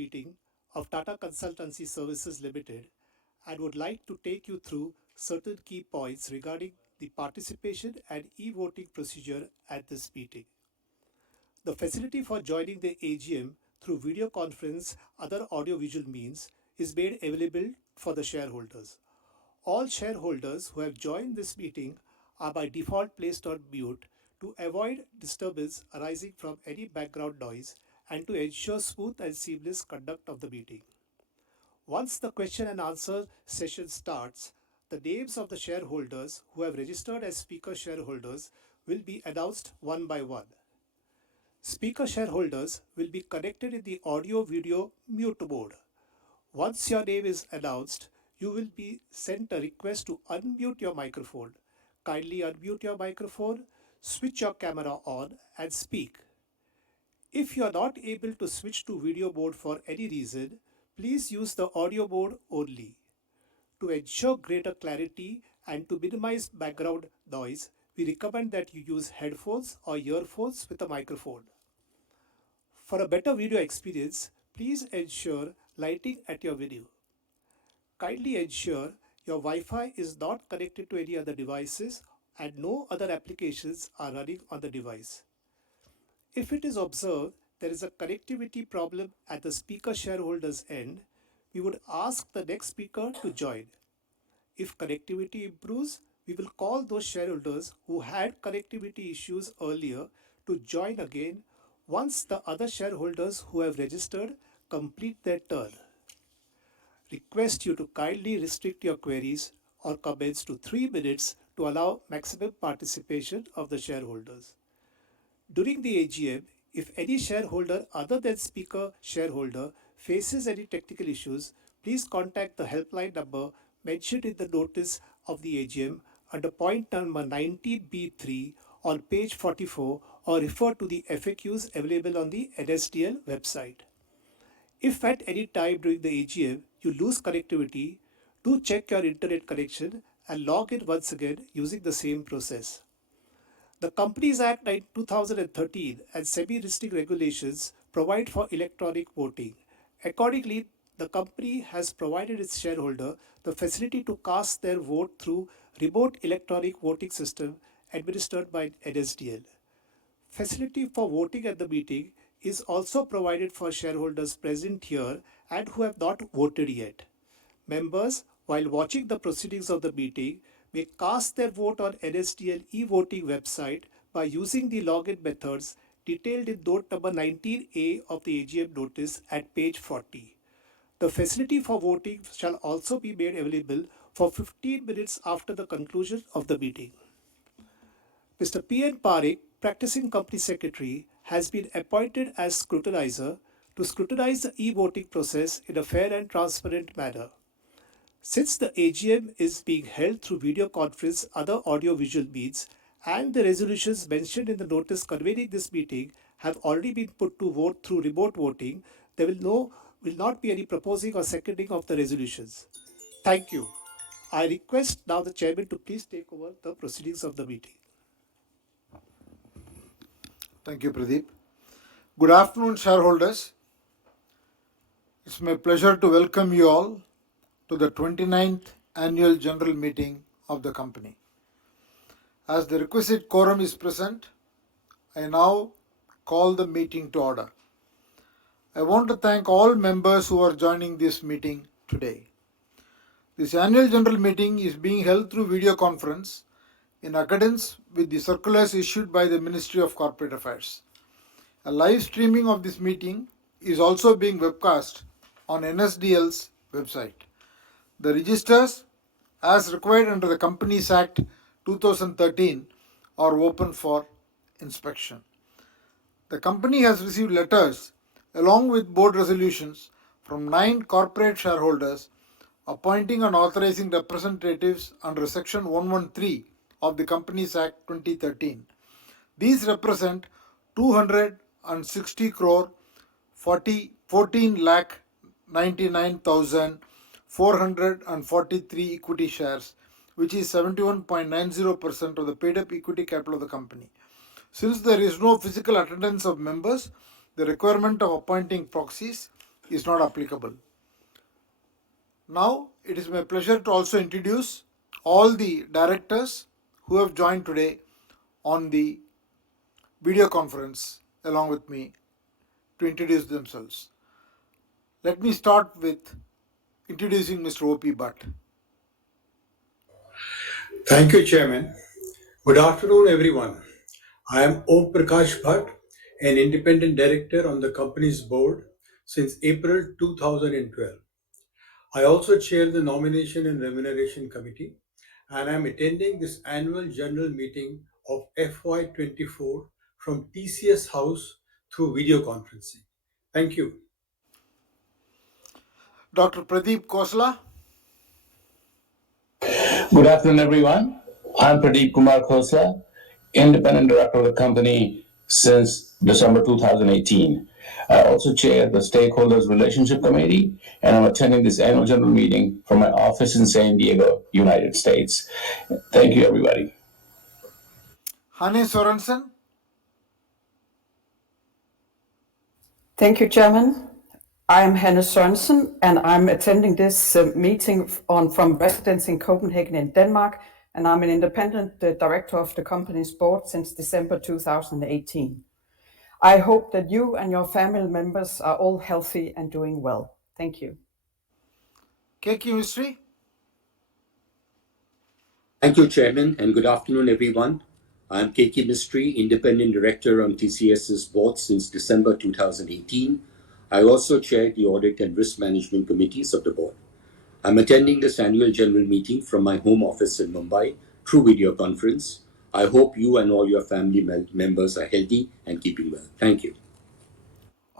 meeting of Tata Consultancy Services Limited and would like to take you through certain key points regarding the participation and e-voting procedure at this meeting. The facility for joining the AGM through video conference other audiovisual means is made available for the shareholders. All shareholders who have joined this meeting are by default placed on mute to avoid disturbance arising from any background noise and to ensure smooth and seamless conduct of the meeting. Once the question and answer session starts, the names of the shareholders who have registered as speaker shareholders will be announced one by one. Speaker shareholders will be connected in the audio-video mute mode. Once your name is announced, you will be sent a request to unmute your microphone. Kindly unmute your microphone, switch your camera on and speak. If you are not able to switch to video mode for any reason, please use the audio mode only. To ensure greater clarity and to minimize background noise, we recommend that you use headphones or earphones with a microphone. For a better video experience, please ensure lighting at your venue. Kindly ensure your Wi-Fi is not connected to any other devices and no other applications are running on the device. If it is observed there is a connectivity problem at the speaker shareholder's end, we would ask the next speaker to join. If connectivity improves, we will call those shareholders who had connectivity issues earlier to join again once the other shareholders who have registered complete their turn. Request you to kindly restrict your queries or comments to 3 minutes to allow maximum participation of the shareholders. During the AGM, if any shareholder other than speaker shareholder faces any technical issues, please contact the helpline number mentioned in the notice of the AGM under point number 19B3 on page 44 or refer to the FAQs available on the NSDL website. If at any time during the AGM you lose connectivity, do check your internet connection and log in once again using the same process. The Companies Act 2013 and SEBI regulations provide for electronic voting. Accordingly, the company has provided its shareholder the facility to cast their vote through remote electronic voting system administered by NSDL. Facility for voting at the meeting is also provided for shareholders present here and who have not voted yet. Members, while watching the proceedings of the meeting, may cast their vote on NSDL e-voting website by using the login methods detailed in note number 19A of the AGM notice at page 40. The facility for voting shall also be made available for 15 minutes after the conclusion of the meeting. Mr. P.N. Parekh, Practicing Company Secretary, has been appointed as scrutinizer to scrutinize the e-voting process in a fair and transparent manner. Since the AGM is being held through video conference, other audio-visual means, and the resolutions mentioned in the notice convening this meeting have already been put to vote through remote voting, there will not be any proposing or seconding of the resolutions. Thank you. I request now the chairman to please take over the proceedings of the meeting. Thank you, Pradeep. Good afternoon, shareholders. It's my pleasure to welcome you all to the 29th Annual General Meeting of the company. As the requisite quorum is present, I now call the meeting to order. I want to thank all members who are joining this meeting today. This Annual General Meeting is being held through video conference in accordance with the circulars issued by the Ministry of Corporate Affairs. A live streaming of this meeting is also being webcast on NSDL's website. The registers, as required under the Companies Act 2013, are open for inspection. The company has received letters along with board resolutions from 9 corporate shareholders appointing and authorizing representatives under Section 113 of the Companies Act 2013. These represent 260 crore 14 lakh 99,443 equity shares, which is 71.90% of the paid-up equity capital of the company. Since there is no physical attendance of members, the requirement of appointing proxies is not applicable. Now, it is my pleasure to also introduce all the directors who have joined today on the video conference along with me to introduce themselves. Let me start with introducing Mr. O.P. Bhatt. Thank you, Chairman. Good afternoon, everyone. I am Om Prakash Bhatt, an independent director on the company's board since April 2012. I also chair the Nomination and Remuneration Committee, and I am attending this annual general meeting of FY24 from TCS House through video conferencing. Thank you. Dr. Pradeep Khosla. Good afternoon, everyone. I'm Pradeep Kumar Khosla, independent director of the company since December 2018. I also chair the Stakeholders Relationship Committee, and I'm attending this annual general meeting from my office in San Diego, United States. Thank you, everybody. Hanne Sorensen. Thank you, Chairman. I am Hanne Sørensen, and I'm attending this meeting from residence in Copenhagen in Denmark, and I'm an independent director of the company's board since December 2018. I hope that you and your family members are all healthy and doing well. Thank you. Keki Mistry. Thank you, Chairman, and good afternoon, everyone. I'm Keki Mistry, Independent Director on TCS's board since December 2018. I also chair the Audit and Risk Management Committees of the board. I'm attending this annual general meeting from my home office in Mumbai through video conference. I hope you and all your family members are healthy and keeping well. Thank you.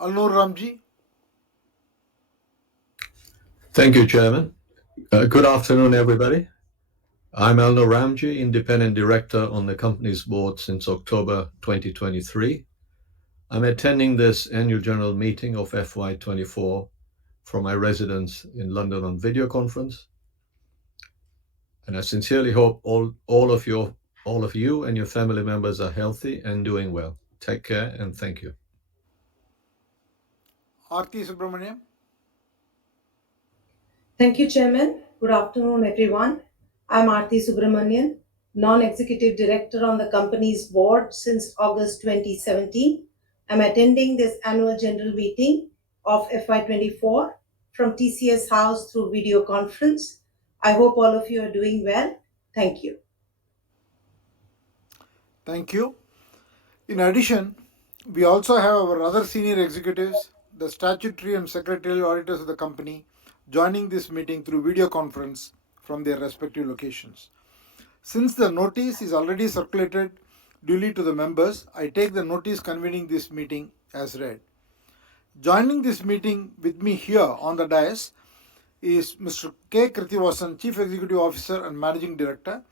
Alnur Ramji. Thank you, Chairman. Good afternoon, everybody. I'm Elno Ramji, Independent Director on the company's board since October 2023. I'm attending this annual general meeting of FY24 from my residence in London on video conference. And I sincerely hope all of you and your family members are healthy and doing well. Take care and thank you. Aarti Subramaniam. Thank you, Chairman. Good afternoon, everyone. I'm Aarti Subramanian, Non-Executive Director on the company's board since August 2017. I'm attending this annual general meeting of FY24 from TCS House through video conference. I hope all of you are doing well. Thank you. Thank you. In addition, we also have our other senior executives, the statutory and secretarial auditors of the company, joining this meeting through video conference from their respective locations. Since the notice is already circulated duly to the members, I take the notice convening this meeting as read. Joining this meeting with me here on the dais is Mr. K. Krithivasan, Chief Executive Officer and Managing Director,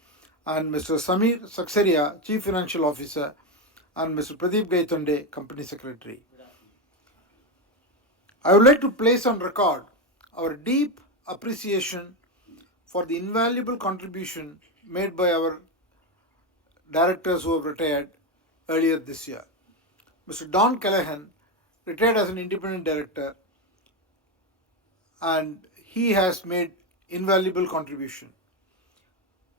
and Mr. Samir Saksaria, Chief Financial Officer, and Mr. Pradeep Gaitonde, Company Secretary. I would like to place on record our deep appreciation for the invaluable contribution made by our directors who have retired earlier this year. Mr. Don Callahan retired as an independent director, and he has made invaluable contribution.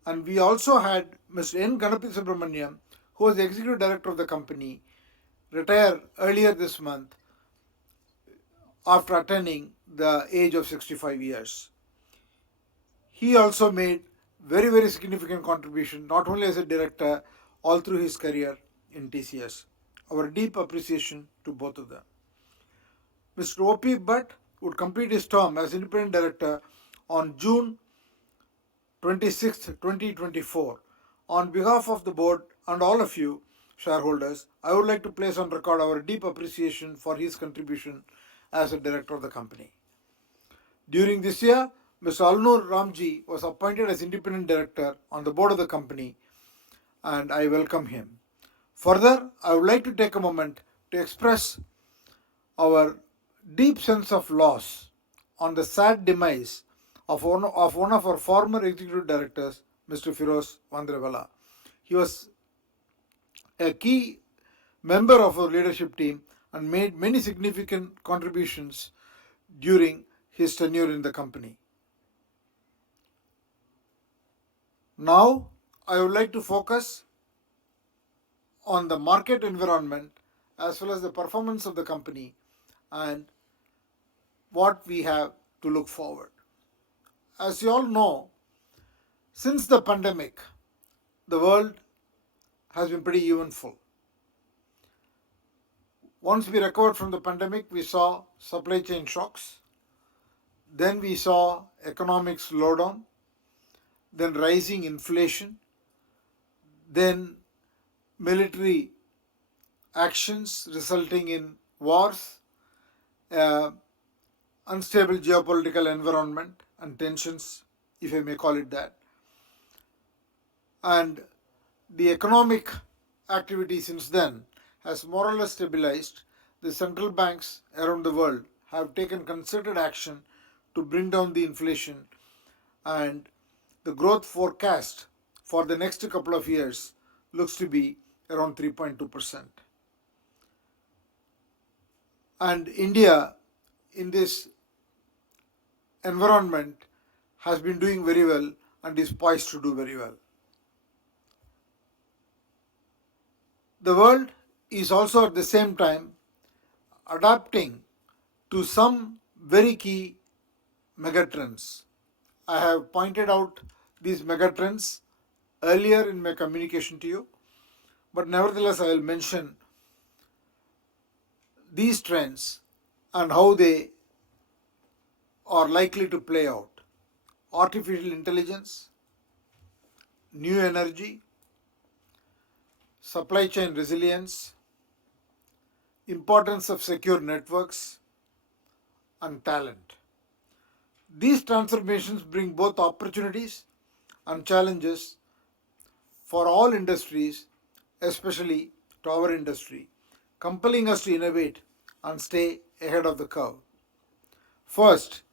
And we also had Mr. N. Ganapati Subramaniam, who was the executive director of the company, retire earlier this month after attaining the age of 65 years. He also made very, very significant contribution, not only as a director, all through his career in TCS. Our deep appreciation to both of them. Mr. O.P. Bhatt would complete his term as independent director on June 26, 2024. On behalf of the board and all of you shareholders, I would like to place on record our deep appreciation for his contribution as a director of the company. During this year, Mr. Alnur Ramji was appointed as independent director on the board of the company, and I welcome him. Further, I would like to take a moment to express our deep sense of loss on the sad demise of one of our former executive directors, Mr. Firoz Vandrewala. He was a key member of our leadership team and made many significant contributions during his tenure in the company. Now, I would like to focus on the market environment as well as the performance of the company and what we have to look forward. As you all know, since the pandemic, the world has been pretty eventful. Once we recovered from the pandemic, we saw supply chain shocks. Then we saw economic slowdown, then rising inflation, then military actions resulting in wars, unstable geopolitical environment and tensions, if I may call it that. And the economic activity since then has more or less stabilized. The central banks around the world have taken concerted action to bring down the inflation, and the growth forecast for the next couple of years looks to be around 3.2%. And India, in this environment, has been doing very well and is poised to do very well. The world is also at the same time adapting to some very key megatrends. I have pointed out these megatrends earlier in my communication to you, but nevertheless I will mention these trends and how they are likely to play out. Artificial intelligence, new energy, supply chain resilience, importance of secure networks, and talent. These transformations bring both opportunities and challenges for all industries, especially to our industry, compelling us to innovate and stay ahead of the curve. First,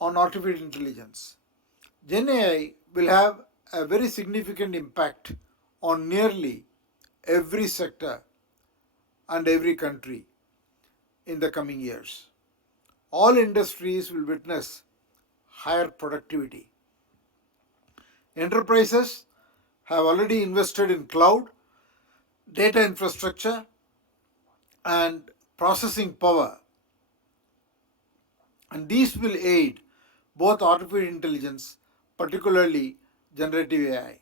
on artificial intelligence. Gen AI will have a very significant impact on nearly every sector and every country in the coming years. All industries will witness higher productivity. Enterprises have already invested in cloud, data infrastructure, and processing power, and these will aid both artificial intelligence, particularly generative AI.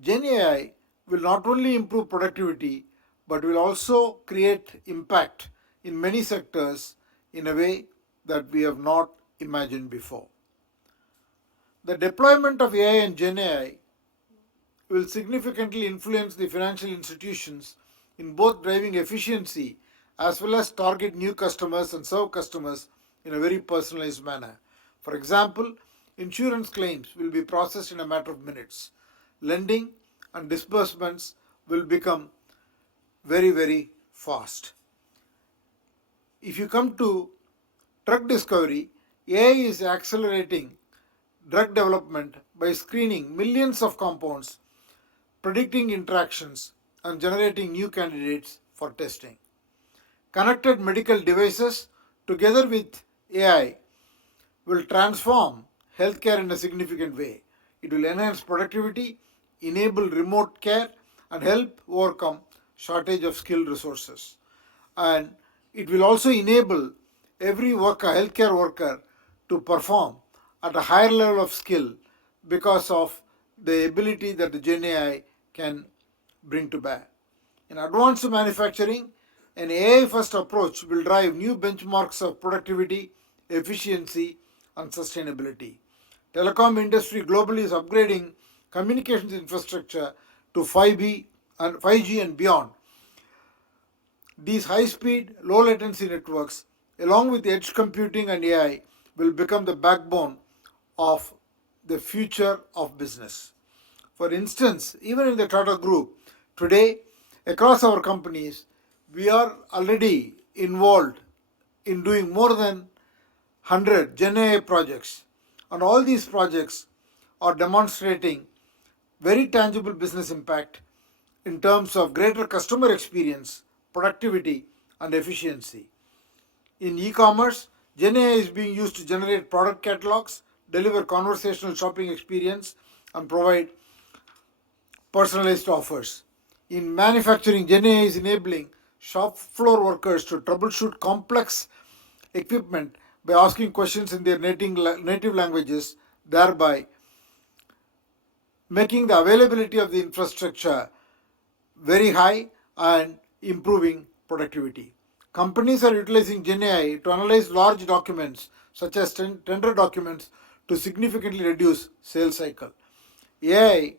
Gen AI will not only improve productivity but will also create impact in many sectors in a way that we have not imagined before. The deployment of AI and Gen AI will significantly influence the financial institutions in both driving efficiency as well as target new customers and serve customers in a very personalized manner. For example, insurance claims will be processed in a matter of minutes. Lending and disbursements will become very, very fast. If you come to drug discovery, AI is accelerating drug development by screening millions of compounds, predicting interactions, and generating new candidates for testing. Connected medical devices together with AI will transform healthcare in a significant way. It will enhance productivity, enable remote care, and help overcome shortage of skilled resources. And it will also enable every worker, healthcare worker, to perform at a higher level of skill because of the ability that the Gen AI can bring to bear. In advanced manufacturing, an AI-first approach will drive new benchmarks of productivity, efficiency, and sustainability. Telecom industry globally is upgrading communications infrastructure to 5G and beyond. These high-speed, low-latency networks, along with edge computing and AI, will become the backbone of the future of business. For instance, even in the Tata Group, today, across our companies, we are already involved in doing more than 100 Gen AI projects. And all these projects are demonstrating very tangible business impact in terms of greater customer experience, productivity, and efficiency. In e-commerce, GenAI is being used to generate product catalogs, deliver conversational shopping experience, and provide personalized offers. In manufacturing, GenAI is enabling shop floor workers to troubleshoot complex equipment by asking questions in their native languages, thereby making the availability of the infrastructure very high and improving productivity. Companies are utilizing GenAI to analyze large documents such as tender documents to significantly reduce sales cycle. AI,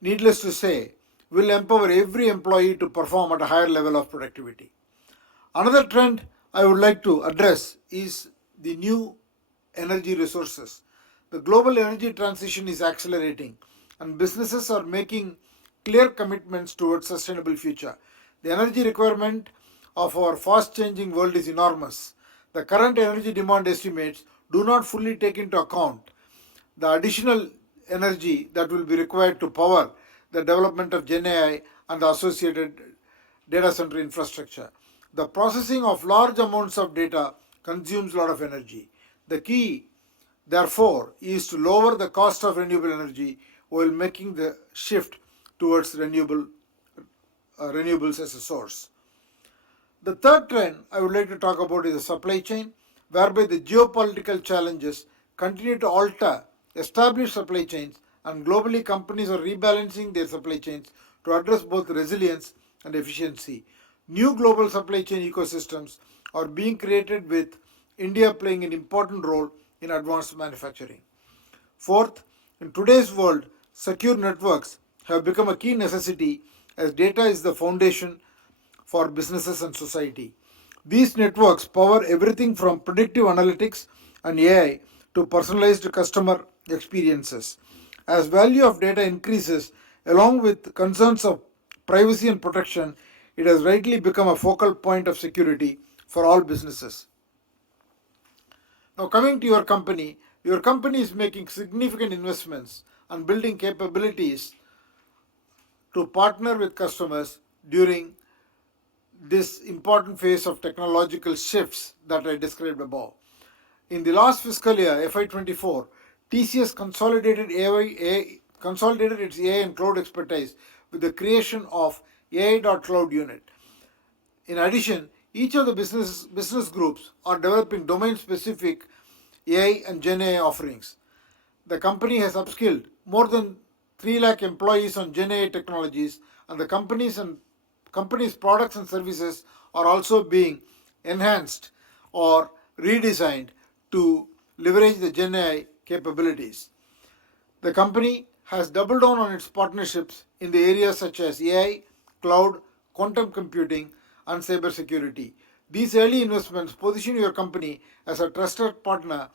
needless to say, will empower every employee to perform at a higher level of productivity. Another trend I would like to address is the new energy resources. The global energy transition is accelerating and businesses are making clear commitments towards sustainable future. The energy requirement of our fast changing world is enormous. The current energy demand estimates do not fully take into account the additional energy that will be required to power the development of GenAI and the associated data center infrastructure. The processing of large amounts of data consumes a lot of energy. The key, therefore, is to lower the cost of renewable energy while making the shift towards renewables as a source. The third trend I would like to talk about is the supply chain, whereby the geopolitical challenges continue to alter established supply chains, and globally companies are rebalancing their supply chains to address both resilience and efficiency. New global supply chain ecosystems are being created with India playing an important role in advanced manufacturing. Fourth, in today's world, secure networks have become a key necessity as data is the foundation for businesses and society. These networks power everything from predictive analytics and AI to personalized customer experiences. As value of data increases, along with concerns of privacy and protection, it has rightly become a focal point of security for all businesses. Now, coming to your company is making significant investments and building capabilities to partner with customers during this important phase of technological shifts that I described above. In the last fiscal year, FY24, TCS consolidated its AI and cloud expertise with the creation of AI.Cloud unit. In addition, each of the business groups are developing domain-specific AI and GenAI offerings. The company has upskilled more than 3 lakh employees on GenAI technologies, and the company's products and services are also being enhanced or redesigned to leverage the GenAI capabilities. The company has doubled down on its partnerships in the areas such as AI, cloud, quantum computing, and cybersecurity. These early investments position your company as a trusted partner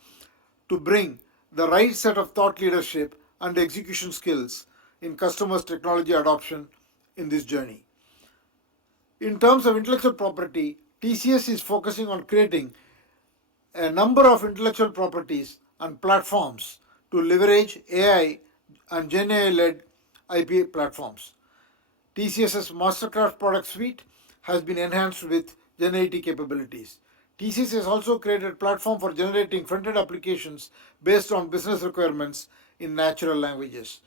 to bring the right set of thought leadership and execution skills in customers' technology adoption in this journey. In terms of intellectual property, TCS is focusing on creating a number of intellectual properties and platforms to leverage AI and GenAI-led IP platforms. TCS's Mastercraft product suite has been enhanced with GenAI capabilities. TCS has also created a platform for generating front-end applications based on business requirements in natural languages.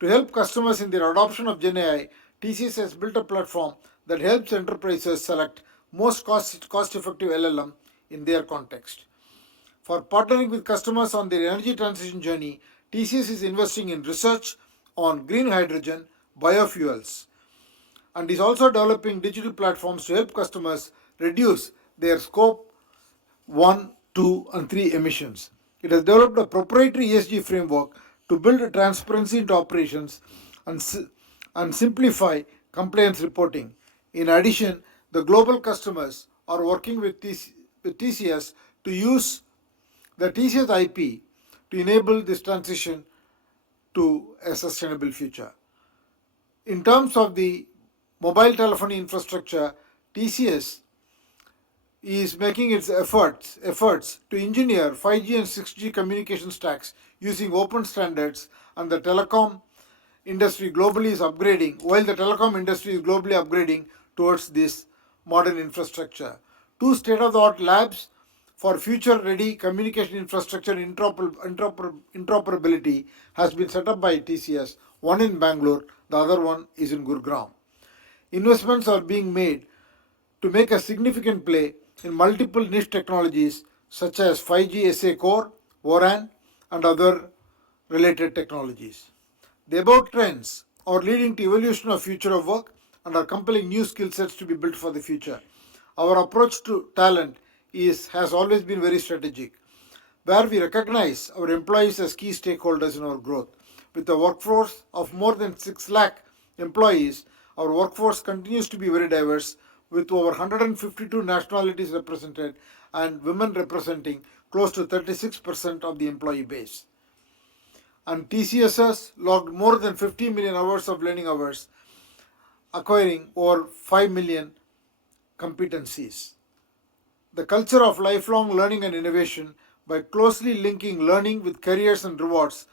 To help customers in their adoption of GenAI, TCS has built a platform that helps enterprises select most cost-effective LLM in their context. For partnering with customers on their energy transition journey, TCS is investing in research on green hydrogen, biofuels, and is also developing digital platforms to help customers reduce their scope 1, 2, and 3 emissions. It has developed a proprietary ESG framework to build transparency into operations and simplify compliance reporting. In addition, the global customers are working with TCS to use the TCS IP to enable this transition to a sustainable future. In terms of the mobile telephony infrastructure, TCS is making its efforts to engineer 5G and 6G communication stacks using open standards, and the telecom industry globally is upgrading, towards this modern infrastructure. 2 state-of-the-art labs for future-ready communication infrastructure interoperability has been set up by TCS, one in Bangalore, the other one is in Gurgaon. Investments are being made to make a significant play in multiple niche technologies such as 5G SA core, ORAN, and other related technologies. The above trends are leading to evolution of future of work and are compelling new skill sets to be built for the future. Our approach to talent has always been very strategic, where we recognize our employees as key stakeholders in our growth. With a workforce of more than 6 lakh employees, our workforce continues to be very diverse, with over 152 nationalities represented and women representing close to 36% of the employee base. And TCSs logged more than 50 million hours of learning hours, acquiring over 5 million competencies. The culture of lifelong learning and innovation, by closely linking learning with careers and rewards,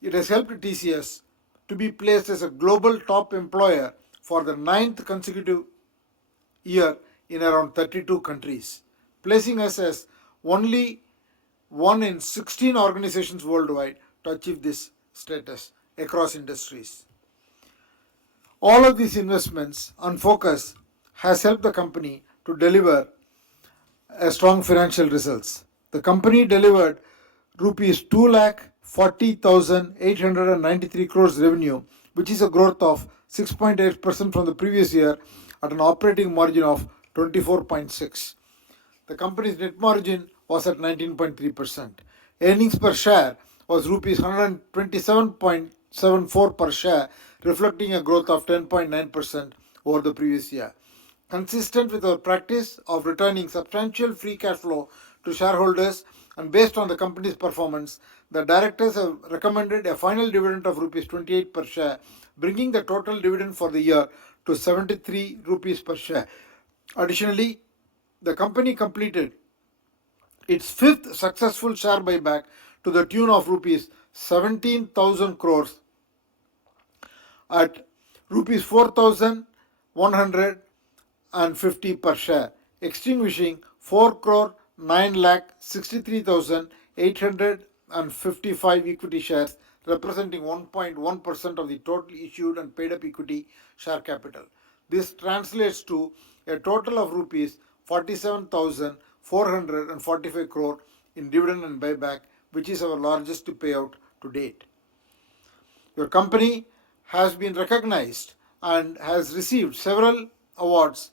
it has helped TCS to be placed as a global top employer for the 9th consecutive year in around 32 countries, placing us as only one in 16 organizations worldwide to achieve this status across industries. All of these investments and focus has helped the company to deliver a strong financial results. The company delivered rupees 2,40,893 crores revenue, which is a growth of 6.8% from the previous year at an operating margin of 24.6%. The company's net margin was at 19.3%. Earnings per share was rupees 127.74 per share, reflecting a growth of 10.9% over the previous year. Consistent with our practice of returning substantial free cash flow to shareholders and based on the company's performance, the directors have recommended a final dividend of rupees 28 per share, bringing the total dividend for the year to 73 rupees per share. Additionally, the company completed its fifth successful share buyback to the tune of rupees 17,000 crores at rupees 4,150 per share, extinguishing 4 crore 9 lakh 63,855 equity shares, representing 1.1% of the total issued and paid up equity share capital. This translates to a total of rupees 47,445 crore in dividend and buyback, which is our largest payout to date. Your company has been recognized and has received several awards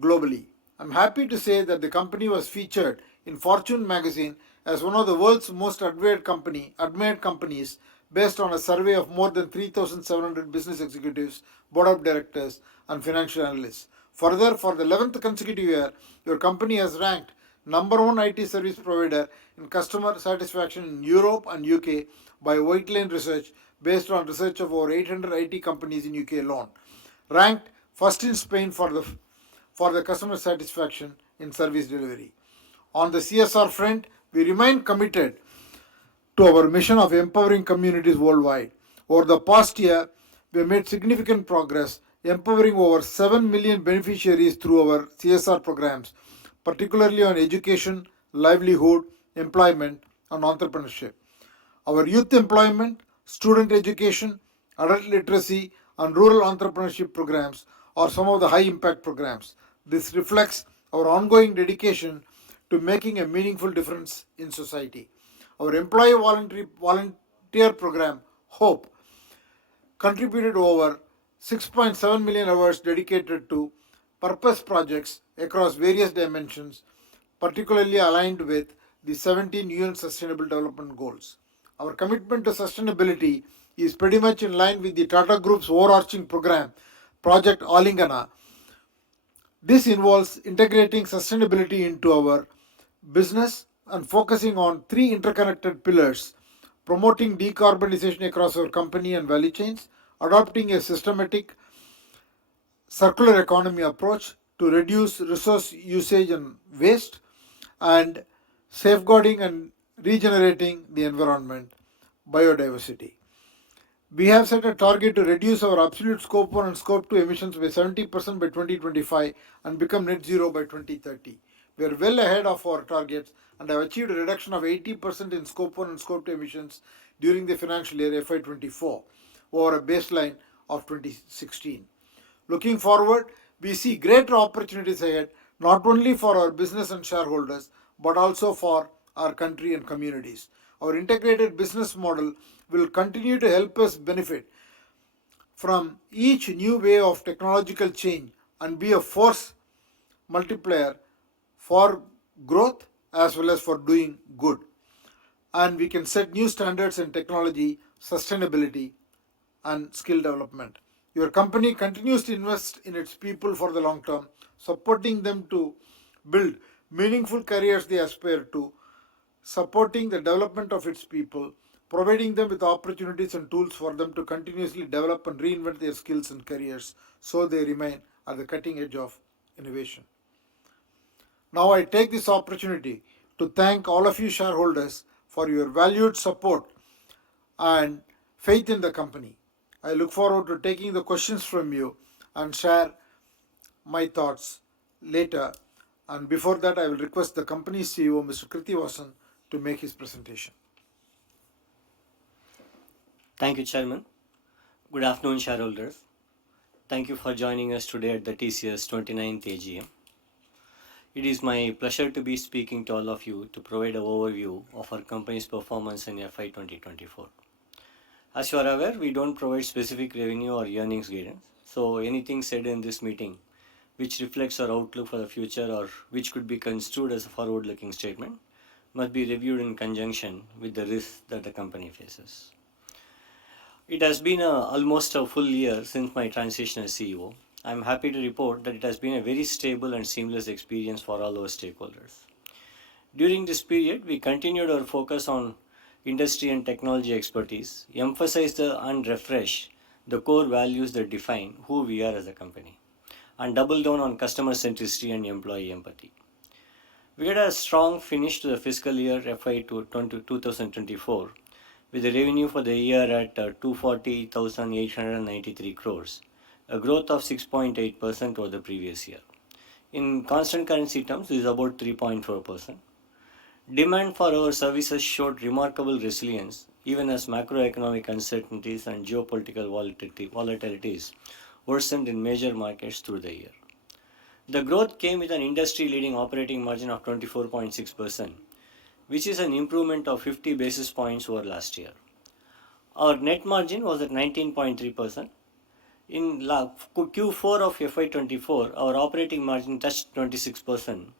globally. I'm happy to say that the company was featured in Fortune magazine as one of the world's most admired companies based on a survey of more than 3,700 business executives, board of directors, and financial analysts. Further, for the 11th consecutive year, your company has ranked number one IT service provider in customer satisfaction in Europe and UK by Whitelane Research based on research of over 800 IT companies in UK alone. Ranked first in Spain for the customer satisfaction in service delivery. On the CSR front, we remain committed to our mission of empowering communities worldwide. Over the past year, we have made significant progress, empowering over 7 million beneficiaries through our CSR programs, particularly on education, livelihood, employment, and entrepreneurship. Our youth employment, student education, adult literacy, and rural entrepreneurship programs are some of the high impact programs. This reflects our ongoing dedication to making a meaningful difference in society. Our employee volunteer program, HOPE, contributed over 6.7 million hours dedicated to purpose projects across various dimensions, particularly aligned with the 17 UN Sustainable Development Goals. Our commitment to sustainability is pretty much in line with the Tata Group's overarching program, Project Alingana. This involves integrating sustainability into our business and focusing on three interconnected pillars: promoting decarbonization across our company and value chains, adopting a systematic circular economy approach to reduce resource usage and waste, and safeguarding and regenerating the environment, biodiversity. We have set a target to reduce our absolute Scope 1 and Scope 2 emissions by 70% by 2025 and become net zero by 2030. We are well ahead of our targets and have achieved a reduction of 80% in Scope 1 and Scope 2 emissions during the financial year FY24 over a baseline of 2016. Looking forward, we see greater opportunities ahead, not only for our business and shareholders, but also for our country and communities. Our integrated business model will continue to help us benefit from each new wave of technological change and be a force multiplier for growth as well as for doing good. And we can set new standards in technology, sustainability, and skill development. Your company continues to invest in its people for the long term, supporting them to build meaningful careers they aspire to, supporting the development of its people, providing them with opportunities and tools for them to continuously develop and reinvent their skills and careers so they remain at the cutting edge of innovation. Now I take this opportunity to thank all of you shareholders for your valued support and faith in the company. I look forward to taking the questions from you and share my thoughts later. And before that, I will request the company CEO, Mr. Krithivasan, to make his presentation. Thank you, Chairman. Good afternoon, shareholders. Thank you for joining us today at the TCS 29th AGM. It is my pleasure to be speaking to all of you to provide an overview of our company's performance in FY 2024. As you are aware, we don't provide specific revenue or earnings guidance, so anything said in this meeting which reflects our outlook for the future or which could be construed as a forward-looking statement must be reviewed in conjunction with the risks that the company faces. It has been almost a full year since my transition as CEO. I am happy to report that it has been a very stable and seamless experience for all our stakeholders. During this period, we continued our focus on industry and technology expertise, emphasized and refreshed the core values that define who we are as a company, and doubled down on customer centricity and employee empathy. We had a strong finish to the fiscal year FY 2024 with the revenue for the year at 240,893 crores, a growth of 6.8% over the previous year. In constant currency terms, this is about 3.4%. Demand for our services showed remarkable resilience even as macroeconomic uncertainties and geopolitical volatilities worsened in major markets through the year. The growth came with an industry-leading operating margin of 24.6%, which is an improvement of 50 basis points over last year. Our net margin was at 19.3%. In Q4 of FY24, our operating margin touched 26%,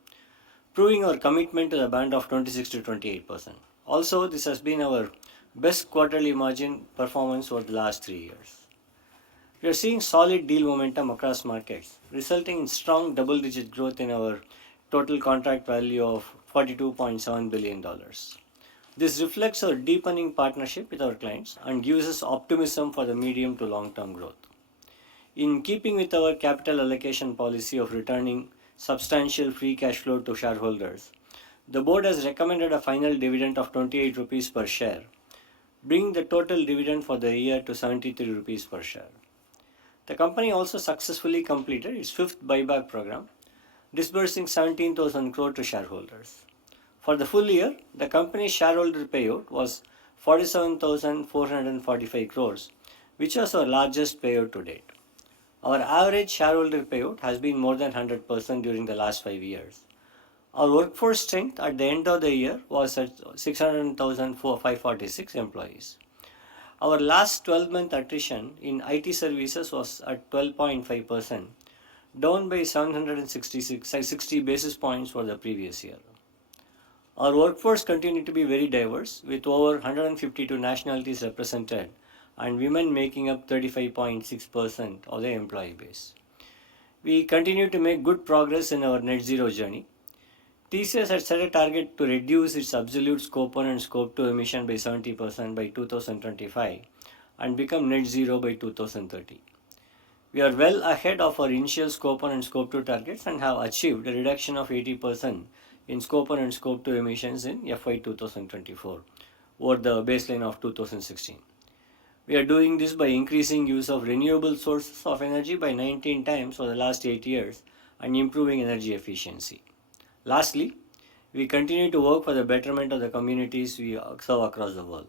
proving our commitment to the band of 26 to 28%. Also, this has been our best quarterly margin performance over the last 3 years. We are seeing solid deal momentum across markets, resulting in strong double-digit growth in our total contract value of $42.7 billion. This reflects our deepening partnership with our clients and gives us optimism for the medium to long-term growth. In keeping with our capital allocation policy of returning substantial free cash flow to shareholders, the board has recommended a final dividend of 28 rupees per share, bringing the total dividend for the year to 73 rupees per share. The company also successfully completed its fifth buyback program, disbursing 17,000 crore to shareholders. For the full year, the company's shareholder payout was 47,445 crores, which was our largest payout to date. Our average shareholder payout has been more than 100% during the last 5 years. Our workforce strength at the end of the year was at 600,546 employees. Our last 12-month attrition in IT services was at 12.5%, down by 760 basis points for the previous year. Our workforce continued to be very diverse, with over 152 nationalities represented and women making up 35.6% of the employee base. We continue to make good progress in our net zero journey. TCS had set a target to reduce its absolute Scope 1 and Scope 2 emission by 70% by 2025 and become net zero by 2030. We are well ahead of our initial Scope 1 and Scope 2 targets and have achieved a reduction of 80% in Scope 1 and Scope 2 emissions in FY 2024 over the baseline of 2016. We are doing this by increasing use of renewable sources of energy by 19 times for the last 8 years and improving energy efficiency. Lastly, we continue to work for the betterment of the communities we serve across the world.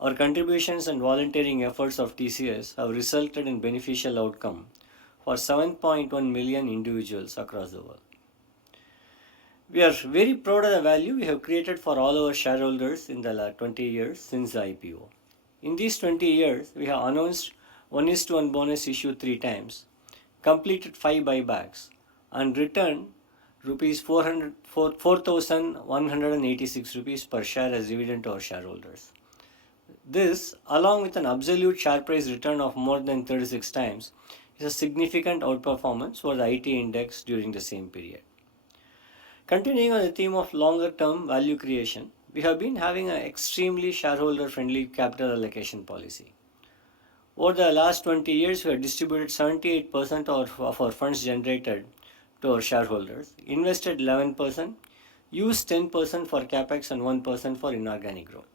Our contributions and volunteering efforts of TCS have resulted in beneficial outcome for 7.1 million individuals across the world. We are very proud of the value we have created for all our shareholders in the 20 years since the IPO. In these 20 years, we have announced 1:1 bonus issue 3 times, completed 5 buybacks, and returned rupees 4,186 rupees per share as dividend to our shareholders. This, along with an absolute share price return of more than 36 times, is a significant outperformance for the IT index during the same period. Continuing on the theme of longer term value creation, we have been having an extremely shareholder friendly capital allocation policy. Over the last 20 years, we have distributed 78% of our funds generated to our shareholders, invested 11%, used 10% for capex and 1% for inorganic growth.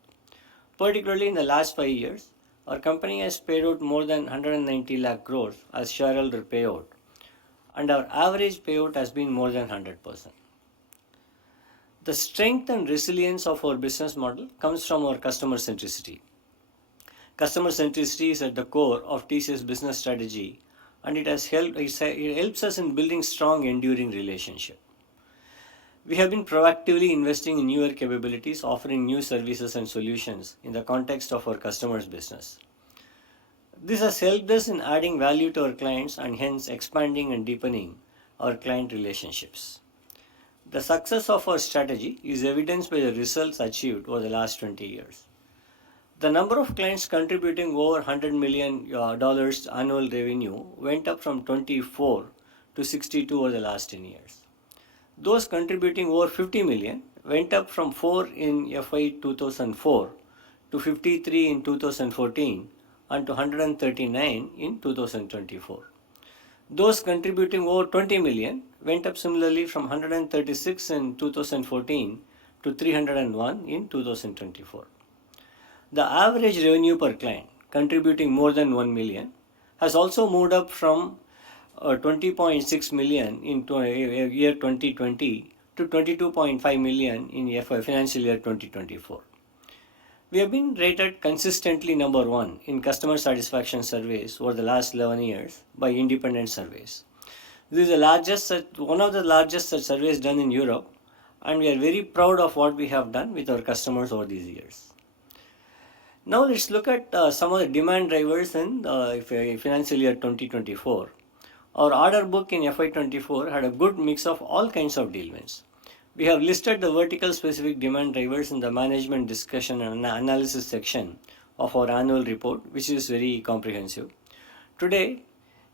Particularly in the last 5 years, our company has paid out more than 190 lakh crores as shareholder payout, and our average payout has been more than 100%. The strength and resilience of our business model comes from our customer centricity. Customer centricity is at the core of TCS business strategy, and it helps us in building strong, enduring relationships. We have been proactively investing in newer capabilities, offering new services and solutions in the context of our customers' business. This has helped us in adding value to our clients and hence expanding and deepening our client relationships. The success of our strategy is evidenced by the results achieved over the last 20 years. The number of clients contributing over $100 million annual revenue went up from 24 to 62 over the last 10 years. Those contributing over 50 million went up from 4 in FY2004 to 53 in 2014 and to 139 in 2024. Those contributing over 20 million went up similarly from 136 in 2014 to 301 in 2024. The average revenue per client contributing more than 1 million has also moved up from 20.6 million in year 2020 to 22.5 million in financial year 2024. We have been rated consistently number 1 in customer satisfaction surveys over the last 11 years by independent surveys. This is one of the largest such surveys done in Europe, and we are very proud of what we have done with our customers over these years. Now let's look at some of the demand drivers in financial year 2024. Our order book in FY24 had a good mix of all kinds of deal wins. We have listed the vertical specific demand drivers in the management discussion and analysis section of our annual report, which is very comprehensive. Today,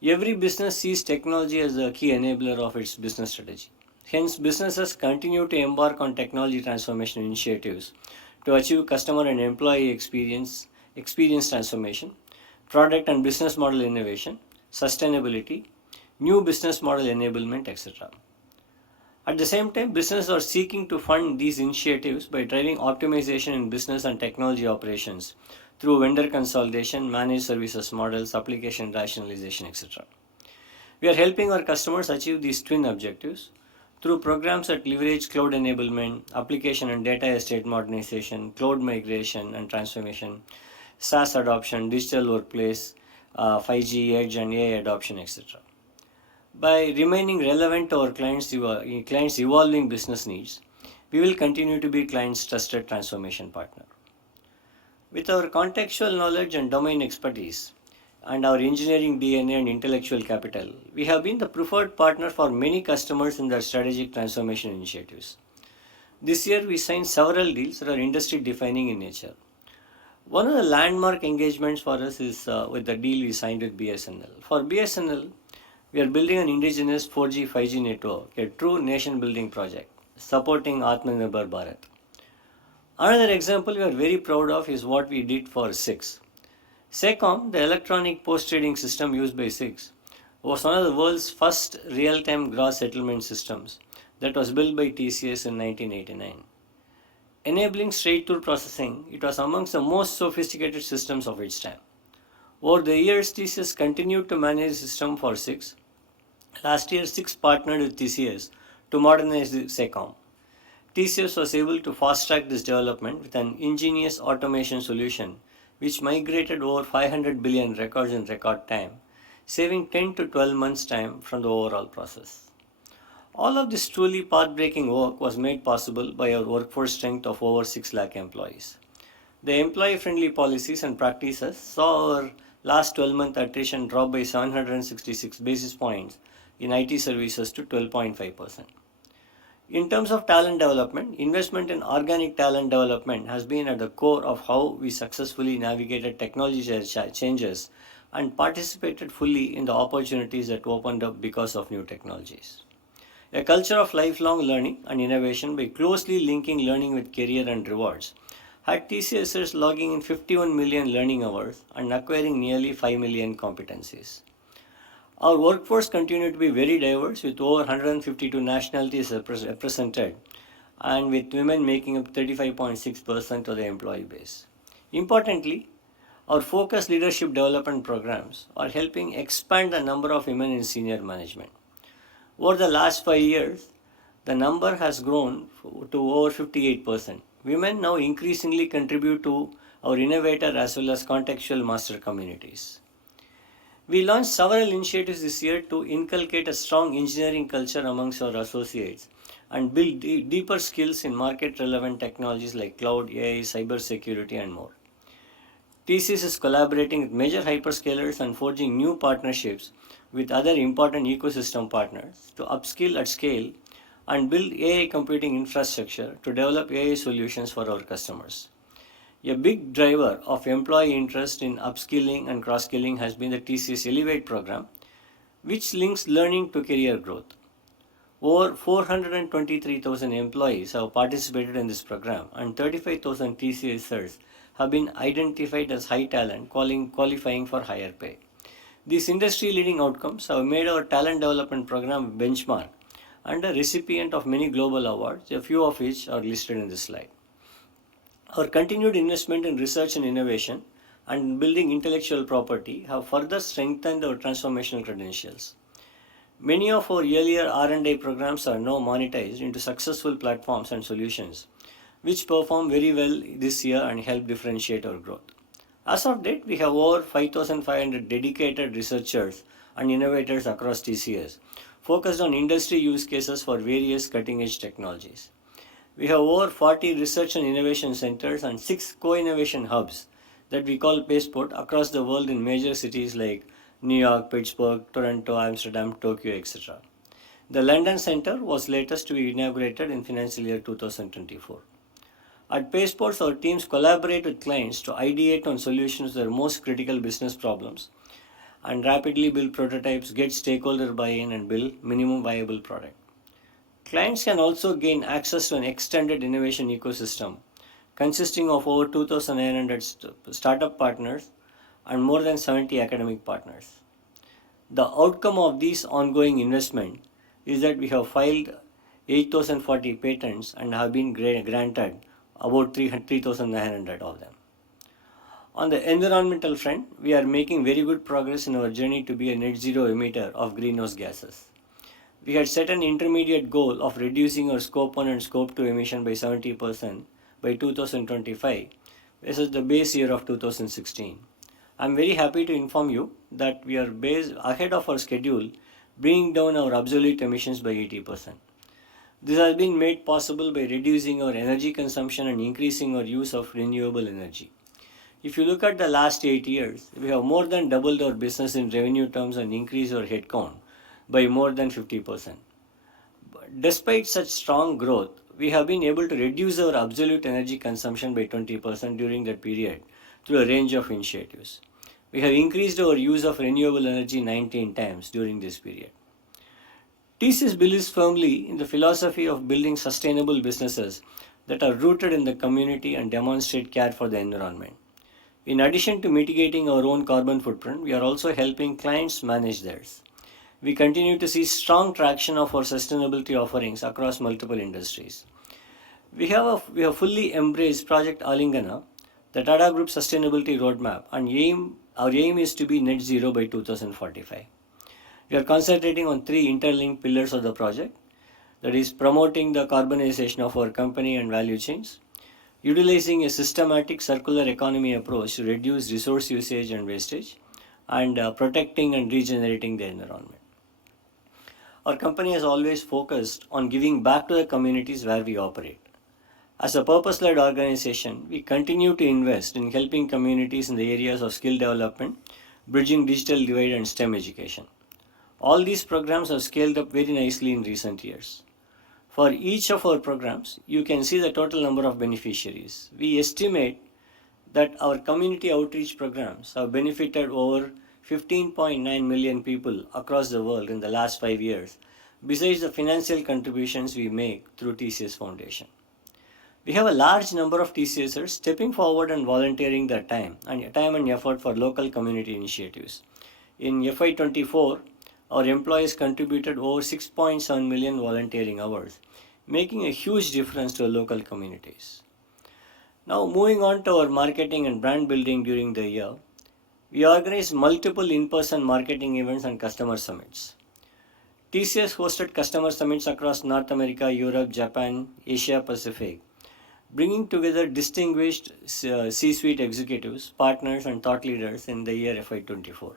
every business sees technology as a key enabler of its business strategy. Hence, businesses continue to embark on technology transformation initiatives to achieve customer and employee experience transformation, product and business model innovation, sustainability, new business model enablement, etc. At the same time, businesses are seeking to fund these initiatives by driving optimization in business and technology operations through vendor consolidation, managed services models, application rationalization, etc. We are helping our customers achieve these twin objectives through programs that leverage cloud enablement, application and data estate modernization, cloud migration and transformation, SaaS adoption, digital workplace, 5G, Edge and AI adoption, etc. By remaining relevant to our clients' evolving business needs, we will continue to be clients' trusted transformation partner. With our contextual knowledge and domain expertise and our engineering DNA and intellectual capital, we have been the preferred partner for many customers in their strategic transformation initiatives. This year, we signed several deals that are industry defining in nature. One of the landmark engagements for us is with the deal we signed with BSNL. For BSNL, we are building an indigenous 4G, 5G network, a true nation-building project, supporting Atmanirbhar Bharat. Another example we are very proud of is what we did for SIX. SECOM, the electronic post-trading system used by SIX, was one of the world's first real-time gross settlement systems that was built by TCS in 1989. Enabling straight-through processing, it was amongst the most sophisticated systems of its time. Over the years, TCS continued to manage the system for SIX. Last year, SIX partnered with TCS to modernize the SECOM. TCS was able to fast-track this development with an ingenious automation solution which migrated over 500 billion records in record time, saving 10 to 12 months' time from the overall process. All of this truly path-breaking work was made possible by our workforce strength of over 6 lakh employees. The employee-friendly policies and practices saw our last 12-month attrition drop by 766 basis points in IT services to 12.5%. In terms of talent development, investment in organic talent development has been at the core of how we successfully navigated technology changes and participated fully in the opportunities that opened up because of new technologies. A culture of lifelong learning and innovation by closely linking learning with career and rewards had TCSers logging in 51 million learning hours and acquiring nearly 5 million competencies. Our workforce continued to be very diverse with over 152 nationalities represented and with women making up 35.6% of the employee base. Importantly, our focused leadership development programs are helping expand the number of women in senior management. Over the last 5 years, the number has grown to over 58%. Women now increasingly contribute to our innovator as well as contextual master communities. We launched several initiatives this year to inculcate a strong engineering culture amongst our associates and build deeper skills in market-relevant technologies like cloud, AI, cybersecurity, and more. TCS is collaborating with major hyperscalers and forging new partnerships with other important ecosystem partners to upskill at scale and build AI computing infrastructure to develop AI solutions for our customers. A big driver of employee interest in upskilling and cross-skilling has been the TCS Elevate program, which links learning to career growth. Over 423,000 employees have participated in this program and 35,000 TCSers have been identified as high talent qualifying for higher pay. These industry-leading outcomes have made our talent development program a benchmark and a recipient of many global awards, a few of which are listed in this slide. Our continued investment in research and innovation and building intellectual property have further strengthened our transformational credentials. Many of our earlier R&D programs are now monetized into successful platforms and solutions, which perform very well this year and help differentiate our growth. As of date, we have over 5,500 dedicated researchers and innovators across TCS, focused on industry use cases for various cutting-edge technologies. We have over 40 research and innovation centers and 6 co-innovation hubs that we call Passport across the world in major cities like New York, Pittsburgh, Toronto, Amsterdam, Tokyo, etc. The London Center was latest to be inaugurated in financial year 2024. At Passports, our teams collaborate with clients to ideate on solutions to their most critical business problems and rapidly build prototypes, get stakeholder buy-in, and build minimum viable product. Clients can also gain access to an extended innovation ecosystem consisting of over 2,900 startup partners and more than 70 academic partners. The outcome of this ongoing investment is that we have filed 8,040 patents and have been granted about 3,900 of them. On the environmental front, we are making very good progress in our journey to be a net zero emitter of greenhouse gases. We had set an intermediate goal of reducing our Scope 1 and Scope 2 emission by 70% by 2025 versus the base year of 2016. I am very happy to inform you that we are ahead of our schedule, bringing down our absolute emissions by 80%. This has been made possible by reducing our energy consumption and increasing our use of renewable energy. If you look at the last 8 years, we have more than doubled our business in revenue terms and increased our headcount by more than 50%. Despite such strong growth, we have been able to reduce our absolute energy consumption by 20% during that period through a range of initiatives. We have increased our use of renewable energy 19 times during this period. TCS believes firmly in the philosophy of building sustainable businesses that are rooted in the community and demonstrate care for the environment. In addition to mitigating our own carbon footprint, we are also helping clients manage theirs. We continue to see strong traction of our sustainability offerings across multiple industries. We have fully embraced Project Alingana, the Tata Group Sustainability Roadmap, and our aim is to be net zero by 2045. We are concentrating on 3 interlinked pillars of the project. that is promoting the carbonization of our company and value chains, utilizing a systematic circular economy approach to reduce resource usage and wastage, and protecting and regenerating the environment. Our company has always focused on giving back to the communities where we operate. As a purpose led organization, we continue to invest in helping communities in the areas of skill development, bridging digital divide, and STEM education. All these programs have scaled up very nicely in recent years. For each of our programs, you can see the total number of beneficiaries. We estimate that our community outreach programs have benefited over 15.9 million people across the world in the last 5 years, besides the financial contributions we make through TCS Foundation. We have a large number of TCSers stepping forward and volunteering their time and effort for local community initiatives. In FY24, our employees contributed over 6.7 million volunteering hours, making a huge difference to local communities. Now, moving on to our marketing and brand building during the year, we organized multiple in-person marketing events and customer summits. TCS hosted customer summits across North America, Europe, Japan, Asia Pacific, bringing together distinguished C-suite executives, partners, and thought leaders in the year FY24.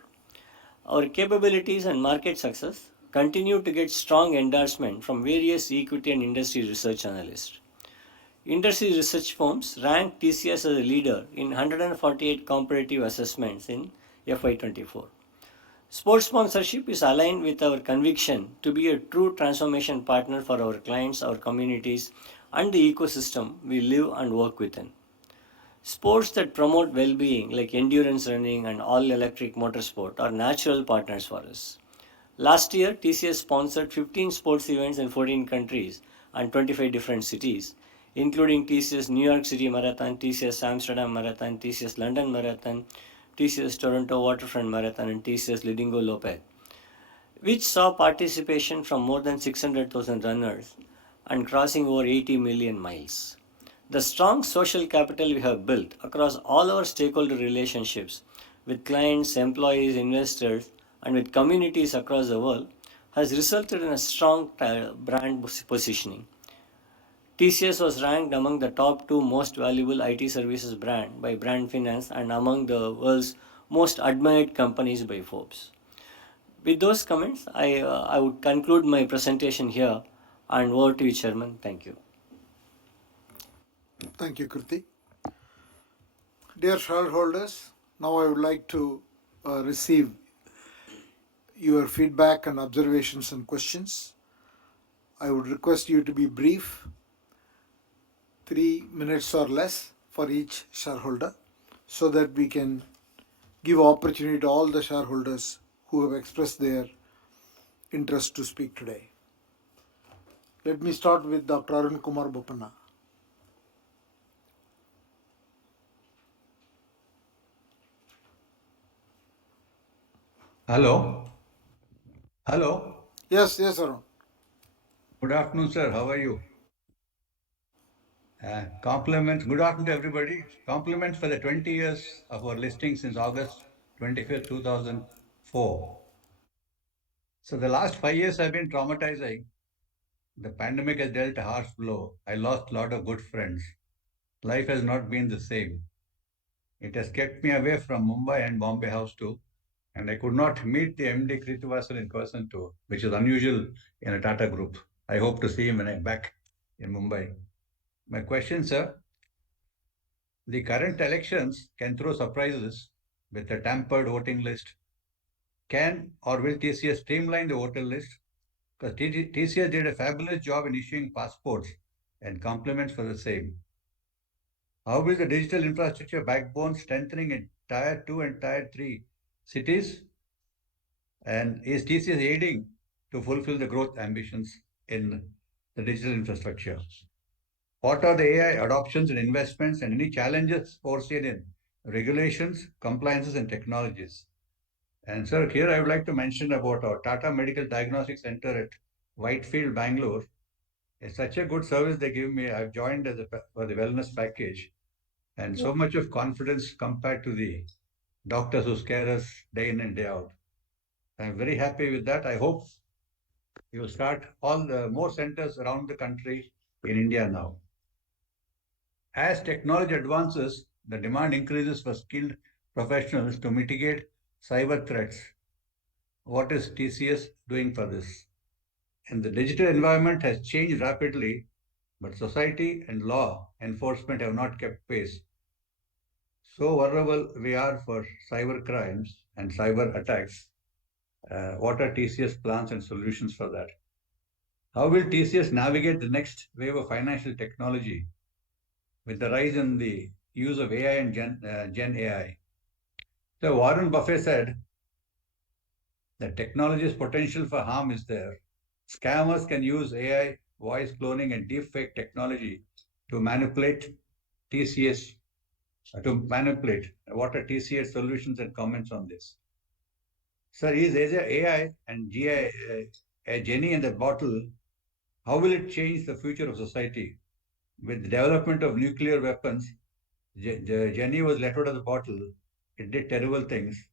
Our capabilities and market success continue to get strong endorsement from various equity and industry research analysts. Industry research firms ranked TCS as a leader in 148 comparative assessments in FY24. Sports sponsorship is aligned with our conviction to be a true transformation partner for our clients, our communities, and the ecosystem we live and work within. Sports that promote well-being like endurance running and all-electric motorsport are natural partners for us. Last year, TCS sponsored 15 sports events in 14 countries and 25 different cities, including TCS New York City Marathon, TCS Amsterdam Marathon, TCS London Marathon, TCS Toronto Waterfront Marathon, and TCS Lidingo Lopez, which saw participation from more than 600,000 runners and crossing over 80 million miles. The strong social capital we have built across all our stakeholder relationships with clients, employees, investors, and with communities across the world has resulted in a strong brand positioning. TCS was ranked among the top 2 most valuable IT services brand by Brand Finance and among the world's most admired companies by Forbes. With those comments, I would conclude my presentation here and over to you, Chairman. Thank you. Thank you, Kirti. Dear shareholders, now I would like to receive your feedback and observations and questions. I would request you to be brief, 3 minutes or less for each shareholder, so that we can give opportunity to all the shareholders who have expressed their interest to speak today. Let me start with Dr. Arun Kumar Bopanna. Hello. Hello. Yes, Arun. Good afternoon, sir. How are you? Compliments. Good afternoon to everybody. Compliments for the 20 years of our listing since August 25th, 2004. So the last 5 years have been traumatizing. The pandemic has dealt a harsh blow. I lost a lot of good friends. Life has not been the same. It has kept me away from Mumbai and Bombay House too. And I could not meet the MD Kritivasan in person too, which is unusual in a Tata group. I hope to see him when I'm back in Mumbai. My question, sir, the current elections can throw surprises with a tampered voting list. Can or will TCS streamline the voter list? Because TCS did a fabulous job in issuing passports and compliments for the same. How will the digital infrastructure backbone strengthening in Tier 2 and Tier 3 cities? And is TCS aiding to fulfill the growth ambitions in the digital infrastructure? What are the AI adoptions and investments and any challenges foreseen in regulations, compliances, and technologies? And sir, here I would like to mention about our Tata Medical Diagnostic Center at Whitefield, Bangalore. It's such a good service they give me. I've joined for the wellness package, and so much of confidence compared to the doctors who scare us day in and day out. I'm very happy with that. I hope You will start all the more centers around the country in India now. As technology advances, the demand increases for skilled professionals to mitigate cyber threats. What is TCS doing for this? And the digital environment has changed rapidly, but society and law enforcement have not kept pace. So vulnerable we are for cyber crimes and cyber attacks. What are TCS plans and solutions for that? How will TCS navigate the next wave of financial technology with the rise in the use of AI and Gen AI? So Warren Buffett said that technology's potential for harm is there. Scammers can use AI, voice cloning, and deepfake technology to manipulate TCS, to manipulate. What are TCS solutions and comments on this? Sir, is AI and GI, a genie in the bottle? How will it change the future of society? With the development of nuclear weapons, the genie was let out of the bottle. It did terrible things.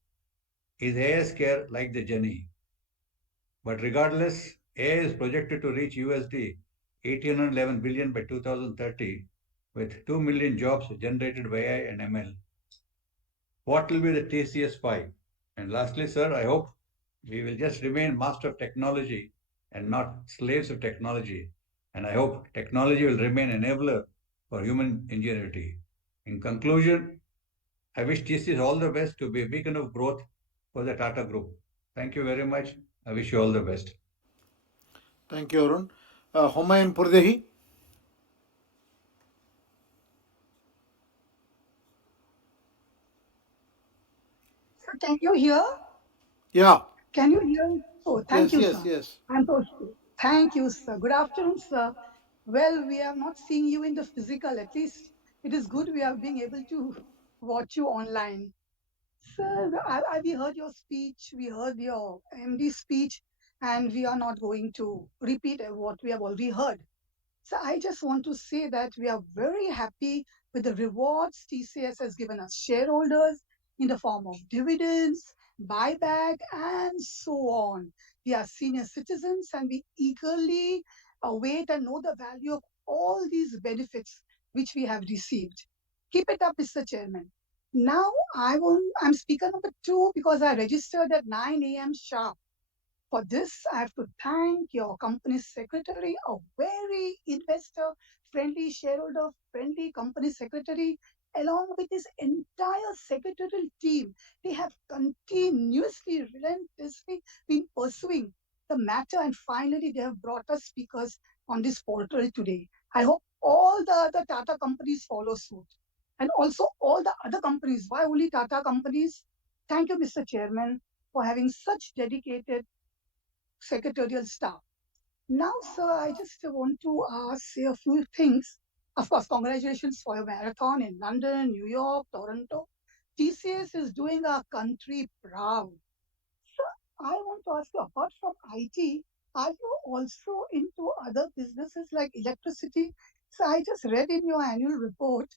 Is AI scare like the genie? But regardless, AI is projected to reach USD 1811 billion by 2030, with 2 million jobs generated by AI and ML. What will be the TCS 5? And lastly, sir, I hope we will just remain master of technology and not slaves of technology. And I hope technology will remain enabler for human ingenuity. In conclusion, I wish TCS all the best to be a beacon of growth for the Tata Group. Thank you very much. I wish you all the best. Thank you, Arun. Humayun Purdehi. Sir, can you hear? Yeah. Can you hear? Oh, thank Yes, you, yes, sir. yes. I'm so thank you, sir. Good afternoon, sir. Well, we are not seeing you in the physical. At least it is good we are being able to watch you online. Sir, we heard your speech. We heard your MD speech, and we are not going to repeat what we have already heard. So I just want to say that we are very happy with the rewards TCS has given us shareholders in the form of dividends, buyback, and so on. We are senior citizens and we eagerly await and know the value of all these benefits which we have received. Keep it up, Mr. Chairman. Now I'm speaker number 2 because I registered at 9 a.m. sharp. For this, I have to thank your company secretary, a very investor-friendly, shareholder-friendly company secretary, along with his entire secretarial team. They have continuously, relentlessly been pursuing the matter, and finally, they have brought us speakers on this portal today. I hope all the other Tata companies follow suit. And also all the other companies. Why only Tata companies? Thank you, Mr. Chairman, for having such dedicated secretarial staff. Now, sir, I just want to say a few things. Of course, congratulations for your marathon in London, New York, Toronto. TCS is doing our country proud. Sir, I want to ask you, apart from IT, are you also into other businesses like electricity? So I just read in your annual report,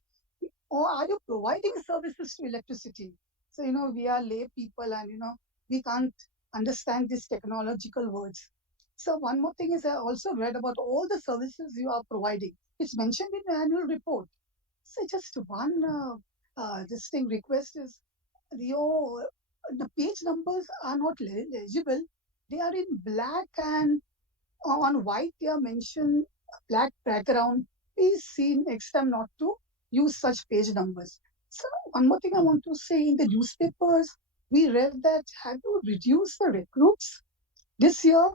or are you providing services to electricity? So, we are lay people and, we can't understand these technological words. So one more thing is I also read about all the services you are providing. It's mentioned in the annual report. So just one this thing request is your the page numbers are not legible. They are in black and on white. They are mentioned black background. Please see next time not to use such page numbers. So one more thing I want to say, in the newspapers, we read that have you reduced the recruits this year?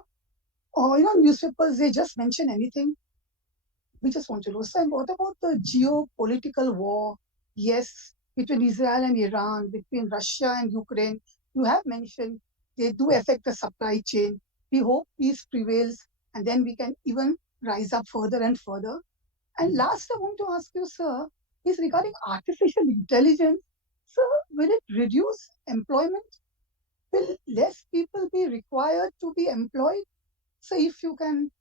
Or newspapers, they just mention anything. We just want to know. So, and what about the geopolitical war? Yes, between Israel and Iran, between Russia and Ukraine. You have mentioned they do affect the supply chain. We hope peace prevails and then we can even rise up further and further. And last, I want to ask you, sir, is regarding artificial intelligence. Sir, will it reduce employment? Will less people be required to be employed? So if you can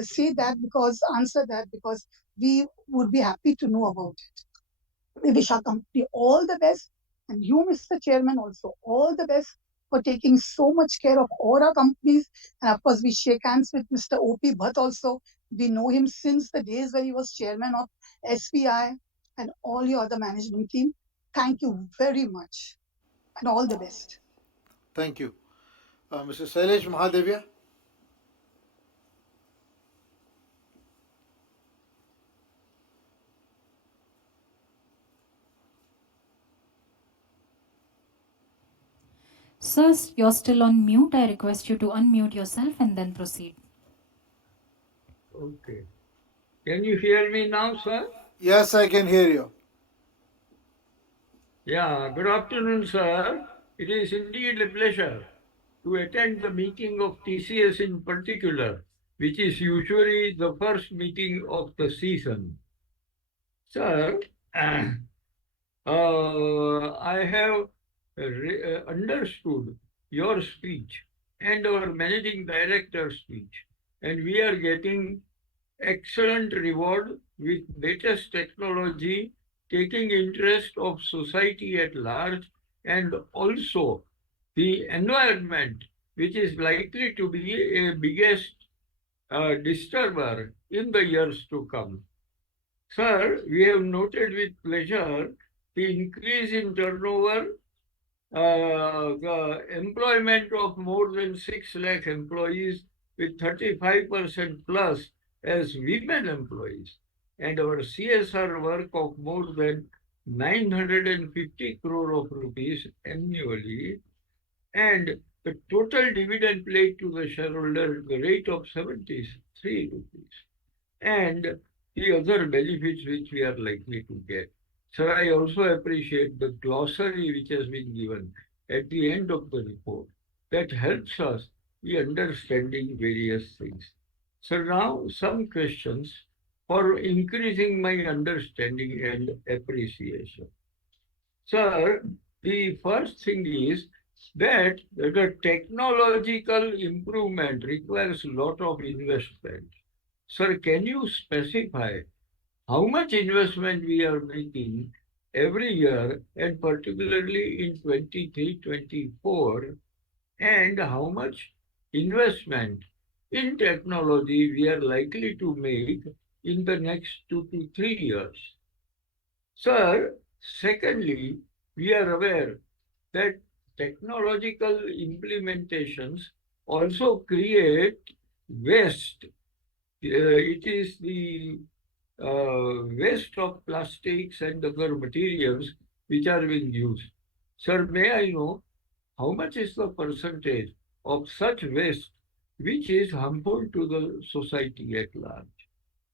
say that, because answer that, because we would be happy to know about it. We wish our company all the best, and you, Mr. Chairman, also all the best for taking so much care of all our companies. And of course, we shake hands with Mr. O.P. Bhatt also. We know him since the days when he was chairman of SBI and all your other management team. Thank you very much and all the best. Thank you. Mr. Sailesh Mahadevia. Sir, you're still on mute. I request you to unmute yourself and then proceed. Okay. Can you hear me now, sir? Yes, I can hear you. Yeah, good afternoon, sir. It is indeed a pleasure to attend the meeting of TCS in particular, which is usually the first meeting of the season. Sir, I have understood your speech and our managing director's speech, and we are getting excellent reward with latest technology, taking interest of society at large, and also the environment, which is likely to be a biggest disturber in the years to come. Sir, we have noted with pleasure the increase in turnover, the employment of more than 6 lakh employees with 35% plus as women employees, and our CSR work of more than 950 crore of rupees annually, and the total dividend paid to the shareholder at the rate of 73 rupees, and the other benefits which we are likely to get. Sir, I also appreciate the glossary which has been given at the end of the report that helps us in understanding various things. So now some questions for increasing my understanding and appreciation. Sir, the first thing is that the technological improvement requires a lot of investment. Sir, can you specify how much investment we are making every year, and particularly in 23-24, and how much investment in technology we are likely to make in the next 2 to 3 years? Sir, secondly, we are aware that technological implementations also create waste. It is the waste of plastics and other materials which are being used. Sir, may I know how much is the percentage of such waste which is harmful to the society at large?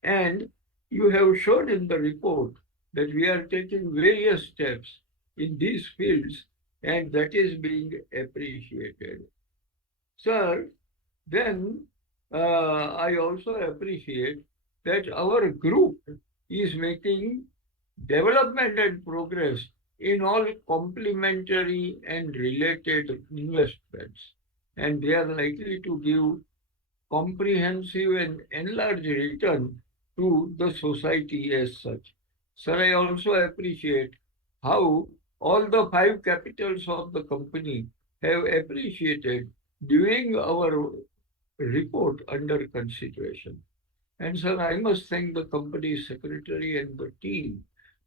And you have shown in the report that we are taking various steps in these fields, and that is being appreciated. Sir, then I also appreciate that our group is making development and progress in all complementary and related investments, and they are likely to give comprehensive and enlarged return to the society as such. Sir, I also appreciate how all the 5 capitals of the company have appreciated during our report under consideration. And sir, I must thank the company secretary and the team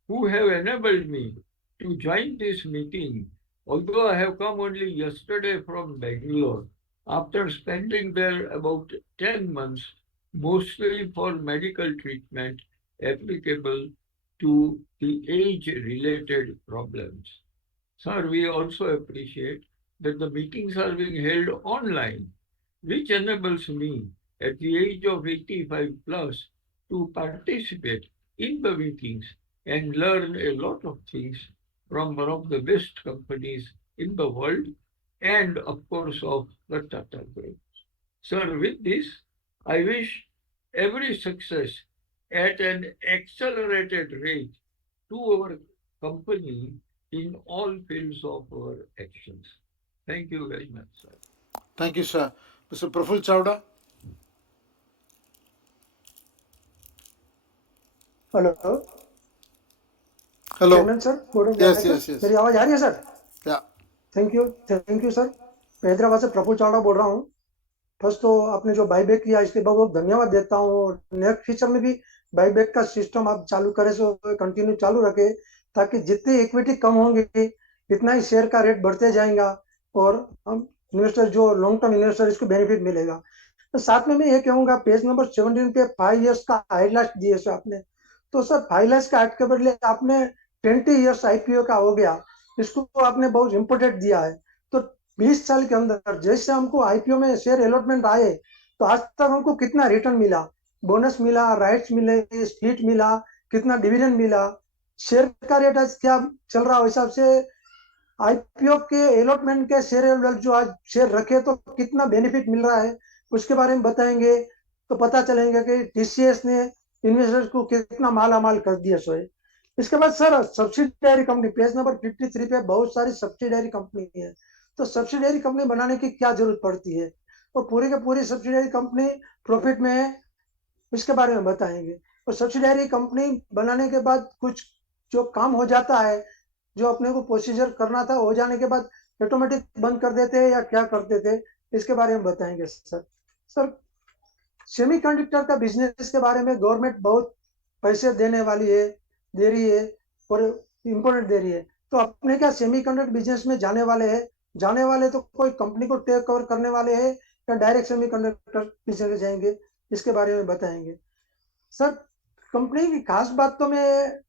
who have enabled me to join this meeting, although I have come only yesterday from Bangalore after spending there about 10 months, mostly for medical treatment applicable to the age-related problems. Sir, we also appreciate that the meetings are being held online, which enables me at the age of 85 plus to participate in the meetings and learn a lot of things from one of the best companies in the world and of course of the Tata Group. Sir, with this, I wish every success at an accelerated rate to our company in all fields of our actions. Thank you very much, sir. Thank you, sir. Mr. Praful Chawda. Hello Hello. Chairman sir, board of Yes, directors, yes, yes. मेरी आवाज आ रही है sir? Yeah. Thank you sir. Hyderabad से प्रफुल चावड़ा बोल रहा हूँ। First तो आपने जो बाईबैक किया इसके लिए बहुत धन्यवाद देता हूँ, और नेक्स्ट फ्यूचर में भी बाईबैक का सिस्टम आप चालू करें, सो कंटिन्यू चालू रखे, ताकि जितनी इक्विटी कम होंगी इतना ही शेयर का रेट बढ़ते जाएगा, और हम इन्वेस्टर जो लॉन्ग टर्म इन्वेस्टर इसको बेनिफिट मिलेगा। तो साथ में मैं ये कहूँगा, पेज नंबर 17 पे 5 इयर्स का हाईलाइट दिए सर आपने, तो सर 5 इयर्स का ऐड के बदले आपने 20 इयर्स आईपीओ का हो गया, इसको आपने बहुत इंपोर्टेंट दिया है। तो 20 साल के अंदर जैसे हमको आईपीओ में शेयर अलॉटमेंट आए, तो आज तक हमको कितना रिटर्न मिला, बोनस मिला, राइट्स मिले, स्प्लिट मिला, कितना डिविडेंड मिला, शेयर का रेट आज क्या चल रहा है, हिसाब से आईपीओ के अलॉटमेंट के शेयर होल्डर जो आज शेयर रखे तो कितना बेनिफिट मिल रहा है, उसके बारे में बताएंगे तो पता चलेगा कि टीसीएस ने इन्वेस्टर्स को कितना माला माल कर दिया सो है। इसके बाद sir subsidiary company, page number 53 पे बहुत सारी सब्सिडियरी कंपनी है, तो सब्सिडियरी कंपनी बनाने की क्या जरूरत पड़ती है, और पूरी की पूरी सब्सिडियरी कंपनी प्रॉफिट में है, इसके बारे में बताएंगे। और सब्सिडियरी कंपनी बनाने के बाद कुछ जो काम हो जाता है, जो अपने को प्रोसीजर करना था हो जाने के बाद ऑटोमेटिक बंद कर देते हैं या क्या करते थे, इसके बारे में बताएंगे सर। सर सेमीकंडक्टर का बिजनेस के बारे में गवर्नमेंट बहुत पैसे देने वाली है, दे रही है, और इम्पोर्टेंट दे रही है, तो अपने क्या सेमीकंडक्टर बिजनेस में जाने वाले हैं, जाने वाले तो कोई कंपनी को टेक ओवर करने वाले हैं या डायरेक्ट सेमीकंडक्टर बिजनेस में जाएंगे, इसके बारे में बताएंगे सर। कंपनी की खास बात तो मैं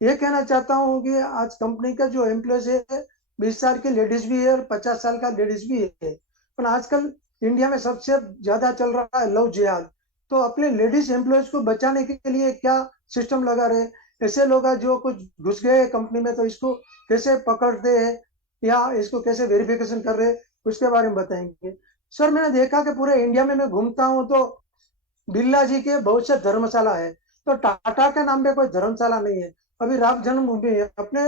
ये कहना चाहता हूँ कि आज कंपनी का जो एम्प्लॉयज है 20 साल की लेडीज भी है और 50 साल का लेडीज भी है, पर आजकल इंडिया में सबसे ज्यादा चल रहा है लव जिहाद, तो अपने लेडीज एम्प्लॉयज को बचाने के लिए क्या सिस्टम लगा रहे, ऐसे लोग हैं जो कुछ घुस गए कंपनी में, तो इसको कैसे पकड़ते हैं या इसको कैसे वेरिफिकेशन कर रहे हैं, उसके बारे में बताएंगे सर। मैंने देखा कि पूरे इंडिया में मैं घूमता हूँ तो बिरला जी के बहुत से धर्मशाला है, तो टाटा के नाम पे कोई धर्मशाला नहीं है। अभी राम जन्मभूमि है, अपने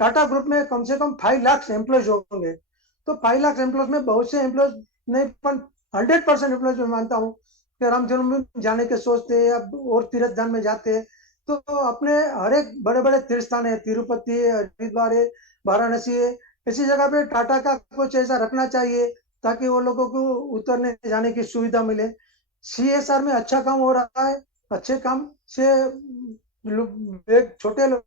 टाटा ग्रुप में कम से कम 5 लाख एम्प्लॉयज होंगे, तो 5 लाख एम्प्लॉयज में बहुत से एम्प्लॉयज नहीं, पर 100% एम्प्लॉयज में मानता हूँ कि राम जन्मभूमि जाने के सोचते हैं या और तीर्थ दान में जाते हैं, तो अपने हर एक बड़े बड़े तीर्थ स्थान है, तिरुपति है, हरिद्वार है, वाराणसी है, ऐसी जगह पे टाटा का कुछ ऐसा रखना चाहिए ताकि वो लोगों को उतरने जाने की सुविधा मिले। सीएसआर में अच्छा काम हो रहा है, अच्छे काम से एक छोटे लोग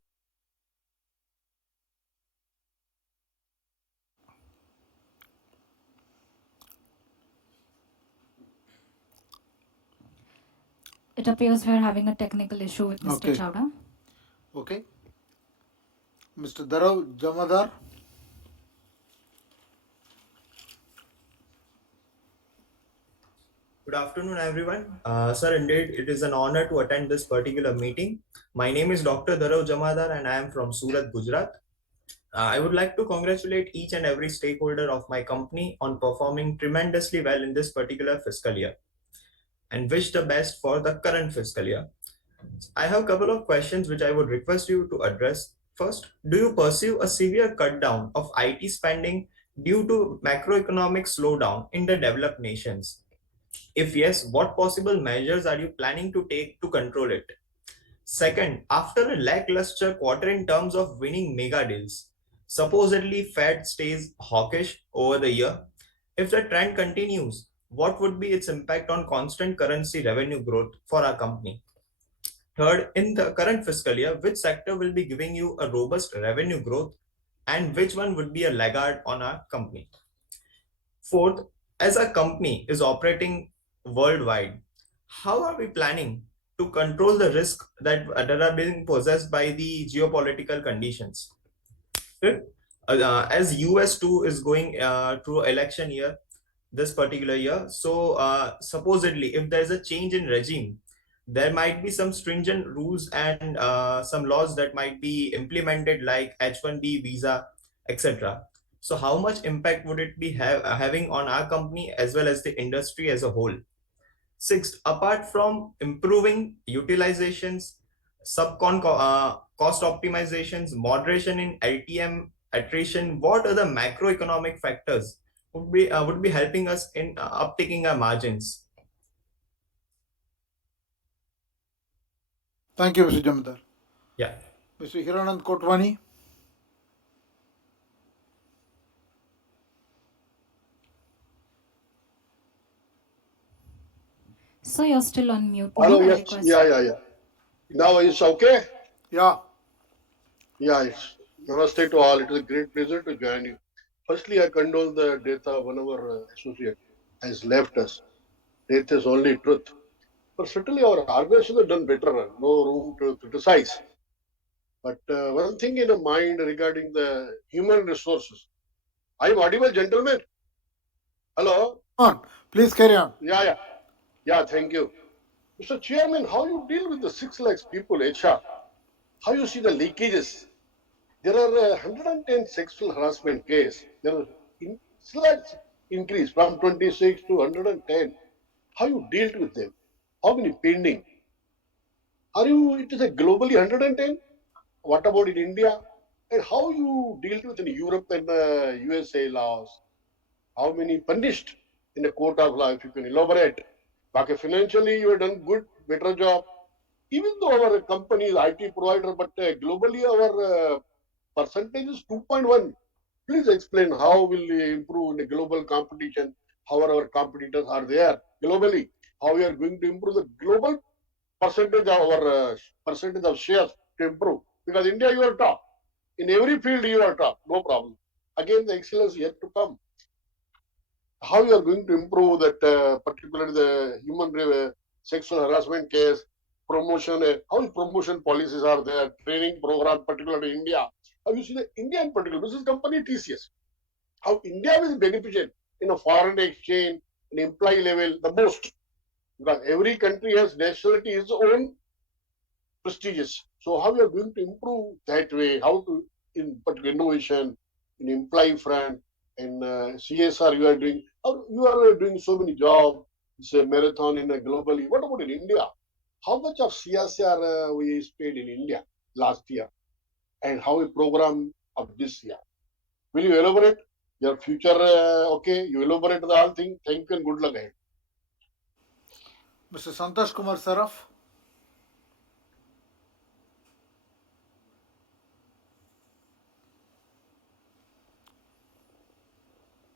It appears we're having a technical issue with Mr. Okay. Chowda. Okay. Mr. Darav Jamadar. Good afternoon, everyone. Sir, indeed, it is an honor to attend this particular meeting. My name is Dr. Dharav Jamadar and I am from Surat, Gujarat. I would like to congratulate each and every stakeholder of my company on performing tremendously well in this particular fiscal year and wish the best for the current fiscal year. I have a couple of questions which I would request you to address. First, do you pursue a severe cut down of IT spending due to macroeconomic slowdown in the developed nations? If yes, what possible measures are you planning to take to control it? Second, after a lackluster quarter in terms of winning mega deals, supposedly Fed stays hawkish over the year. If the trend continues, what would be its impact on constant currency revenue growth for our company? Third, in the current fiscal year, which sector will be giving you a robust revenue growth and which one would be a laggard on our company? Fourth, as a company is operating worldwide, how are we planning to control the risk that are being possessed by the geopolitical conditions? Fifth, as US too is going through election year this particular year, so supposedly if there is a change in regime, there might be some stringent rules and some laws that might be implemented like H1B visa, etc. So how much impact would it be having on our company as well as the industry as a whole? Sixth, apart from improving utilizations, cost optimizations, moderation in LTM attrition, what other macroeconomic factors would be helping us in uptaking our margins? Thank you, Mr. Jamadar. Yeah. Mr. Hiranand Kotwani. Sir, you're still on mute. Hello, Ma'am, I yes, request. yeah. Now it's okay? Yeah. Yeah, it's namaste to all. It is a great pleasure to join you. Firstly, I condole the death of one of our associate has left us. Death is only truth. But certainly our organization has done better. No room to criticize. But one thing in a mind regarding the human resources. I am audible, gentlemen. Hello? On. Please carry on. Yeah, thank you. Mr. Chairman, how you deal with the 6 lakhs people, HR? How you see the leakages? There are 110 sexual harassment cases. There are slight increase from 26 to 110. How you dealt with them? How many pending? It is a globally 110? What about in India? And how you dealt with in Europe and USA laws? How many punished in a court of law? If you can elaborate. Okay, financially you have done good, better job. Even though our company is IT provider, but globally our percentage is 2.1. Please explain how will we improve in a global competition, how our competitors are there globally, how we are going to improve the global percentage of our percentage of shares to improve. Because India, you are top. In every field, you are top. No problem. Again, the excellence yet to come. How you are going to improve that, particularly the human sexual harassment case, promotion, how promotion policies are there, training program, particularly in India. How you see the India in particular, this is company TCS. How India will benefit in a foreign exchange, in employee level, the most. Because every country has nationality its own prestigious. So how you are going to improve that way? How to in particular innovation, in employee front, in CSR you are doing. You are doing so many jobs. It's a marathon in a globally. What about in India? How much of CSR we spent in India last year, and how a program of this year? Will you elaborate your future? Okay, you elaborate the whole thing. Thank you and good luck ahead. Mr. Santosh Kumar Saraf.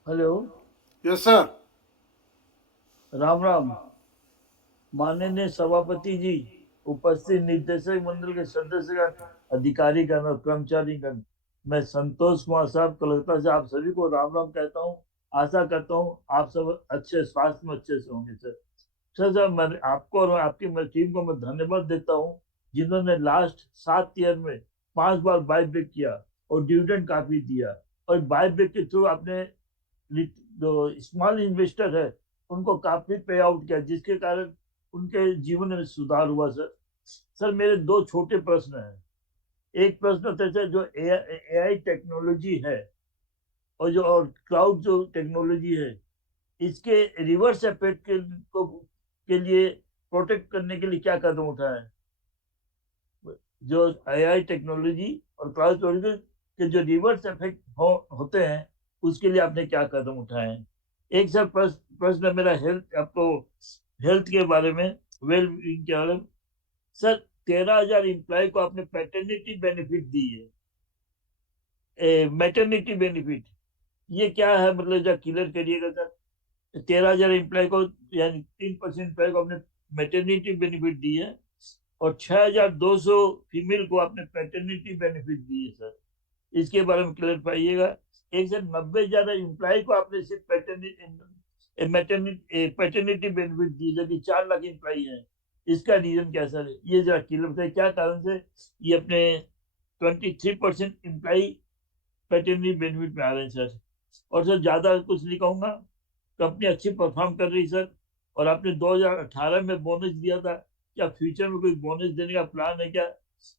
Hello Yes, sir. Ram Ram माननीय सभापति जी, उपस्थित निर्देशक मंडल के सदस्य, अधिकारी गण और कर्मचारी गण, मैं संतोष कुमार साहब कलकत्ता से आप सभी को राम राम कहता हूँ। आशा करता हूँ आप सब अच्छे स्वास्थ्य में अच्छे से होंगे। सर मैं आपको और आपकी टीम को मैं धन्यवाद देता हूँ, जिन्होंने लास्ट 7 ईयर में 5 बार बायबैक किया और डिविडेंड काफी दिया, और बायबैक के थ्रू आपने जो स्मॉल इन्वेस्टर है उनको काफी पे आउट किया, जिसके कारण उनके जीवन में सुधार हुआ। सर मेरे 2 छोटे प्रश्न हैं। एक प्रश्न था जो एआई टेक्नोलॉजी है और जो क्लाउड जो टेक्नोलॉजी है, इसके रिवर्स इफेक्ट के लिए प्रोटेक्ट करने के लिए क्या कदम उठाए? जो एआई टेक्नोलॉजी और क्लाउड टेक्नोलॉजी के जो रिवर्स इफेक्ट होते हैं, उसके लिए आपने क्या कदम उठाए हैं? एक सर प्रश्न मेरा हेल्थ के बारे में, वेल बीइंग के बारे में। सर 13,000 एम्प्लॉय को आपने पैटर्निटी बेनिफिट दी है, मैटरनिटी बेनिफिट, ये क्या है? मतलब जरा क्लियर करिएगा सर। 13,000 एम्प्लॉय को यानी 3% एम्प्लॉय को आपने मैटरनिटी बेनिफिट दी है और 6,200 फीमेल को आपने पैटर्निटी बेनिफिट दी है। सर इसके बारे में क्लियर पाइएगा। एक सर 90,000 एम्प्लॉय को आपने सिर्फ पैटर्निटी बेनिफिट दी, जबकि 4 लाख एम्प्लॉय है, इसका रीजन क्या सर? ये जरा क्लियर बताइए, क्या कारण से ये अपने 23% एम्प्लॉय पैटर्निटी बेनिफिट में आ रहे हैं सर? और सर ज्यादा कुछ नहीं कहूंगा, कंपनी अच्छी परफॉर्म कर रही सर, और आपने 2018 में बोनस दिया था, क्या फ्यूचर में कोई बोनस देने का प्लान है क्या,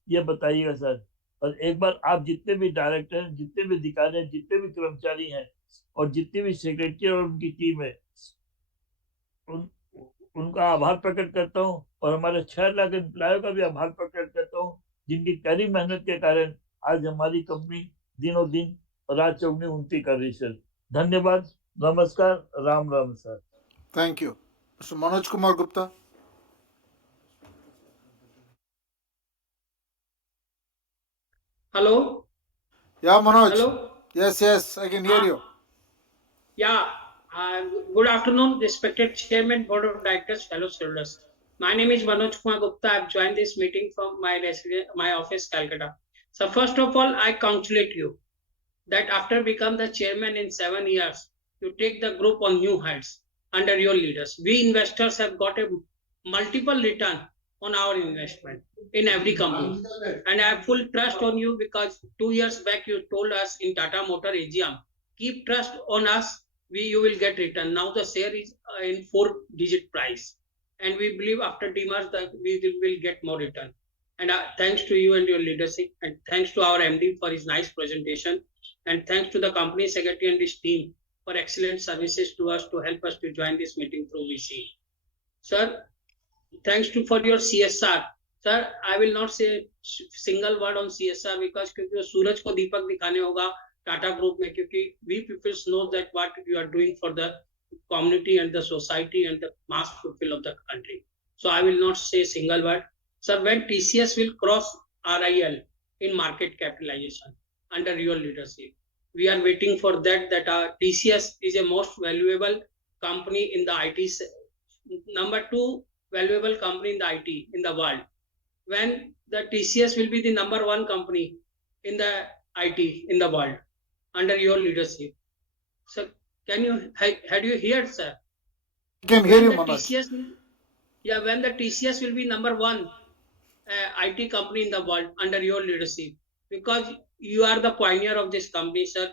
ये बताइएगा सर। और एक बार आप जितने भी डायरेक्टर हैं, जितने भी अधिकारी हैं, जितने भी कर्मचारी हैं और जितने भी सेक्रेटरी और उनकी टीम है, उनका आभार प्रकट करता हूँ, और हमारे 6 लाख एम्प्लॉय का भी आभार प्रकट करता हूँ, जिनकी कड़ी मेहनत के कारण आज हमारी कंपनी दिनों दिन रात चौगनी उन्नति कर रही सर। धन्यवाद, नमस्कार, Ram Ram sir. Thank you. Mr. Manoj Kumar Gupta. Hello? Yeah, Manoj. Hello? Yes, I can hear you. Yeah, Good afternoon, respected Chairman, Board of Directors, fellow shareholders. My name is Manoj Kumar Gupta. I've joined this meeting from my office, Calcutta. So first of all, I congratulate you that after become the chairman in 7 years, you take the group on new heights under your leaders. We investors have got a multiple return on our investment in every company. And I have full trust on you because 2 years back you told us in Tata Motor AGM, keep trust on us, you will get return. Now the share is in 4-digit price. And we believe after demerge that we will get more return. And thanks to you and your leadership, and thanks to our MD for his nice presentation, and thanks to the company secretary and his team for excellent services to us to help us to join this meeting through VC. Sir, thanks to for your CSR. Sir, I will not say single word on CSR because क्योंकि सूरज को दीपक दिखाने होगा Tata group में क्योंकि we people know that what you are doing for the community and the society and the mass people of the country. So I will not say single word. Sir, when TCS will cross RIL in market capitalization under your leadership, we are waiting for that. That TCS is a most valuable company in the IT. Number two valuable company in the IT in the world. When the TCS will be the number one company in the IT in the world under your leadership. So can you had you heard, sir? I can hear you, Manoj. When the TCS will be number one IT company in the world under your leadership, because you are the pioneer of this company, sir.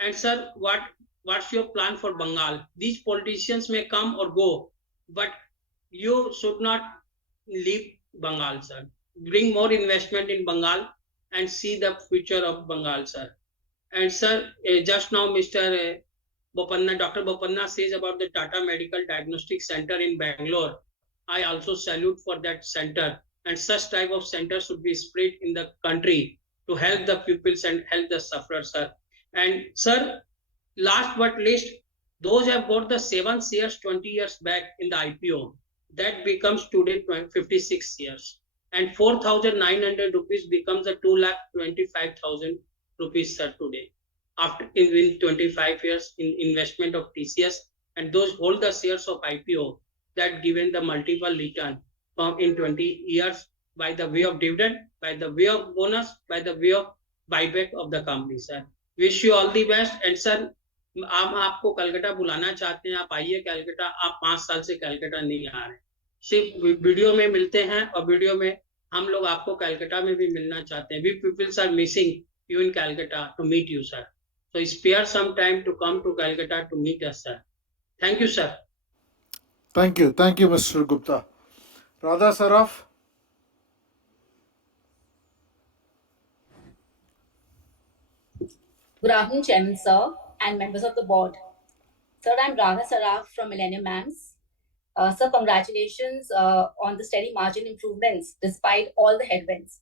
And sir, what's your plan for Bengal? These politicians may come or go, but you should not leave Bengal, sir. Bring more investment in Bengal and see the future of Bengal, sir. And sir, just now Mr. Bopanna, Dr. Bopanna says about the Tata Medical Diagnostic Center in Bangalore. I also salute for that center. And such type of center should be spread in the country to help the pupils and help the sufferers, sir. And sir, last but least, those have got the 7 shares 20 years back in the IPO. That becomes today 56 years. And 4,900 rupees becomes a 2,25,000 rupees, sir, today. After in 25 years in investment of TCS, and those hold the shares of IPO that given the multiple return from in 20 years by the way of dividend, by the way of bonus, by the way of buyback of the company, sir. Wish you all the best. And sir, हम आपको कलकत्ता बुलाना चाहते हैं, आप आइए कलकत्ता. आप 5 साल से कलकत्ता नहीं आ रहे, सिर्फ वीडियो में मिलते हैं और वीडियो में हम लोग आपको कलकत्ता में भी मिलना चाहते हैं. We peoples are missing you in Calcutta to meet you, sir. So spare some time to come to Calcutta to meet us, sir. Thank you, sir. Thank you, Mr. Gupta. Radha Saraf. Good afternoon, Chairman, sir, and members of the board. Sir, I'm Radha Saraf from Millennium Mams. Sir, congratulations on the steady margin improvements despite all the headwinds.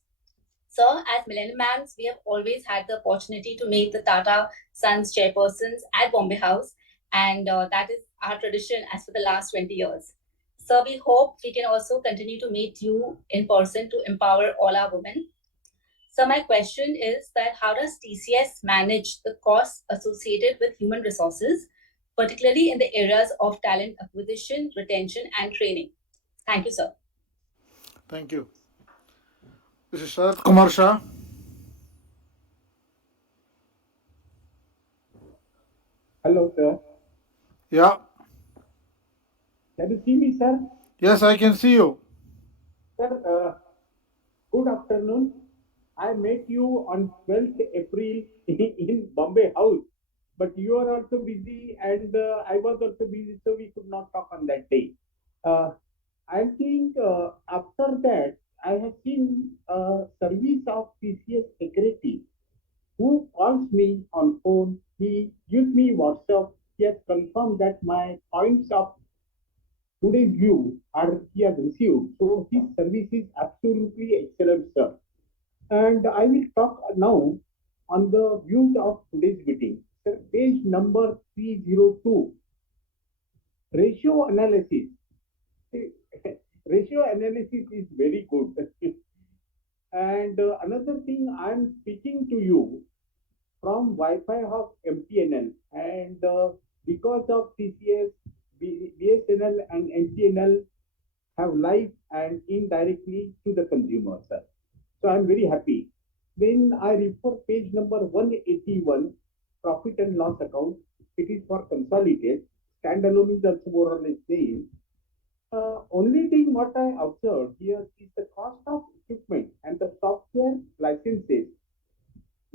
Sir, as Millennium Mams, we have always had the opportunity to meet the Tata Sons chairpersons at Bombay House, and that is our tradition as for the last 20 years. Sir, we hope we can also continue to meet you in person to empower all our women. So my question is that how does TCS manage the costs associated with human resources, particularly in the areas of talent acquisition, retention, and training? Thank you, sir. Thank you. This is Sharat Kumar Shah. Hello, sir. Yeah. Can you see me, sir? Yes, I can see you. Sir, good afternoon. I met you on 12th April in Bombay House, but you are also busy and I was also busy, so we could not talk on that day. I think after that, I have seen service of TCS secretary who calls me on phone. He gives me WhatsApp. He has confirmed that my points of today's view are he has received. So his service is absolutely excellent, sir. And I will talk now on the views of today's meeting. Sir, page number 302, ratio analysis. Ratio analysis is very good. And another thing, I'm speaking to you from Wi-Fi of MTNL, and because of TCS, BSNL and MTNL have live and indirectly to the consumer, sir. So I'm very happy. When I refer page number 181, profit and loss account, it is for consolidated. Standalone is also more or less same. Only thing what I observed here is the cost of equipment and the software licenses.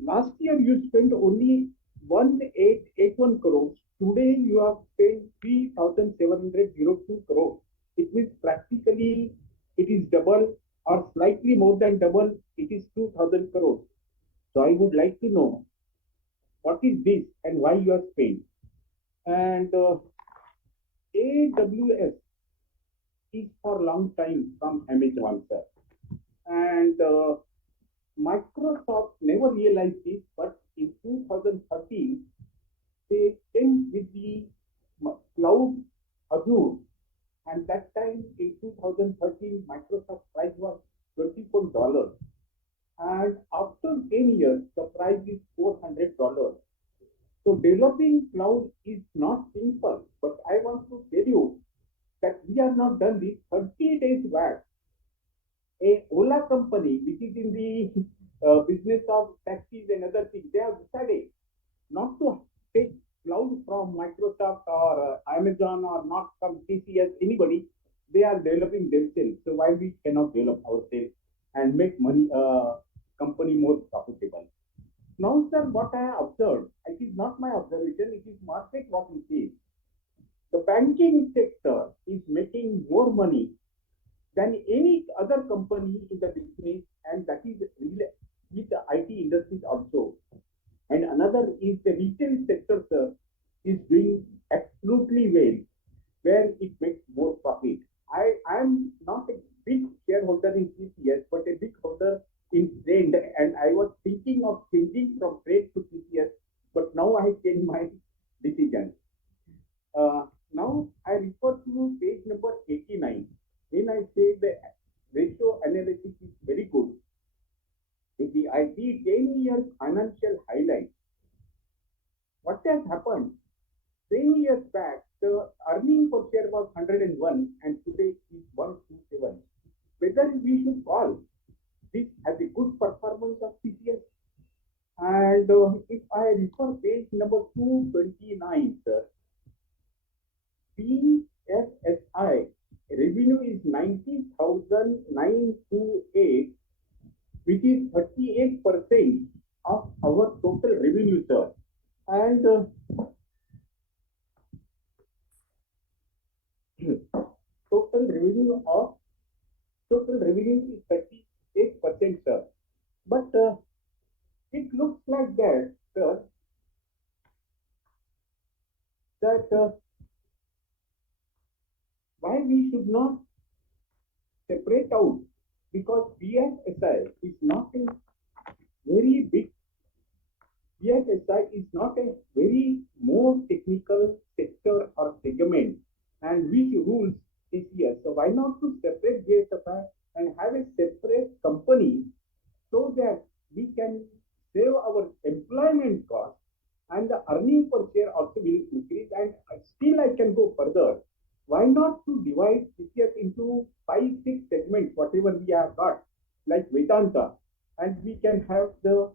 Last year you spent only 1881 crores. Today you have spent 3,702 crores. It means practically it is double or slightly more than double. It is 2,000 crores. So I would like to know what is this and why you have spent. And AWS is for long time from Amazon, sir. And Microsoft never realized this, but in 2013, they came with the cloud Azure, and that time in 2013, Microsoft price was $24, and after 10 years, the price is $400. So developing cloud is not simple, but I want to tell you that we are not done this. 30 days back, a Ola company, which is in the business of taxis and other things, they have decided not to take cloud from Microsoft or Amazon or not from TCS, anybody. They are developing themselves. So why we cannot develop ourselves and make money, company more profitable? Now, sir, what I observed, it is not my observation, it is market what we see. The banking sector is making more money than any other company in the business, and that is with the IT industries also. And another is the retail sector, sir, is doing absolutely well, where it makes more profit. I am not a big shareholder in TCS, but a big holder in Trend, and I was thinking of changing from Trend to TCS, but now I changed my decision. Now I refer to page number 89. When I say the ratio analysis is very good, if I see 10 years financial highlight, what has happened? 10 years back, the earning per share was 101 and today is 127. Whether we should call this as a good performance of TCS? And if I refer page number 229, sir, PFSI revenue is 90,928, which is 38% of our total revenue, sir. And total revenue is 38%, sir. But it looks like that, sir, that why we should not separate out, because BFSI is not a very big, BFSI is not a very more technical sector or segment, and which rules is here. So why not to separate BFSI and have a separate company so that we can save our employment cost and the earning per share also will increase. And still I can go further. Why not to divide TCS into 5-6 segments, whatever we have got, like Vedanta, and we can have the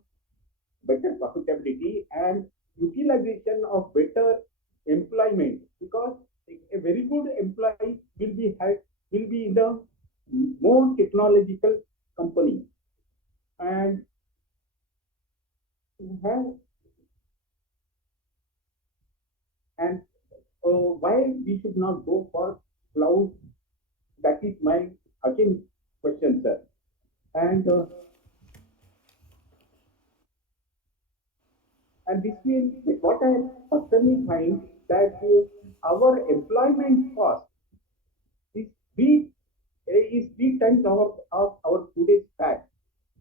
better profitability and utilization of better employment, because a very good employee will be in the more technological company, and have and why we should not go for cloud? That is my again question, sir. And this means what I personally find that our employment cost is three times of our today's tax.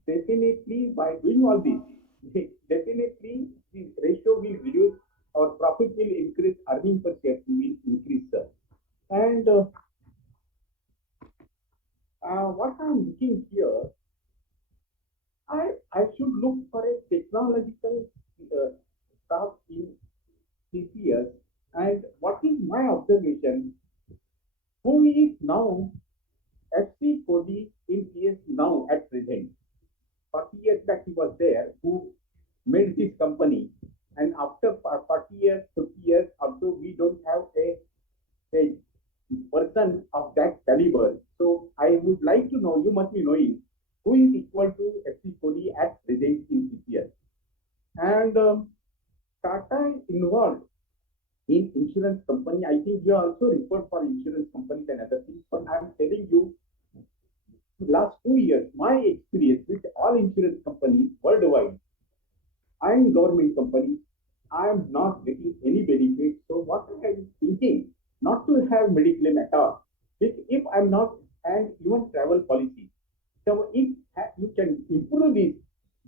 Definitely, by doing all this, definitely the ratio will reduce, our profit will increase, earning per share will increase, sir. And what I'm looking here, I should look for a technological staff in TCS, and observation. Who is now FC Cody in CS now at present? 40 years back he was there, who made his company, and after 40 years, 50 years, also we don't have a person of that caliber. So I would like to know, you must be knowing, who is equal to FC Cody at present in CCS. And Tata involved in insurance company. I think you also referred for insurance companies and other things, but I'm telling you, last 2 years, my experience with all insurance companies worldwide and government companies, I am not getting any benefit. So what I am thinking, not to have mediclaim at all. If I'm not, and even travel policy. So if you can improve this,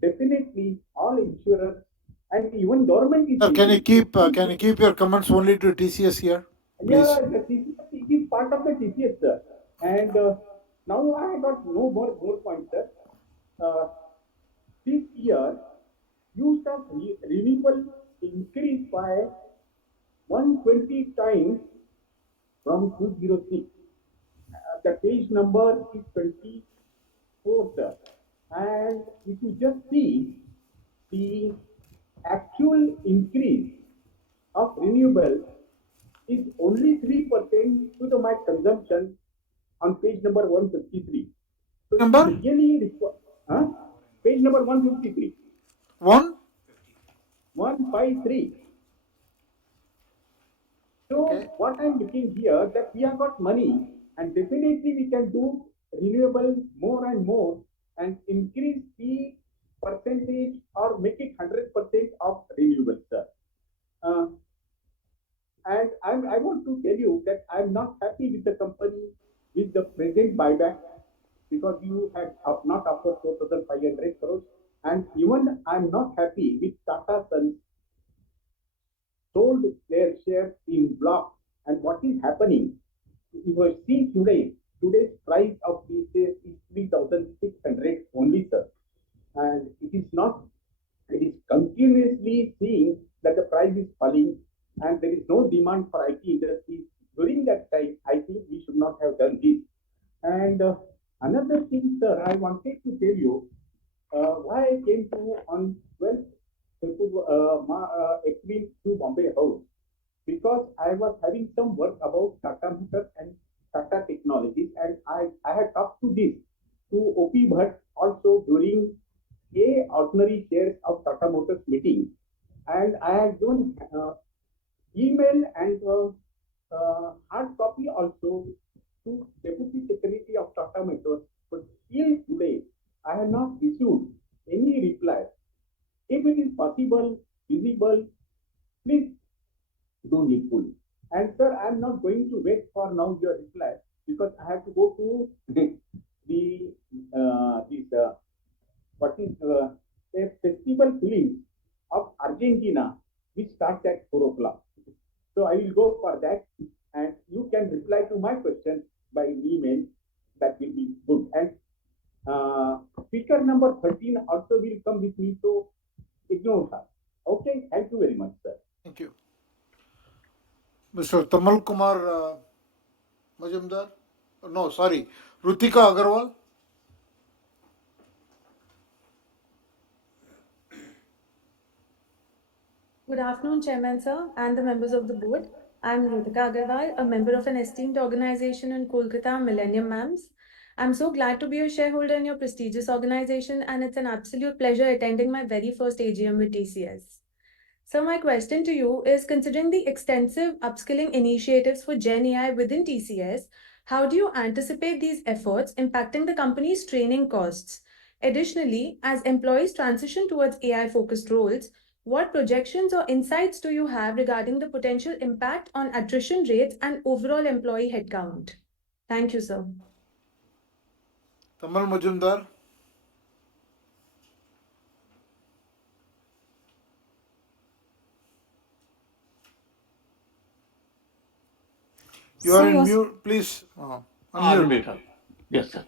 definitely all insurers and even government is. Sir, can you keep your comments only to TCS here, please? Yeah, the TCS is part of the TCS, sir. And now I got no more points, sir. This year, use of renewable increased by 120 times from 206. The page number is 24, sir. And if you just see the actual increase of renewable is only 3% to my consumption on page number 153. So number? it's really page number 153. 153. So what I'm looking here, that we have got money and definitely we can do renewable more and more and increase the percentage or make it 100% of renewable, sir. And I want to tell you that I'm not happy with the company with the present buyback, because you had not offered 4,500 crores, and even I'm not happy with Tata Sons sold their shares in block. And what is happening? You will see today's price of these shares is 3,600 only, sir. And it is continuously seeing that the price is falling and there is no demand for IT industries. During that time, I think we should not have done this. And another thing, sir, I wanted to tell you why I came to on 12th April to Bombay House, because I was having some work about Tata Motors and Tata Technologies, and I had talked to this to OP Bhatt also during a ordinary shares of Tata Motors meeting, and I have given email and hard copy also to Deputy Secretary of Tata Motors, but till today I have not received any reply. If it is possible, visible, please do needful. And sir, I am not going to wait for now your reply, because I have to go to a festival film of Argentina, which starts at 4 o'clock. So I will go for that, and you can reply to my question by email. That will be good. And speaker number 13 also will come with me, so ignore her. Okay, thank you very much, sir. Thank you. Mr. Tamal Kumar Majumdar? No, sorry. Rutika Agarwal? Good afternoon, Chairman Sir, and the members of the board. I'm Rutika Agarwal, a member of an esteemed organization in Kolkata, Millennium Mams. I'm so glad to be a shareholder in your prestigious organization, and it's an absolute pleasure attending my very first AGM with TCS. So my question to you is, considering the extensive upskilling initiatives for Gen AI within TCS, how do you anticipate these efforts impacting the company's training costs? Additionally, as employees transition towards AI-focused roles, what projections or insights do you have regarding the potential impact on attrition rates and overall employee headcount? Thank you, sir. Tamal Majumdar? You are in mute, please. Unmute. Yes, sir.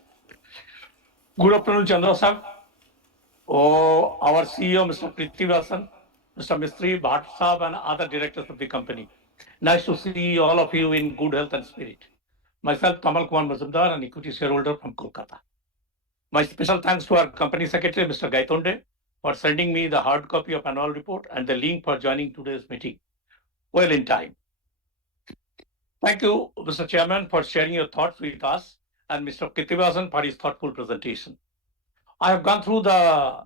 Good afternoon, Chandra sir. Our CEO, Mr. Prithvivasan, Mr. Mistry, Bhatt Saab, and other directors of the company. Nice to see all of you in good health and spirit. Myself, Tamal Kumar Mazumdar, an equity shareholder from Kolkata. My special thanks to our company secretary, Mr. Gaitonde, for sending me the hard copy of annual report and the link for joining today's meeting. Well in time. Thank you, Mr. Chairman, for sharing your thoughts with us, and Mr. Krithivasan for his thoughtful presentation. I have gone through the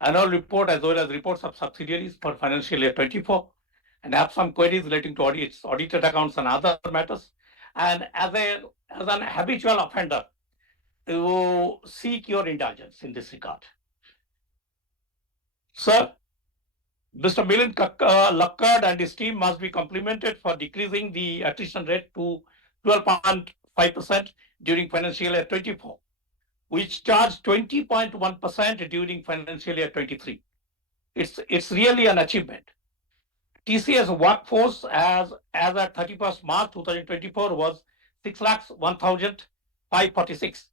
annual report as well as reports of subsidiaries for financial year 24 and have some queries relating to audits, audited accounts and other matters. And as an habitual offender, to seek your indulgence in this regard. Sir, Mr. Milind Lakkad and his team must be complimented for decreasing the attrition rate to 12.5% during financial year 24, which charged 20.1% during financial year 23. It's really an achievement. TCS workforce as at 31st March 2024 was 6,01,546.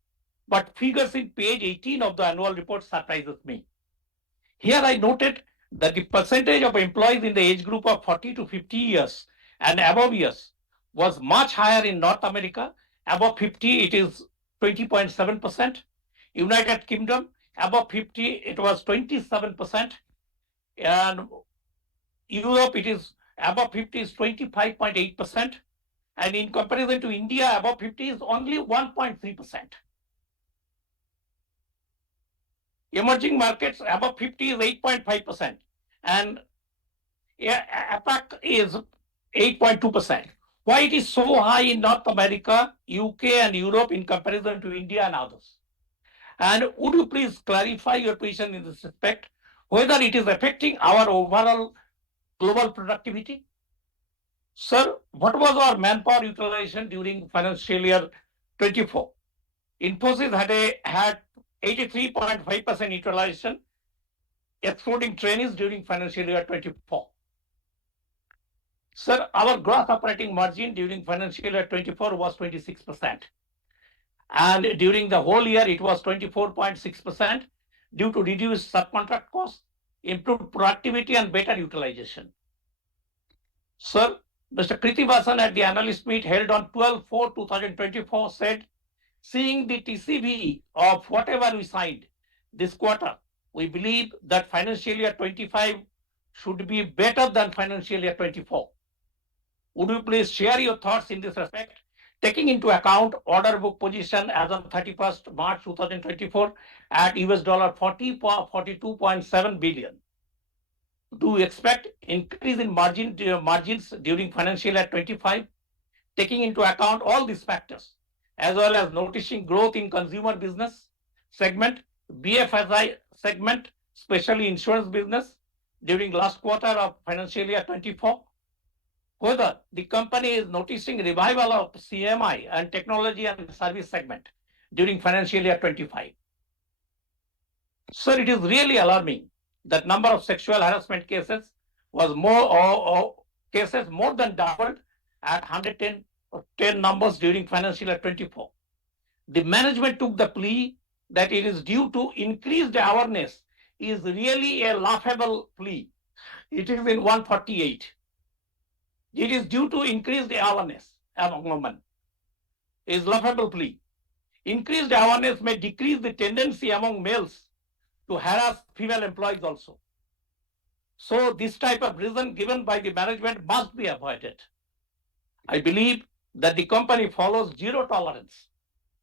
But figures in page 18 of the annual report surprises me. Here I noted that the percentage of employees in the age group of 40 to 50 years and above years was much higher in North America. Above 50, it is 20.7%. United Kingdom, above 50, it was 27%. And Europe, it is above 50 is 25.8%. And in comparison to India, above 50 is only 1.3%. Emerging markets above 50 is 8.5%. And APAC is 8.2%. Why it is so high in North America, UK and Europe in comparison to India and others? And would you please clarify your position in this respect, whether it is affecting our overall global productivity? Sir, what was our manpower utilization during financial year 24? Infosys had 83.5% utilization, excluding trainees during financial year 24. Sir, our gross operating margin during financial year 24 was 26%. And during the whole year, it was 24.6% due to reduced subcontract costs, improved productivity, and better utilization. Sir, Mr. Krithivasan at the analyst meet held on 12/4/2024 said, seeing the TCV of whatever we signed this quarter, we believe that financial year 25 should be better than financial year 24. Would you please share your thoughts in this respect, taking into account order book position as on 31st March 2024 at $42.7 billion? Do you expect increase in margins during financial year 25, taking into account all these factors, as well as noticing growth in consumer business segment, BFSI segment, especially insurance business during last quarter of financial year 24? Whether the company is noticing revival of CMI and technology and service segment during financial year 25. Sir, it is really alarming that number of sexual harassment cases was more than doubled at 110 numbers during financial year 24. The management took the plea that it is due to increased awareness is really a laughable plea. It is in 148. It is due to increased awareness among women. Is laughable plea. Increased awareness may decrease the tendency among males to harass female employees also. So this type of reason given by the management must be avoided. I believe that the company follows zero tolerance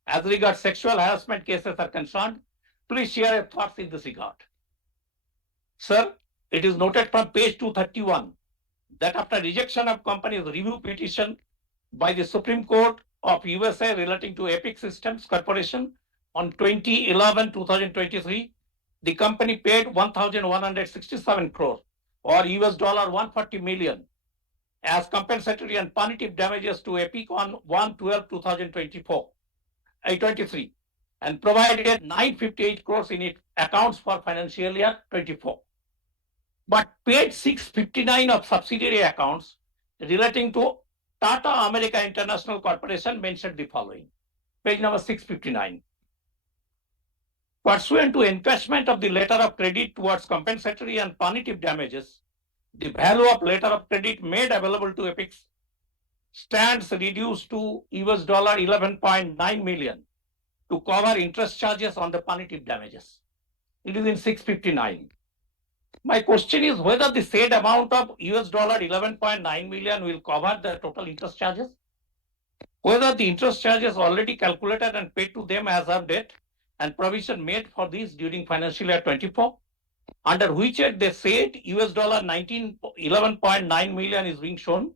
as regards sexual harassment cases are concerned. Please share your thoughts in this regard. Sir, it is noted from page 231 that after rejection of company's review petition by the Supreme Court of USA relating to Epic Systems Corporation on 2011-2023, the company paid 1,167 crore or $140 million as compensatory and punitive damages to Epic on 1/12/2023 and provided 958 crores in its accounts for financial year 24. But page 659 of subsidiary accounts relating to Tata America International Corporation mentioned the following. Page number 659. Pursuant to encashment of the letter of credit towards compensatory and punitive damages, the value of letter of credit made available to Epic's stands reduced to $11.9 million to cover interest charges on the punitive damages. It is in 659. My question is whether the said amount of $11.9 million will cover the total interest charges, whether the interest charges already calculated and paid to them as of date, and provision made for this during financial year 24, under which they said $11.9 million is being shown,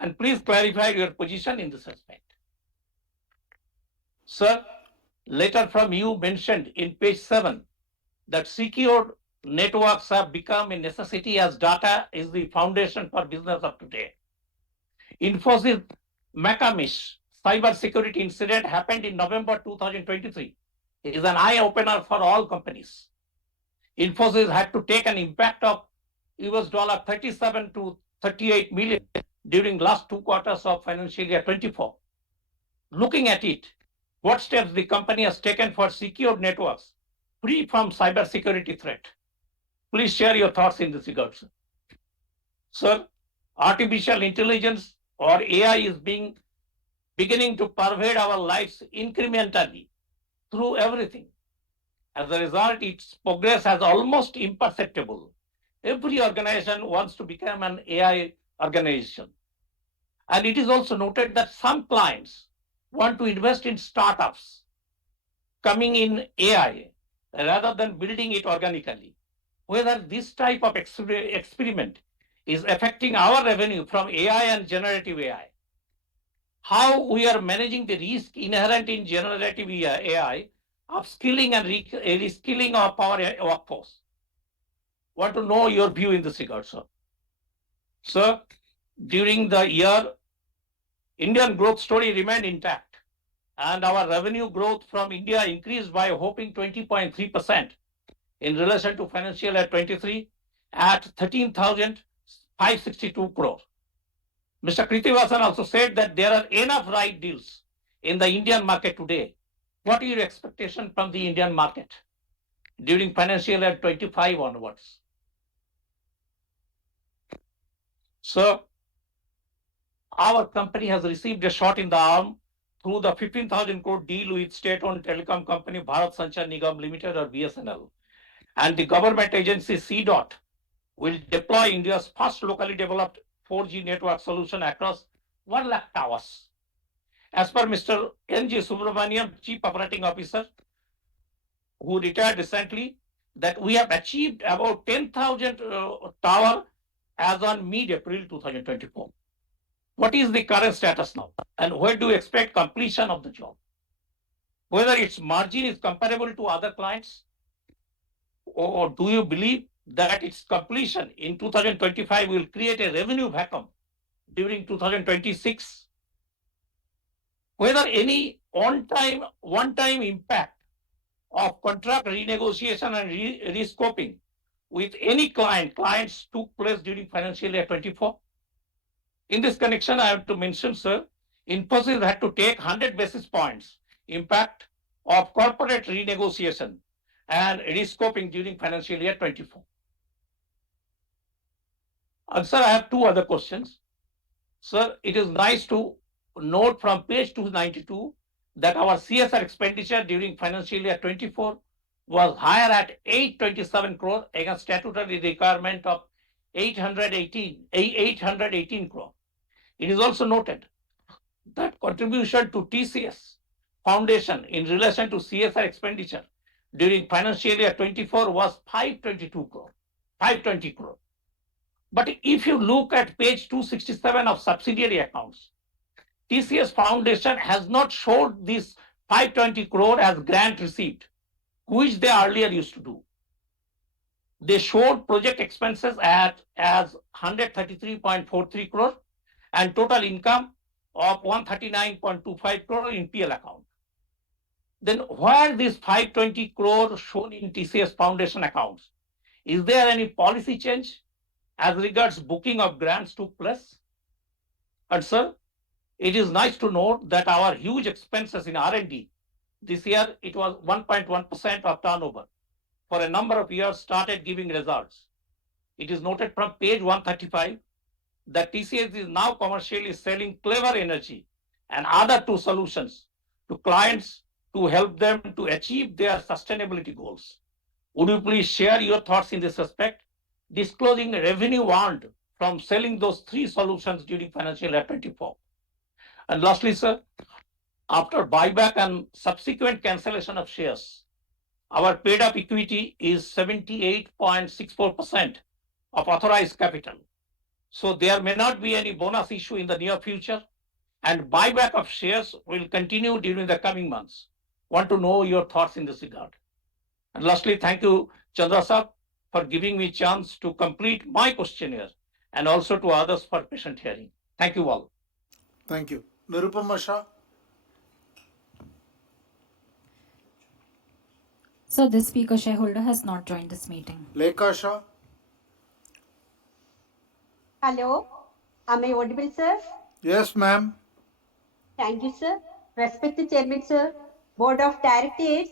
and please clarify your position in this respect. Sir, letter from you mentioned in page 7 that secure networks have become a necessity as data is the foundation for business of today. Infosys McAmish cyber security incident happened in November 2023. It is an eye-opener for all companies. Infosys had to take an impact of $37 to 38 million during last 2 quarters of financial year 24. Looking at it, what steps the company has taken for secure networks free from cybersecurity threat? Please share your thoughts in this regard, sir. Sir, artificial intelligence or AI is beginning to pervade our lives incrementally through everything. As a result, its progress is almost imperceptible. Every organization wants to become an AI organization. And it is also noted that some clients want to invest in startups coming in AI rather than building it organically. Whether this type of experiment is affecting our revenue from AI and generative AI, how we are managing the risk inherent in generative AI, upskilling and reskilling of our workforce. Want to know your view in this regard, sir. Sir, during the year, Indian growth story remained intact, and our revenue growth from India increased by a whopping 20.3% in relation to financial year 23 at 13,562 crore. Mr. Kritivasan also said that there are enough right deals in the Indian market today. What is your expectation from the Indian market during financial year 25 onwards? So, our company has received a shot in the arm through the 15,000 crore deal with state-owned telecom company Bharat Sanchar Nigam Limited or BSNL, and the government agency CDOT will deploy India's first locally developed 4G network solution across 1 lakh towers. As per Mr. N.G. Subramaniam, Chief Operating Officer, who retired recently, that we have achieved about 10,000 tower as on mid-April 2024. What is the current status now? And when do you expect completion of the job? Whether its margin is comparable to other clients, or do you believe that its completion in 2025 will create a revenue vacuum during 2026? Whether any one-time impact of contract renegotiation and rescoping with any clients took place during financial year 24? In this connection, I have to mention, sir, Infosys had to take 100 basis points impact of corporate renegotiation and rescoping during financial year 24. And sir, I have 2 other questions. Sir, it is nice to note from page 292 that our CSR expenditure during financial year 24 was higher at 827 crore against statutory requirement of 818 crore. It is also noted that contribution to TCS Foundation in relation to CSR expenditure during financial year 24 was 520 crore. But if you look at page 267 of subsidiary accounts, TCS Foundation has not showed this 520 crore as grant received, which they earlier used to do. They showed project expenses as 133.43 crore and total income of 139.25 crore in PL account. Then where this 520 crore shown in TCS Foundation accounts? Is there any policy change as regards booking of grants took place? And sir, it is nice to note that our huge expenses in R&D, this year it was 1.1% of turnover, for a number of years started giving results. It is noted from page 135 that TCS is now commercially selling Clever Energy and other two solutions to clients to help them to achieve their sustainability goals. Would you please share your thoughts in this respect, disclosing revenue earned from selling those three solutions during financial year 24? And lastly, sir, after buyback and subsequent cancellation of shares, our paid up equity is 78.64% of authorized capital. So there may not be any bonus issue in the near future, and buyback of shares will continue during the coming months. Want to know your thoughts in this regard. And lastly, thank you, Chandra sir, for giving me chance to complete my questionnaire and also to others for patient hearing. Thank you all. Thank you. Nirupama Shah. So this speaker shareholder has not joined this meeting. Lekha Shah. Hello, am I audible, sir? Yes, ma'am. Thank you, sir. Respected Chairman, sir, Board of Directors,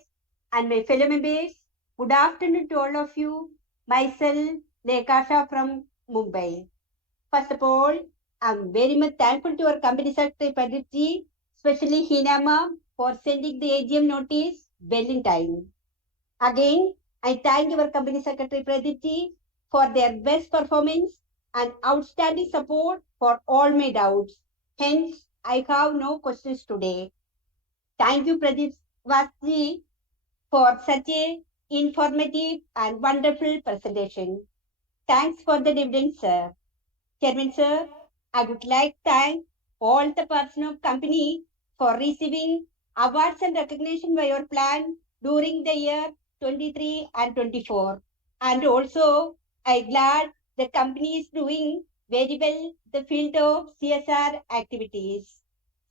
and my fellow members, good afternoon to all of you. Myself, Lekasha from Mumbai. First of all, I'm very much thankful to our Company Secretary Pradeep ji, especially Hina ma'am, for sending the AGM notice well in time. Again, I thank our Company Secretary Pradeep ji for their best performance and outstanding support for all my doubts. Hence, I have no questions today. Thank you, Pradeep Vasi, for such a informative and wonderful presentation. Thanks for the dividend, sir. Chairman, sir, I would like to thank all the personnel of company for receiving awards and recognition by your plan during the year 23 and 24. And also, I'm glad the company is doing very well the field of CSR activities.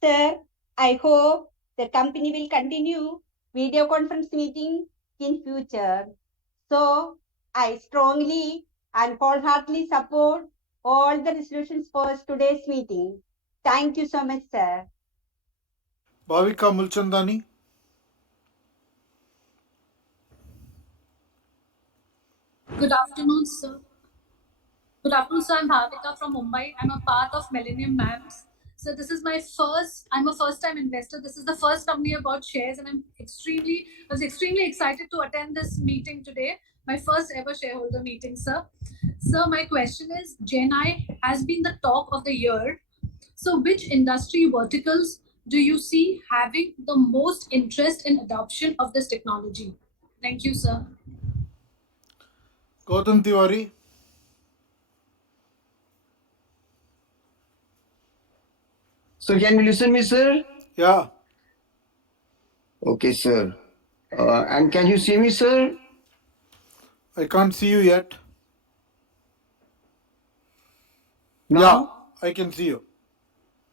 Sir, I hope the company will continue video conference meeting in future. So, I strongly and wholeheartedly support all the resolutions for today's meeting. Thank you so much, sir. Bhavika Mulchandani. Good afternoon, sir. Good afternoon, sir. I'm Bhavika from Mumbai. I'm a part of Millennium MAMS. So this is I'm a first-time investor. This is the first company I bought shares, and I was extremely excited to attend this meeting today, my first ever shareholder meeting, sir. Sir, my question is, GenAI has been the talk of the year. So which industry verticals do you see having the most interest in adoption of this technology? Thank you, sir. Gautam Tiwari. So can you listen me, sir? Yeah. Okay, sir. And can you see me, sir? I can't see you yet. Now? Yeah, I can see you.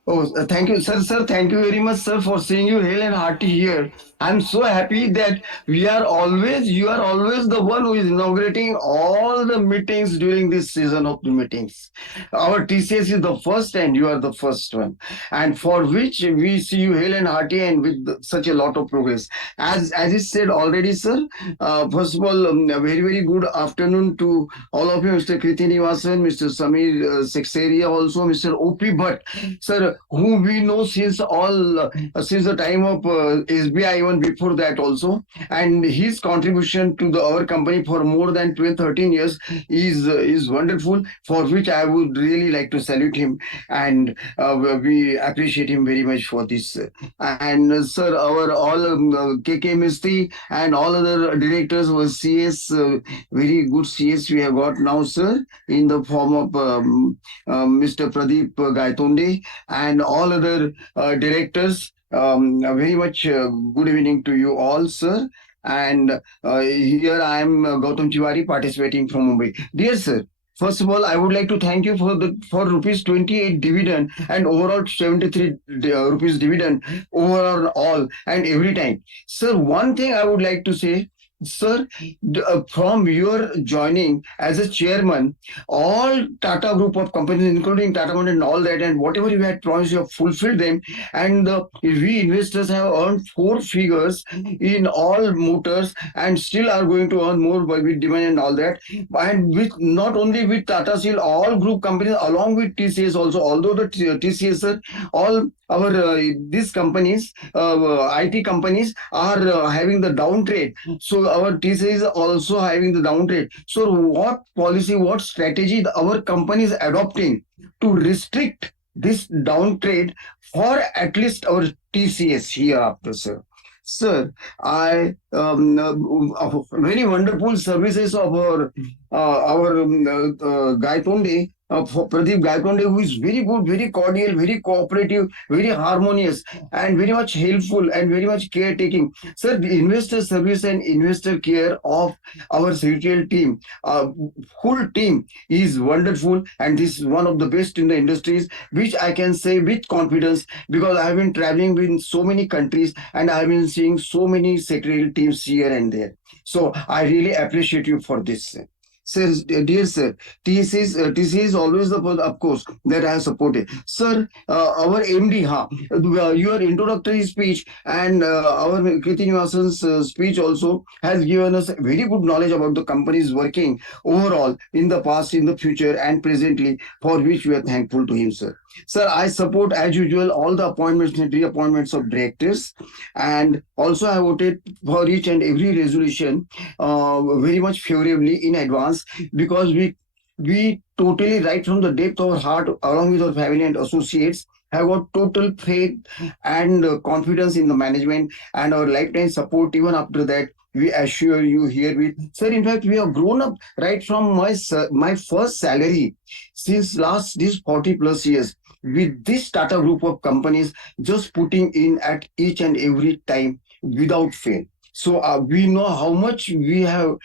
Oh, thank you, sir. Sir, thank you very much, sir, for seeing you hale and hearty here. I'm so happy that you are always the one who is inaugurating all the meetings during this season of the meetings. Our TCS is the first and you are the first one. And for which we see you hale and hearty and with such a lot of progress. As is said already, sir, first of all, a very, very good afternoon to all of you, Mr. Kriti Nivasan, Mr. Samir Seksaria, also Mr. O.P. Bhatt, sir, whom we know since the time of SBI, even before that also, and his contribution to our company for more than 12-13 years is wonderful, for which I would really like to salute him, and we appreciate him very much for this. And sir, our all KK Mistry and all other directors were CS, very good CS we have got now, sir, in the form of Mr. Pradeep Gaitonde and all other directors. Very much good evening to you all, sir. And here I am, Gautam Tiwari, participating from Mumbai. Dear sir, first of all, I would like to thank you for rupees 28 dividend and overall 73 rupees dividend overall and every time. Sir, one thing I would like to say, Sir, from your joining as a chairman, all Tata group of companies, including Tata Motors and all that, and whatever you had promised, you have fulfilled them. And we investors have earned four figures in all motors, and still are going to earn more by with demand and all that. And with not only with Tata Steel, all group companies along with TCS also. Although the TCS, sir, all our these companies, IT companies are having the downtrade. So our TCS is also having the downtrade. So what policy, what strategy our company is adopting to restrict this downtrade for at least our TCS hereafter, sir? Sir, I very wonderful services of our Gaitonde, for Pradeep Gaitonde, who is very good, very cordial, very cooperative, very harmonious, and very much helpful and very much caretaking. Sir, the investor service and investor care of our secretarial team, whole team is wonderful, and this is one of the best in the industries, which I can say with confidence because I have been traveling in so many countries and I have been seeing so many secretarial teams here and there. So I really appreciate you for this. Sir, dear sir, TC is always the of course that I have supported. Sir, our MD, your introductory speech and our Kriti Nivasan's speech also has given us very good knowledge about the company's working overall in the past, in the future, and presently, for which we are thankful to him, sir. Sir, I support as usual all the appointments and reappointments of directors, and also I voted for each and every resolution very much favorably in advance because we totally right from the depth of our heart along with our family and associates have got total faith and confidence in the management and our lifetime support even after that we assure you here with sir. In fact, we have grown up right from my first salary since last these 40 plus years with this Tata group of companies, just putting in at each and every time without fail. So we know how much you have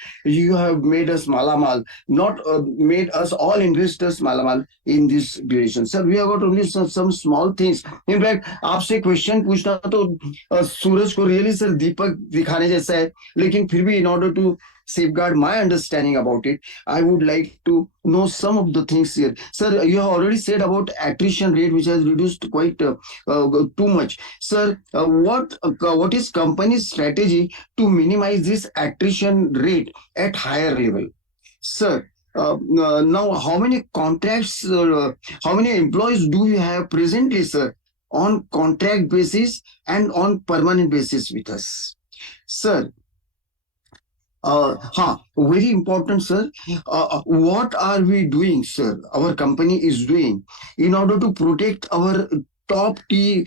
made us malamal, not made us all investors malamal in this duration. Sir, we have got only some small things. In fact, आपसे question पूछना तो सूरज को really sir दीपक दिखाने जैसा है, लेकिन फिर भी in order to safeguard my understanding about it, I would like to know some of the things here. Sir, you have already said about attrition rate, which has reduced quite too much. Sir, what is company's strategy to minimize this attrition rate at higher level? Sir, now how many contracts, how many employees do you have presently, sir, on contract basis and on permanent basis with us? Sir, very important, sir. What are we doing, sir? Our company is doing in order to protect our top key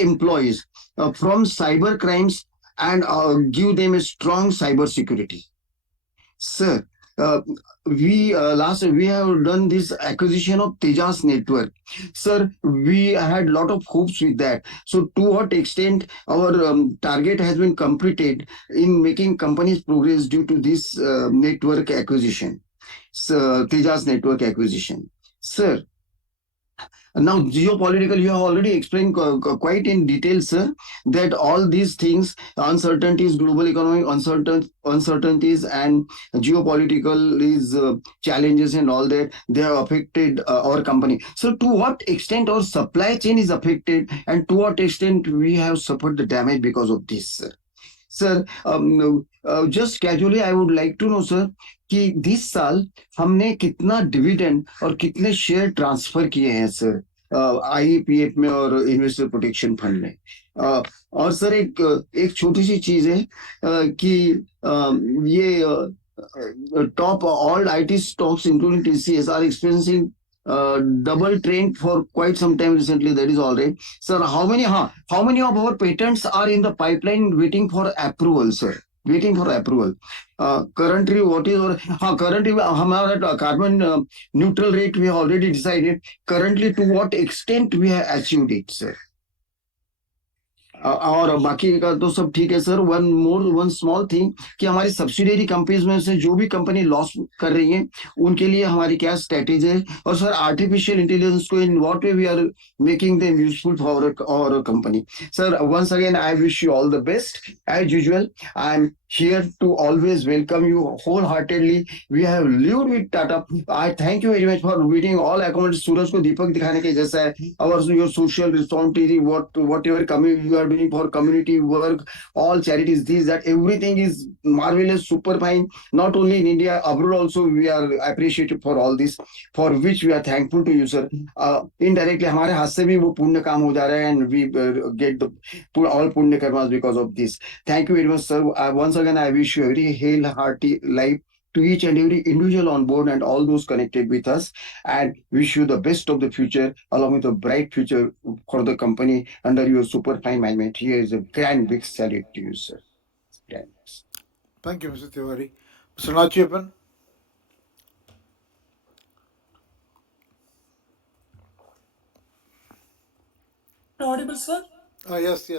employees from cyber crimes and give them a strong cyber security. Sir, we have done this acquisition of Tejas network. Sir, we had a lot of hopes with that. So to what extent our target has been completed in making companies progress due to this network acquisition, Tejas network acquisition. Sir, now, geopolitical, you have already explained quite in detail, sir, that all these things, uncertainties, global economic uncertainties, and geopolitical is challenges and all that, they have affected our company. So, to what extent our supply chain is affected, and to what extent we have suffered the damage because of this, sir? Sir, just casually I would like to know, sir, कि 20 साल हमने कितना dividend और कितने share transfer किए हैं sir IPF में और इन्वेस्टर प्रोटेक्शन फंड में और सर एक छोटी सी चीज है कि ये top all IT stocks including TCS are experiencing double trend for quite some time recently. That is all right, sir. How many of our patents are in the pipeline waiting for approval, sir? Waiting for approval. Currently, what is our currently हमारा carbon neutral rate we have already decided. Currently, to what extent we have achieved it, sir? और बाकी का तो सब ठीक है sir. One small thing कि हमारी सब्सिडियरी कंपनीज में से जो भी कंपनी लॉस कर रही है उनके लिए हमारी क्या स्ट्रेटेजी है, और सर आर्टिफिशियल इंटेलिजेंस को in what way we are making them useful for our company. Sir once again I wish you all the best as usual. I am here to always welcome you wholeheartedly. We have lived with Tata. I thank you very much for meeting all accountants. सूरज को दीपक दिखाने के जैसा है। Our your social responsibility, whatever you are doing for community work, all charities, this that everything is marvelous, super fine. Not only in India, abroad also we are appreciated for all this, for which we are thankful to you, sir. Indirectly हमारे हाथ से भी वो पुण्य काम हो जा रहा है, and we get the all punya karmas because of this. Thank you very much, sir. Once again, I wish you a very hail hearty life to each and every individual on board and all those connected with us, and wish you the best of the future along with a bright future for the company under your super fine management. Here is a grand big salute to you, sir. Grand. Thank you, Mr. Tiwari. Mr. Nachiappan. Audible, sir? Yes.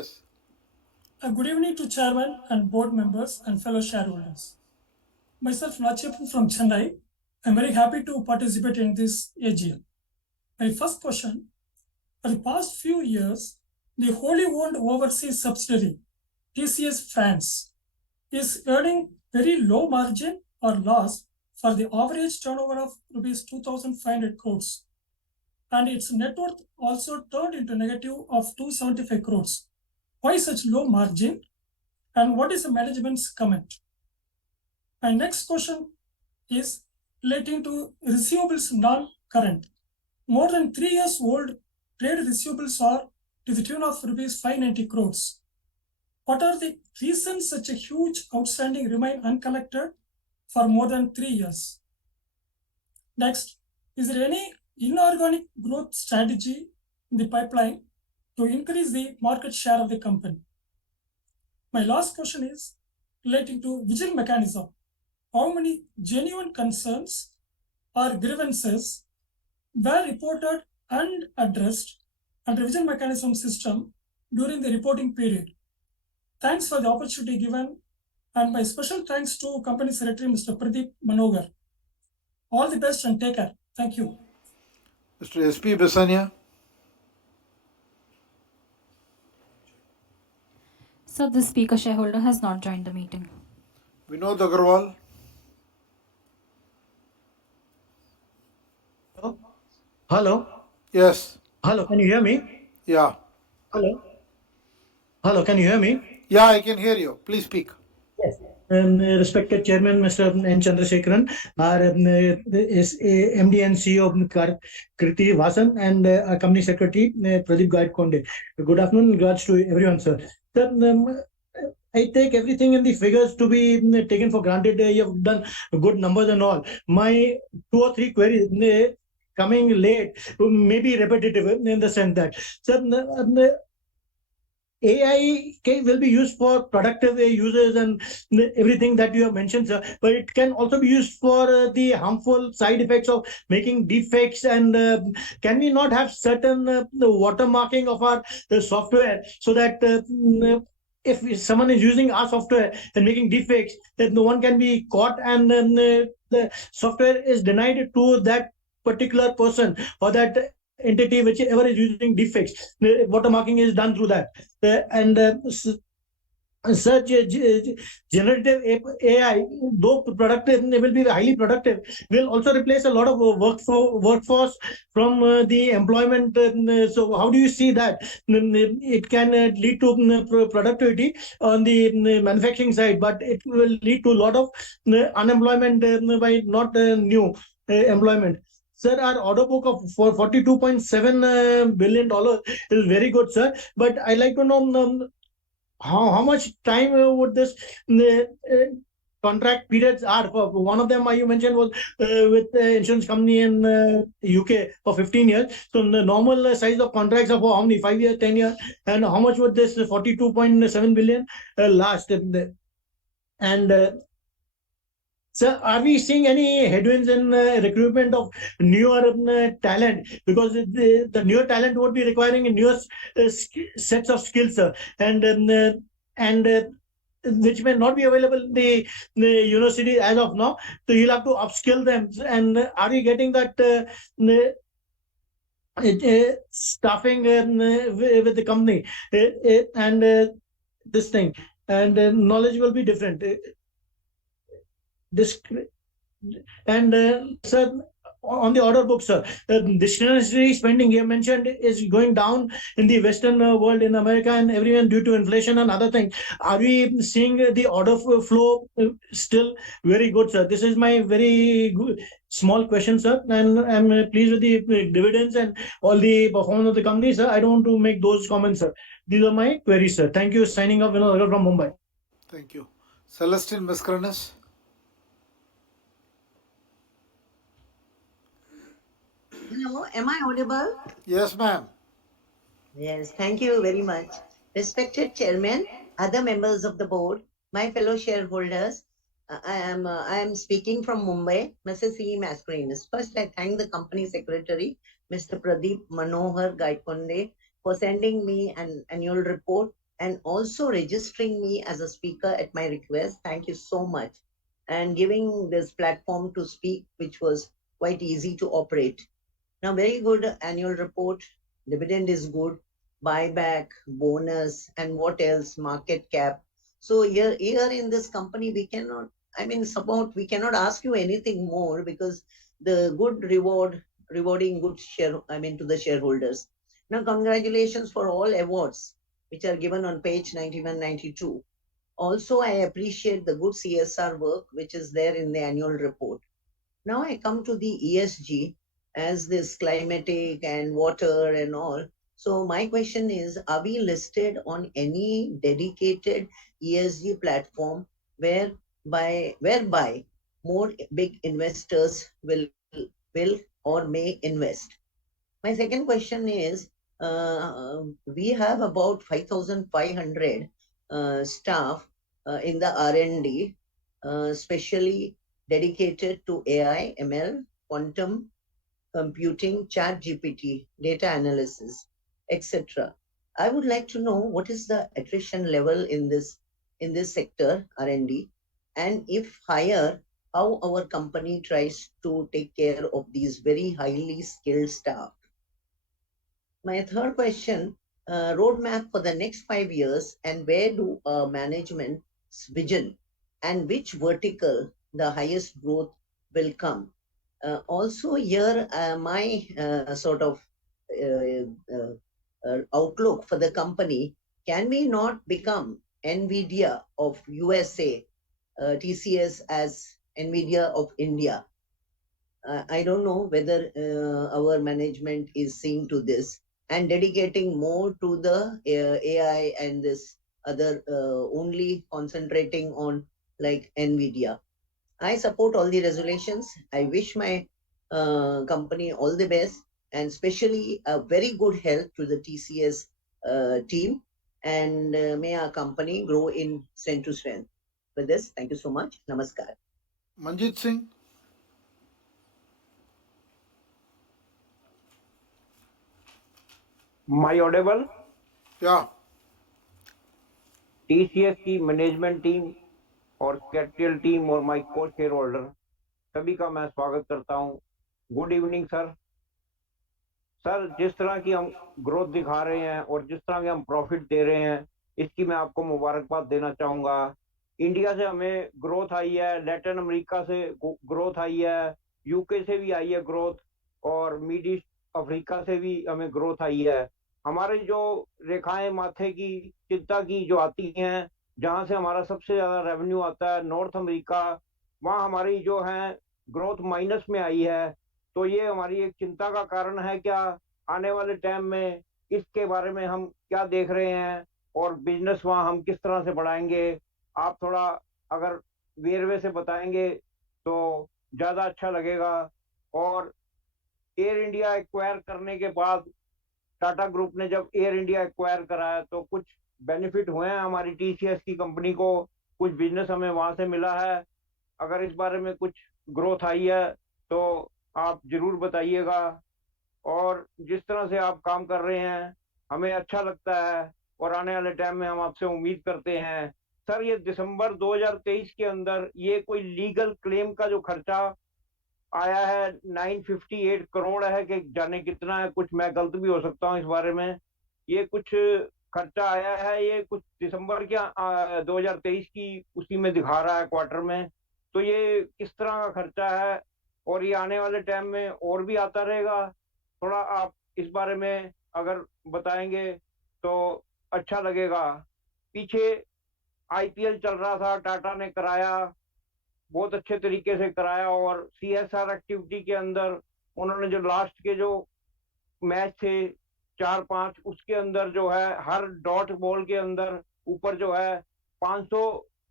Good evening to chairman and board members and fellow shareholders. Myself, Nachiappan from Chennai. I'm very happy to participate in this AGM. My first question: for the past few years, the wholly owned overseas subsidiary, TCS France, is earning very low margin or loss for the average turnover of rupees 2,500 crores. And its net worth also turned into negative of 275 crores. Why such low margin? And what is the management's comment? My next question is relating to receivables non-current. More than 3 years old trade receivables are to the tune of rupees 590 crores. What are the reasons such a huge outstanding remain uncollected for more than 3 years? Next, is there any inorganic growth strategy in the pipeline to increase the market share of the company? My last question is relating to vigil mechanism. How many genuine concerns or grievances were reported and addressed under vigil mechanism system during the reporting period? Thanks for the opportunity given, and my special thanks to Company Secretary Mr. Pradeep Manogar. All the best and take care. Thank you. Mr. S.P. Besania. So the speaker shareholder has not joined the meeting. Vinod Agarwal. Hello. Yes. Hello, can you hear me? Yeah. Hello. Hello, can you hear me? Yeah, I can hear you. Please speak. Yes. Respected Chairman, Mr. N. Chandrasekharan, our MD and CEO of Kriti Vasan, and our Company Secretary, Pradeep Gaikonde. Good afternoon, regards to everyone, sir. Sir, I take everything in the figures to be taken for granted. You have done good numbers and all. My 2 or 3 queries coming late may be repetitive in the sense that, sir, AI will be used for productive uses and everything that you have mentioned, sir. But it can also be used for the harmful side effects of making defects. And can we not have certain watermarking of our software so that if someone is using our software and making defects, that no one can be caught, and the software is denied to that particular person or that entity whichever is using defects. Watermarking is done through that. And such generative AI, though productive, will be highly productive, will also replace a lot of workforce from the employment. So how do you see that? It can lead to productivity on the manufacturing side, but it will lead to a lot of unemployment by not new employment. Sir, our order book of $42.7 billion is very good, sir. But I'd like to know how much time would this contract periods are. One of them you mentioned was with the insurance company in UK for 15 years. So the normal size of contracts are for how many? 5 years, 10 years? And how much would this 42.7 billion last? And Sir, are we seeing any headwinds in recruitment of newer talent? Because the newer talent would be requiring newer sets of skills, sir, and which may not be available in the university as of now. So you'll have to upskill them. And are you getting that staffing with the company? And this thing, and knowledge will be different. This and sir, on the order book, sir, discretionary spending you mentioned is going down in the Western world, in America and everyone, due to inflation and other things. Are we seeing the order flow still very good, sir? This is my very good, small question, sir, and I'm pleased with the dividends and all the performance of the company, sir. I don't want to make those comments, sir. These are my queries, sir. Thank you. Signing off, Vinod from Mumbai. Thank you. Celestine Mascarenas. Hello, am I audible? Yes, ma'am. Yes, thank you very much. Respected Chairman, other members of the board, my fellow shareholders, I am speaking from Mumbai, Mrs. E. Mascarenas. First, I thank the company secretary, Mr. Pradeep Manohar Gaikonde, for sending me an annual report and also registering me as a speaker at my request. Thank you so much. And giving this platform to speak, which was quite easy to operate. Now, very good annual report. Dividend is good. Buyback, bonus, and what else? Market cap. So here in this company, we cannot. I mean, support. We cannot ask you anything more because the good rewarding good share. I mean, to the shareholders. Now, congratulations for all awards which are given on page 91, 92. Also, I appreciate the good CSR work which is there in the annual report. Now I come to the ESG as this climatic and water and all. So my question is, are we listed on any dedicated ESG platform whereby more big investors will or may invest? My second question is, we have about 5,500 staff in the R&D, especially dedicated to AI, ML, quantum computing, chat GPT, data analysis, etc. I would like to know what is the attrition level in this sector, R&D, and if higher, how our company tries to take care of these very highly skilled staff. My third question, roadmap for the next 5 years, and where do management's vision and which vertical the highest growth will come? Also here, my sort of outlook for the company, can we not become NVIDIA of USA, TCS as NVIDIA of India? I don't know whether our management is seeing to this and dedicating more to the AI and this other, only concentrating on like NVIDIA. I support all the resolutions. I wish my company all the best, and especially a very good health to the TCS team, and may our company grow in strength to strength. With this, thank you so much. Namaskar. Manjit Singh. My audible? Yeah. TCS की management team और capital team और my को share holder सभी का मैं स्वागत करता हूं। Good evening sir. सर, जिस तरह की हम ग्रोथ दिखा रहे हैं और जिस तरह के हम प्रॉफिट दे रहे हैं, इसकी मैं आपको मुबारकबाद देना चाहूंगा। इंडिया से हमें ग्रोथ आई है, लैटिन अमेरिका से ग्रोथ आई है, यूके से भी आई है ग्रोथ, और मिड ईस्ट अफ्रीका से भी हमें ग्रोथ आई है। हमारी जो रेखाएं माथे की चिंता की जो आती हैं, जहां से हमारा सबसे ज्यादा रेवेन्यू आता है, नॉर्थ अमेरिका, वहां हमारी जो है ग्रोथ माइनस में आई है। तो ये हमारी एक चिंता का कारण है। क्या आने वाले टाइम में इसके बारे में हम क्या देख रहे हैं और बिजनेस वहां हम किस तरह से बढ़ाएंगे? आप थोड़ा अगर वेरवे से बताएंगे तो ज्यादा अच्छा लगेगा। और एयर इंडिया एक्वायर करने के बाद, टाटा ग्रुप ने जब एयर इंडिया एक्वायर कराया तो कुछ बेनिफिट हुए हैं हमारी टीसीएस की कंपनी को, कुछ बिजनेस हमें वहां से मिला है। अगर इस बारे में कुछ ग्रोथ आई है तो आप जरूर बताइएगा। और जिस तरह से आप काम कर रहे हैं हमें अच्छा लगता है और आने वाले टाइम में हम आपसे उम्मीद करते हैं। सर, ये दिसंबर 2023 के अंदर ये कोई लीगल क्लेम का जो खर्चा आया है 958 करोड़ है कि जाने कितना है, कुछ मैं गलत भी हो सकता हूँ इस बारे में। ये कुछ खर्चा आया है, ये कुछ दिसंबर के 2023 की उसी में दिखा रहा है क्वार्टर में। तो ये किस तरह का खर्चा है और ये आने वाले टाइम में और भी आता रहेगा? थोड़ा आप इस बारे में अगर बताएंगे तो अच्छा लगेगा। पीछे आईपीएल चल रहा था, टाटा ने कराया, बहुत अच्छे तरीके से कराया, और सीएसआर एक्टिविटी के अंदर उन्होंने जो लास्ट के जो मैच थे 4-5, उसके अंदर जो है हर डॉट बॉल के अंदर ऊपर जो है 500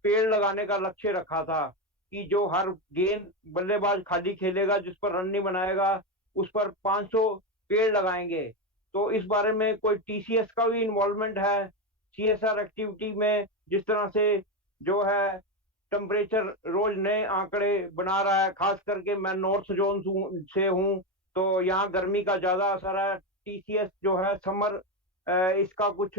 पेड़ लगाने का लक्ष्य रखा था कि जो हर गेंद बल्लेबाज खाली खेलेगा जिस पर रन नहीं बनाएगा उस पर 500 पेड़ लगाएंगे। तो इस बारे में कोई टीसीएस का भी इन्वॉल्वमेंट है सीएसआर एक्टिविटी में? जिस तरह से जो है टेम्परेचर रोज नए आंकड़े बना रहा है, खास करके मैं नॉर्थ जोन से हूँ तो यहाँ गर्मी का ज्यादा असर है। टीसीएस जो है समर इसका कुछ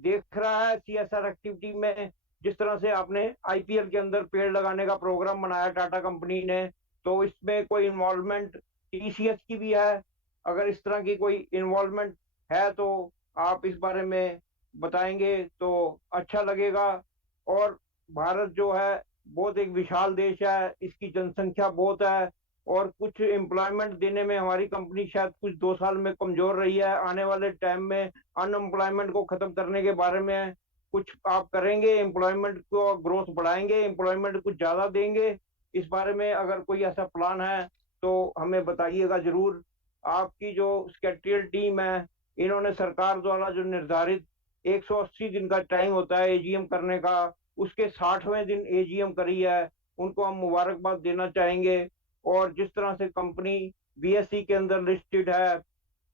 देख रहा है सीएसआर एक्टिविटी में? जिस तरह से आपने आईपीएल के अंदर पेड़ लगाने का प्रोग्राम बनाया टाटा कंपनी ने, तो इसमें कोई इन्वॉल्वमेंट टीसीएस की भी है? अगर इस तरह की कोई इन्वॉल्वमेंट है तो आप इस बारे में बताएंगे तो अच्छा लगेगा। और भारत जो है बहुत एक विशाल देश है, इसकी जनसंख्या बहुत है, और कुछ एम्प्लॉयमेंट देने में हमारी कंपनी शायद कुछ 2 साल में कमजोर रही है। आने वाले टाइम में अनएम्प्लॉयमेंट को खत्म करने के बारे में कुछ आप करेंगे? एम्प्लॉयमेंट को ग्रोथ बढ़ाएंगे, एम्प्लॉयमेंट कुछ ज्यादा देंगे? इस बारे में अगर कोई ऐसा प्लान है तो हमें बताइएगा जरूर। आपकी जो सेक्रेटरियल टीम है, इन्होंने सरकार द्वारा जो निर्धारित 180 दिन का टाइम होता है एजीएम करने का, उसके 60वें दिन एजीएम करी है, उनको हम मुबारकबाद देना चाहेंगे। और जिस तरह से कंपनी बीएसई के अंदर लिस्टेड है,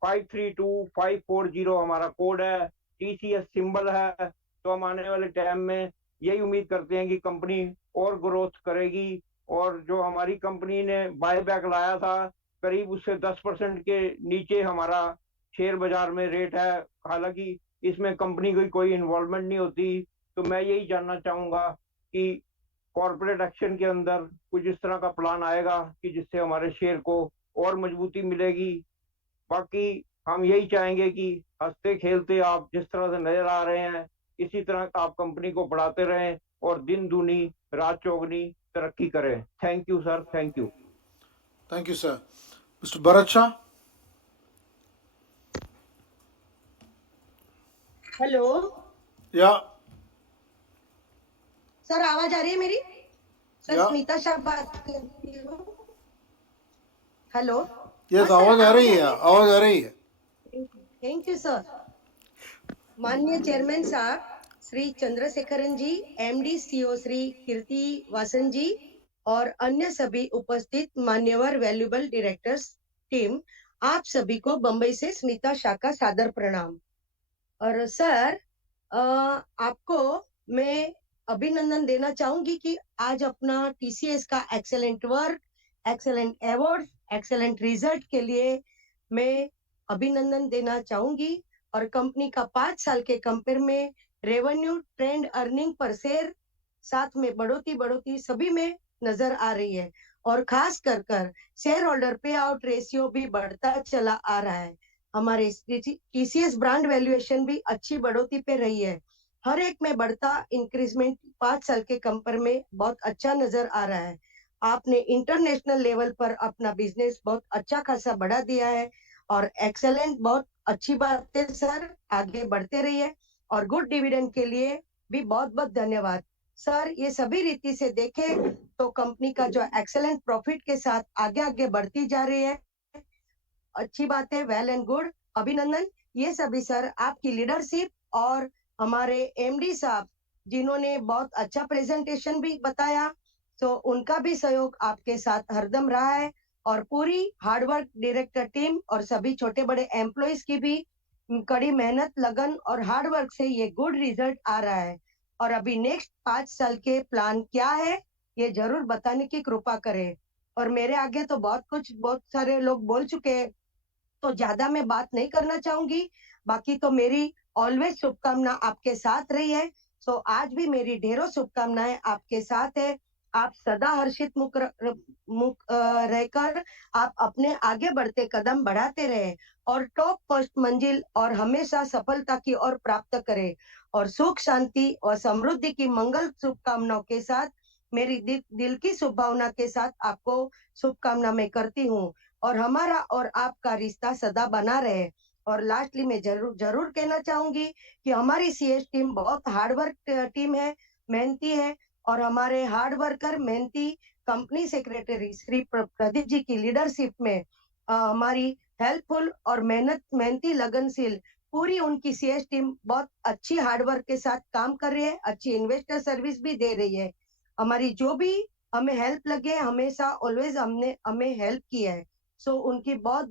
532540 हमारा कोड है, टीसीएस सिंबल है, तो हम आने वाले टाइम में यही उम्मीद करते हैं कि कंपनी और ग्रोथ करेगी। और जो हमारी कंपनी ने बायबैक लाया था करीब उससे 10% के नीचे हमारा शेयर बाजार में रेट है, हालांकि इसमें कंपनी की कोई इन्वॉल्वमेंट नहीं होती। तो मैं यही जानना चाहूंगा कि कॉर्पोरेट एक्शन के अंदर कुछ इस तरह का प्लान आएगा कि जिससे हमारे शेयर को और मजबूती मिलेगी। बाकी हम यही चाहेंगे कि हंसते खेलते आप जिस तरह से नजर आ रहे हैं इसी तरह आप कंपनी को बढ़ाते रहें और दिन दूनी रात चौगनी तरक्की करें। Thank you sir, thank you. Thank you, sir. Mr. Bharat Shah? Hello Yeah, sir, आवाज आ रही है मेरी? Sir, yeah. स्मिता शाह बात कर रही हूँ। हेलो। Yes, हाँ सर, आवाज आ रही है, है। आवाज आ रही है। Thank you sir. माननीय चेयरमैन साहब श्री चंद्रशेखरन जी, एमडी सीओ श्री कीर्ति वासन जी और अन्य सभी उपस्थित मान्यवर वैल्यूबल डायरेक्टर्स टीम, आप सभी को बंबई से स्मिता शाह का सादर प्रणाम। और सर, आपको मैं अभिनंदन देना चाहूंगी कि आज अपना टीसीएस का excellent work, excellent award, excellent result के लिए मैं अभिनंदन देना चाहूंगी। और कंपनी का 5 साल के कंपेयर में revenue, trend, earning per share साथ में बढ़ोतरी सभी में नजर आ रही है। और खास कर शेयर होल्डर पे आउट रेशियो भी बढ़ता चला आ रहा है। हमारे टीसीएस ब्रांड वैल्यूएशन भी अच्छी बढ़ोतरी पे रही है। हर एक में बढ़ता इंक्रीजमेंट 5 साल के कंपेयर में बहुत अच्छा नजर आ रहा है। आपने इंटरनेशनल लेवल पर अपना बिजनेस बहुत अच्छा खासा बढ़ा दिया है और एक्सेलेंट, बहुत अच्छी बात है सर, आगे बढ़ते रहिए। और गुड डिविडेंड के लिए भी बहुत बहुत धन्यवाद सर। ये सभी रीति से देखे तो कंपनी का जो एक्सेलेंट प्रॉफिट के साथ आगे आगे बढ़ती जा रही है, अच्छी बात है, वेल एंड गुड, अभिनंदन। ये सभी सर आपकी लीडरशिप और हमारे एमडी साहब जिन्होंने बहुत अच्छा प्रेजेंटेशन भी बताया, तो उनका भी सहयोग आपके साथ हरदम रहा है। और पूरी हार्डवर्क डायरेक्टर टीम और सभी छोटे बड़े एम्प्लॉइज की भी कड़ी मेहनत, लगन और हार्डवर्क से ये गुड रिजल्ट आ रहा है। और अभी नेक्स्ट 5 साल के प्लान क्या है ये जरूर बताने की कृपा करें। और मेरे आगे तो बहुत सारे लोग बोल चुके हैं, तो ज्यादा मैं बात नहीं करना चाहूंगी। बाकी तो मेरी ऑलवेज शुभकामना आपके साथ रही है। सो आज भी मेरी ढेरों शुभकामनाएं आपके साथ है। आप सदा हर्षित मुख रहकर आप अपने आगे बढ़ते कदम बढ़ाते रहे और टॉप फर्स्ट मंजिल और हमेशा सफलता की ओर प्राप्त करें। और सुख शांति और समृद्धि की मंगल शुभकामनाओं के साथ मेरी दिल की शुभभावना के साथ आपको शुभकामना मैं करती हूँ। और हमारा और आपका रिश्ता सदा बना रहे। और लास्टली मैं जरूर कहना चाहूंगी कि हमारी सीएस टीम बहुत हार्डवर्क टीम है, मेहनती है। और हमारे हार्ड वर्कर मेहनती कंपनी सेक्रेटरी श्री प्रदीप जी की लीडरशिप में हमारी हेल्पफुल और मेहनती लगनशील पूरी उनकी सीएस टीम बहुत अच्छी हार्डवर्क के साथ काम कर रही है, अच्छी इन्वेस्टर सर्विस भी दे रही है। हमारी जो भी हमें हेल्प लगे हमेशा ऑलवेज हमें हेल्प की है। सो उनकी बहुत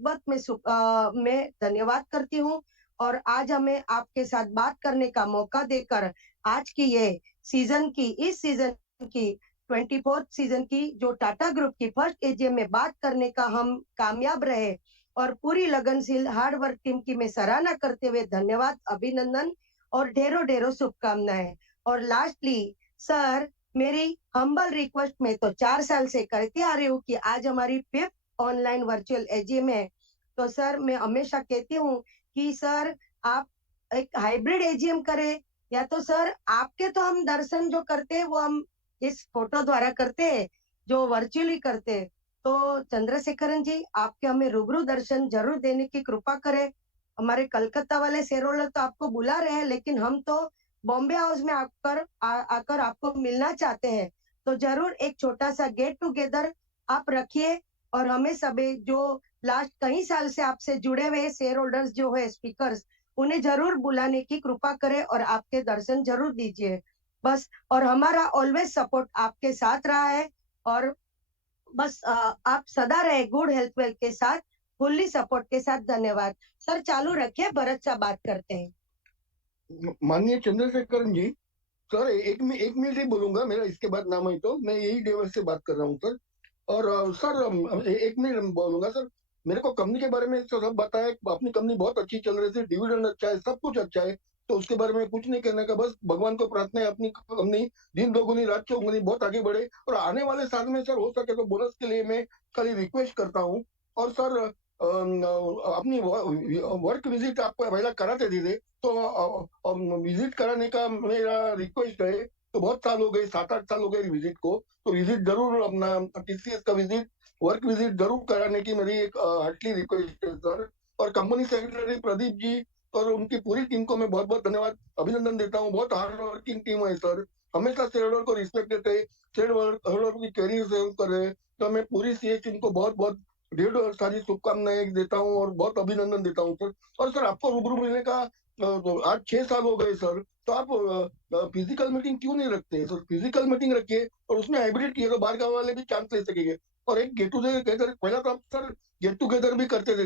मैं धन्यवाद करती हूँ। और आज हमें आपके साथ बात करने का मौका देकर आज की इस सीजन की 24th सीजन की जो टाटा ग्रुप की फर्स्ट एजीएम में बात करने का हम कामयाब रहे। और पूरी लगनशील हार्ड वर्क टीम की मैं सराहना करते हुए धन्यवाद, अभिनंदन और ढेरों शुभकामनाएं। और लास्टली सर, मेरी हम्बल रिक्वेस्ट में तो 4 साल से करती आ रही हूँ कि आज हमारी 5th ऑनलाइन वर्चुअल एजीएम है। तो सर मैं हमेशा कहती हूँ कि सर आप एक हाइब्रिड एजीएम करें, या तो सर आपके तो हम दर्शन जो करते हैं वो हम इस फोटो द्वारा करते हैं, जो वर्चुअली करते हैं। तो चंद्रशेखरन जी आपके हमें रूबरू दर्शन जरूर देने की कृपा करें। हमारे कलकत्ता वाले शेयर होल्डर तो आपको बुला रहे हैं, लेकिन हम तो बॉम्बे हाउस में आकर आपको मिलना चाहते हैं। तो जरूर एक छोटा सा गेट टुगेदर आप रखिए। और हमें सभी जो लास्ट कई साल से आपसे जुड़े हुए शेयर होल्डर्स जो है स्पीकर्स, उन्हें जरूर बुलाने की कृपा करें और आपके दर्शन जरूर दीजिए बस। और हमारा ऑलवेज सपोर्ट आपके साथ रहा है। और बस आप सदा रहे गुड हेल्थ वेल्थ के साथ, फुल्ली सपोर्ट के साथ। धन्यवाद सर, चालू रखिए, भरत सा बात करते हैं। माननीय चंद्रशेखरन जी, सर एक मिनट ही बोलूंगा, मेरा इसके बाद नाम है, तो मैं यही डेवर से बात कर रहा हूँ सर। और सर एक मिनट बोलूंगा सर। मेरे को कंपनी के बारे में तो सब बताया, अपनी कंपनी बहुत अच्छी चल रही थी, डिविडेंड अच्छा है, सब कुछ अच्छा है, तो उसके बारे में कुछ नहीं कहने का। बस भगवान को प्रार्थना है अपनी कंपनी दिन दोगुनी रात चौगुनी बहुत आगे बढ़े। और आने वाले साल में सर हो सके तो बोनस के लिए मैं खाली रिक्वेस्ट करता हूँ। और सर अपनी वर्क विजिट आपको पहला कराते थे, तो विजिट कराने का मेरा रिक्वेस्ट है। तो बहुत साल हो गए, 7-8 साल हो गए विजिट को, तो विजिट जरूर अपना टीसीएस का विजिट, वर्क विजिट जरूर कराने की मेरी एक हार्टली रिक्वेस्ट है सर। और कंपनी सेक्रेटरी प्रदीप जी और उनकी पूरी टीम को मैं बहुत बहुत धन्यवाद अभिनंदन देता हूँ। बहुत हार्ड वर्किंग टीम है सर, हमेशा शेयर होल्डर को रिस्पेक्ट देते, शेयर होल्डर की कैरियर सेव कर रहे। तो मैं पूरी सीएस टीम को बहुत बहुत ढेर सारी शुभकामनाएं देता हूँ और बहुत अभिनंदन देता हूँ सर। और सर आपको रूबरू मिलने का तो आज 6 साल हो गए सर, तो आप फिजिकल मीटिंग क्यों नहीं रखते सर? फिजिकल मीटिंग रखिए और उसमें हाइब्रिड किए तो बाहर गाँव वाले भी चांस ले सकेंगे। और एक गेट टुगेदर, पहला तो आप सर गेट टुगेदर भी करते थे,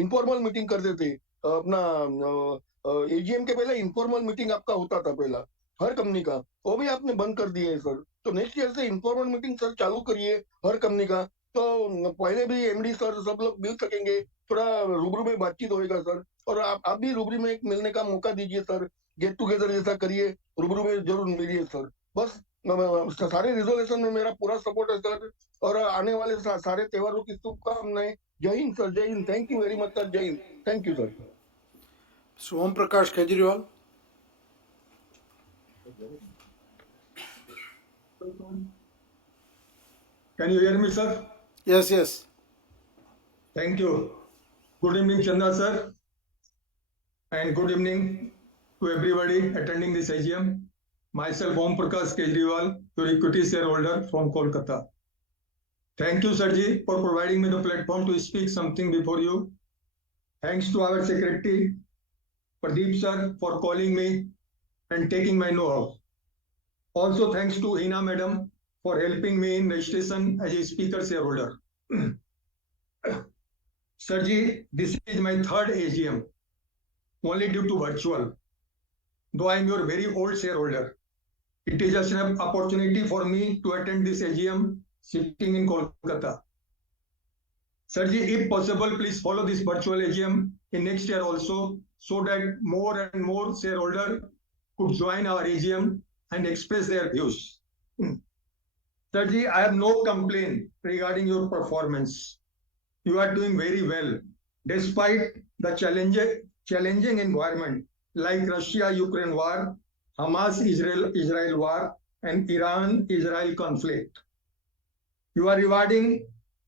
इनफॉर्मल मीटिंग करते थे अपना एजीएम के पहले इनफॉर्मल मीटिंग आपका होता था पहला हर कंपनी का, वो भी आपने बंद कर दिया है सर। तो नेक्स्ट ईयर से इनफॉर्मल मीटिंग सर चालू करिए हर कंपनी का, तो पहले भी एमडी सर सब लोग मिल सकेंगे, थोड़ा रूबरू में बातचीत होएगा सर। और आप भी रूबरू में एक मिलने का मौका दीजिए सर, गेट टुगेदर जैसा करिए, रूबरू में जरूर मिलिए सर। बस सारे रिजोल्यूशन में मेरा पूरा सपोर्ट है सर। और आने वाले सारे त्योहारों की शुभकामनाएं। जय Hind sir, Jai Hind, thank you very much sir, Jai Hind, thank you sir. Om Prakash Kejriwal. Can you hear me, sir? Yes, yes. Thank you. Good evening, Chanda sir, and good evening to everybody attending this AGM. Myself, Om Prakash Kejriwal, your equity shareholder from Kolkata. Thank you, Sirji, for providing me the platform to speak something before you. Thanks to our secretary, Pradeep sir, for calling me and taking my know-how. Also, thanks to Hina madam for helping me in registration as a speaker shareholder. Sirji, this is my third AGM, only due to virtual. Though I am your very old shareholder, It is an opportunity for me to attend this AGM sitting in Kolkata. Sirji, if possible, please follow this virtual AGM in next year also, so that more and more shareholders could join our AGM and express their views. Sirji, I have no complaint regarding your performance. You are doing very well, despite the challenging environment like Russia-Ukraine war, Hamas-Israel war, and Iran-Israel conflict. You are rewarding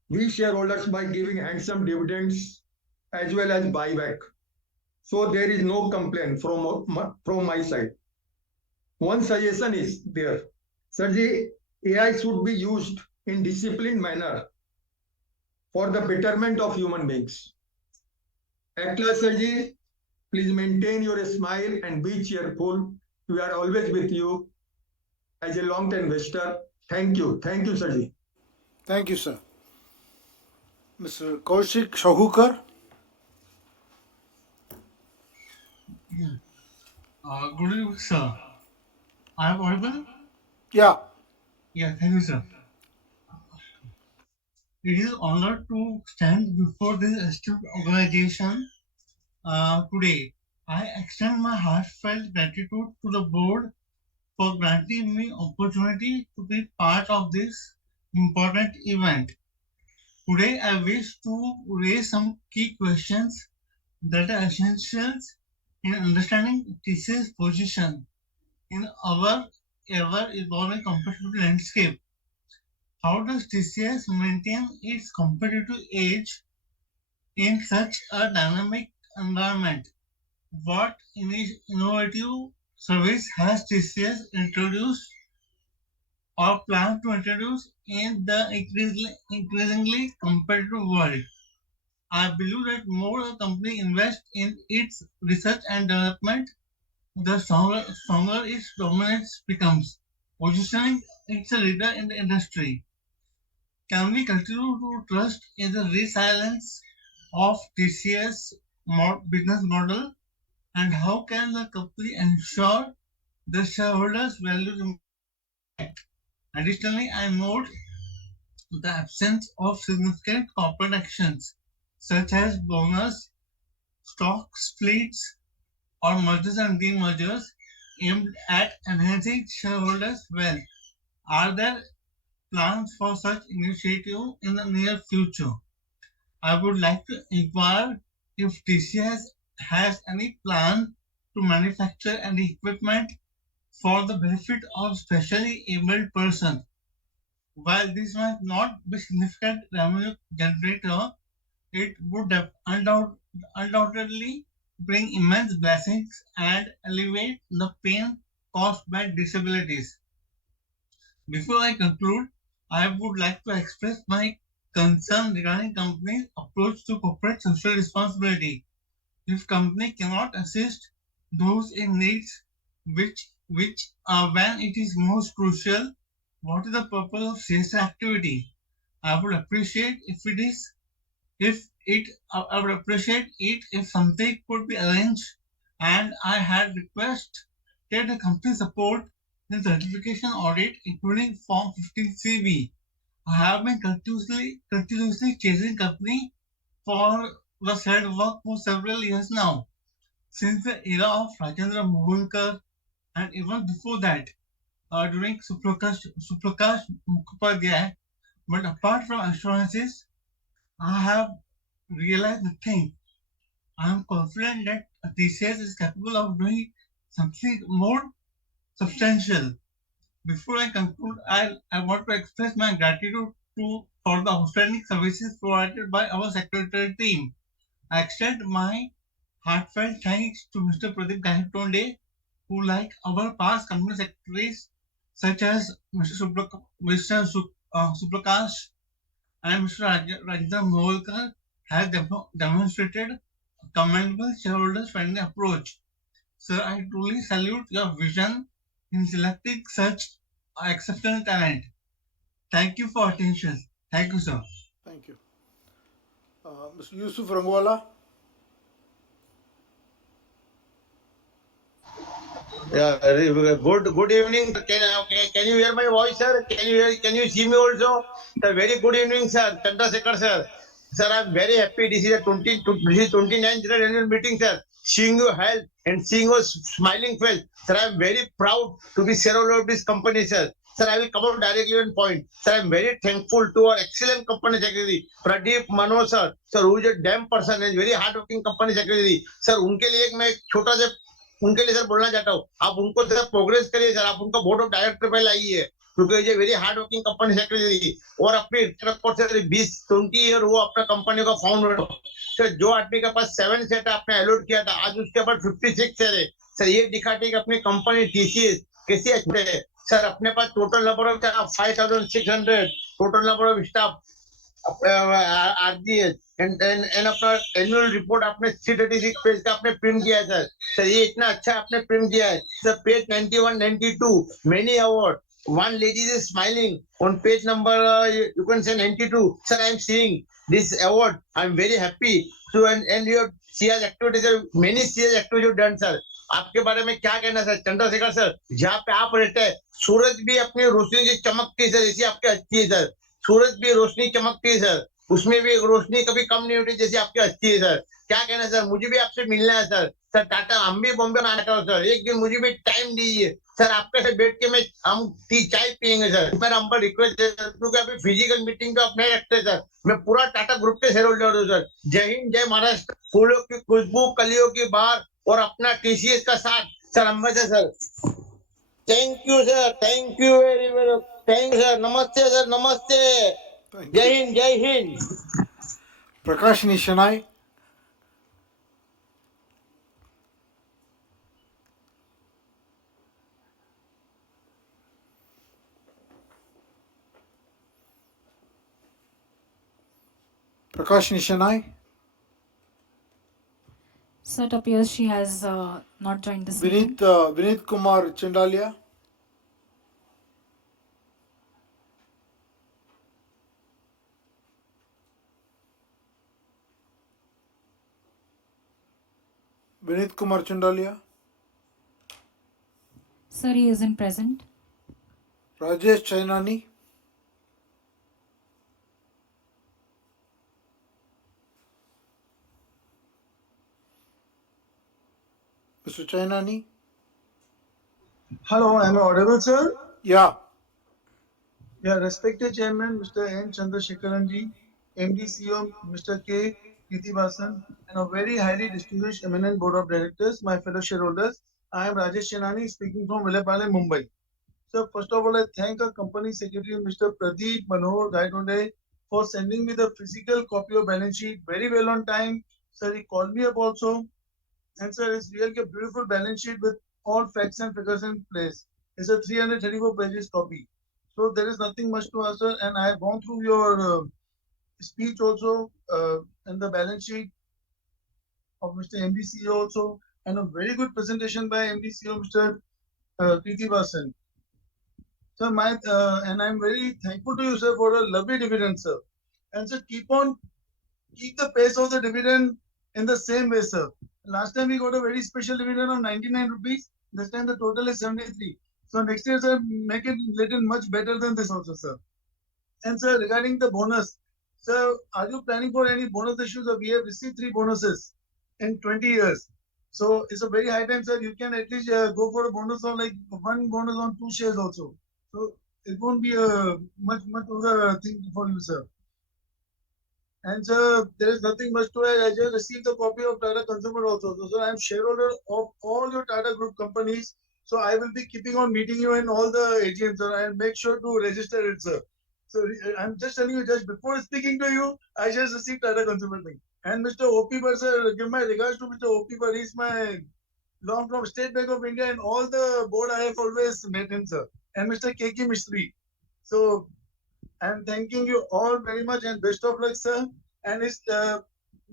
we shareholders by giving handsome dividends as well as buyback. So there is no complaint from my side. One suggestion is there. Sirji, AI should be used in disciplined manner for the betterment of human beings. Actla Sirji, please maintain your smile and be cheerful. We are always with you as a long-term investor. Thank you. Thank you, Sirji. Thank you, sir. Mr. Kaushik Shahukar. Good evening, sir. I am audible? Yeah. Yeah, thank you, sir. It is an honor to stand before this esteemed organization today. I extend my heartfelt gratitude to the board for granting me opportunity to be part of this important event. Today, I wish to raise some key questions that are essential in understanding TCS position in our ever-evolving competitive landscape. How does TCS maintain its competitive edge in such a dynamic environment? What innovative service has TCS introduced or plan to introduce in the increasingly competitive world? I believe that more a company invests in its research and development, the stronger its dominance becomes, positioning it a leader in the industry. Can we continue to trust in the resilience of TCS business model, and how can the company ensure the shareholders' value remains intact? Additionally, I note the absence of significant corporate actions such as bonus, stock splits, or mergers and demergers aimed at enhancing shareholders' wealth. Are there plans for such initiative in the near future? I would like to inquire if TCS has any plan to manufacture any equipment for the benefit of specially abled persons. While this might not be significant revenue generator, it would undoubtedly bring immense blessings and alleviate the pain caused by disabilities. Before I conclude, I would like to express my concern regarding companies' approach to corporate social responsibility. If company cannot assist those in needs, which when it is most crucial, what is the purpose of CSR activity? I would appreciate I would appreciate it if something could be arranged, and I had requested the company support in certification audit, including Form 15CB. I have been continuously chasing company for the said work for several years now, since the era of Rajendra Moholkar and even before that, during Suprakash Mukhopadhyay. But apart from assurances, I have realized the thing. I am confident that TCS is capable of doing something more substantial. Before I conclude, I want to express my gratitude for the outstanding services provided by our secretary team. I extend my heartfelt thanks to Mr. Pradeep Gahitonde, who, like our past company secretaries, such as Mr. Suprakash and Mr. Rajendra Moholkar, has demonstrated a commendable shareholders-friendly approach. Sir, I truly salute your vision in selecting such exceptional talent. Thank you for attention. Thank you, sir. Thank you. Mr. Yusuf Rangwala. Yeah, good evening. Can you hear my voice, sir? Can you see me also? Sir, very good evening, sir. Chandrasekhar, sir. Sir, I'm very happy. This is a 29th general annual meeting, sir. Seeing your health and seeing your smiling face, sir, I'm very proud to be shareholder of this company, sir. Sir, I will come out directly on point. Sir, I'm very thankful to our excellent company secretary, Pradeep Mano, sir. Sir, who is a damn person and very hardworking company secretary. Sir, उनके लिए एक मैं छोटा सा उनके लिए sir बोलना चाहता हूँ, आप उनको सर प्रोग्रेस करिए सर, आप उनका बोर्ड ऑफ डायरेक्टर पे लाइए, क्योंकि ये very hard working company secretary और अपनी 20-20 ईयर वो अपना कंपनी का फाउंडर। सर, जो आदमी के पास 7 सेट आपने अलॉट किया था, आज उसके पास 56 शेयर है। सर, ये दिखाते कि अपनी कंपनी टीसीएस कैसी अच्छे है। सर, अपने पास total number of 5600, total number of staff RGS and अपना एनुअल रिपोर्ट आपने 336 पेज का आपने प्रिंट किया है सर। सर, ये इतना अच्छा आपने प्रिंट किया है sir. Page 91, 92 many award, one lady is smiling on page number you can say 92. Sir, I am seeing this award, I am very happy. So and your CS activities, many CS activities you done sir. आपके बारे में क्या कहना sir? Chandrashekhar sir, जहाँ पे आप रहते हैं सूरज भी अपनी रोशनी से चमकती है सर, इसी आपकी हस्ती है सर। सूरज भी रोशनी चमकती है सर, उसमें भी रोशनी कभी कम नहीं होती जैसी आपकी हस्ती है सर। क्या कहना सर? मुझे भी आपसे मिलना है सर। सर, टाटा हम भी बॉम्बे में आना हो सर, एक दिन मुझे भी टाइम दीजिए सर, आपके साथ बैठ के मैं हम चाय पियेंगे सर। मेरा हम पर रिक्वेस्ट है सर, क्योंकि अभी फिजिकल मीटिंग तो आप नहीं रखते सर। मैं पूरा टाटा ग्रुप के शेयर होल्डर हूँ सर। जय हिंद, जय महाराष्ट्र। फूलों की खुशबू, कलियों की बहार और अपना टीसीएस का साथ sir, Ambe sir. Thank you sir, thank you very very, thank you sir. नमस्ते सर, नमस्ते। जय हिंद, जय Hind. Prakash Nishanai. Prakash Nishanai. So it appears she has not joined this meeting. Vinit Kumar Chandalia. Vinit Kumar Chandalia. Sir, he isn't present. Rajesh Chainani. Mr. Chainani. Hello, am I audible, sir? Yeah. Yeah, respected Chairman, Mr. N. Chandrasekharanji, MD CEO, Mr. K. Krithivasan, and a very highly distinguished eminent board of directors, my fellow shareholders. I am Rajesh Chainani speaking from Vilepale, Mumbai. So first of all, I thank our company secretary, Mr. Pradeep Manohar Gaitonde, for sending me the physical copy of balance sheet very well on time. Sir, he called me up also. And sir, it's really a beautiful balance sheet with all facts and figures in place. It's a 334 pages copy. So there is nothing much to answer. And I have gone through your speech also and the balance sheet of Mr. MDCO also, and a very good presentation by MDCO Mr. Krithivasan. So and I'm very thankful to you, sir, for a lovely dividend, sir. And sir, keep the pace of the dividend in the same way, sir. Last time we got a very special dividend of 99 rupees. This time the total is 73. So next year, sir, make it little much better than this also, sir. And sir, regarding the bonus, sir, are you planning for any bonus issues? We have received 3 bonuses in 20 years. So it's a very high time, sir. You can at least go for a bonus of like 1 bonus on 2 shares also. So it won't be a much of the thing for you, sir. And sir, there is nothing much to add. I just received a copy of Tata Consumer also. So sir, I am shareholder of all your Tata Group companies. So I will be keeping on meeting you in all the AGMs, sir. And make sure to register it, sir. So I'm just telling you, just before speaking to you, I just received Tata Consumer thing. And Mr. O.P. Bar, sir, give my regards to Mr. O.P. Bar. He's my long from State Bank of India, and all the board I have always met him, sir. And Mr. K.K. Mistry. So I'm thanking you all very much and best of luck, sir. And it's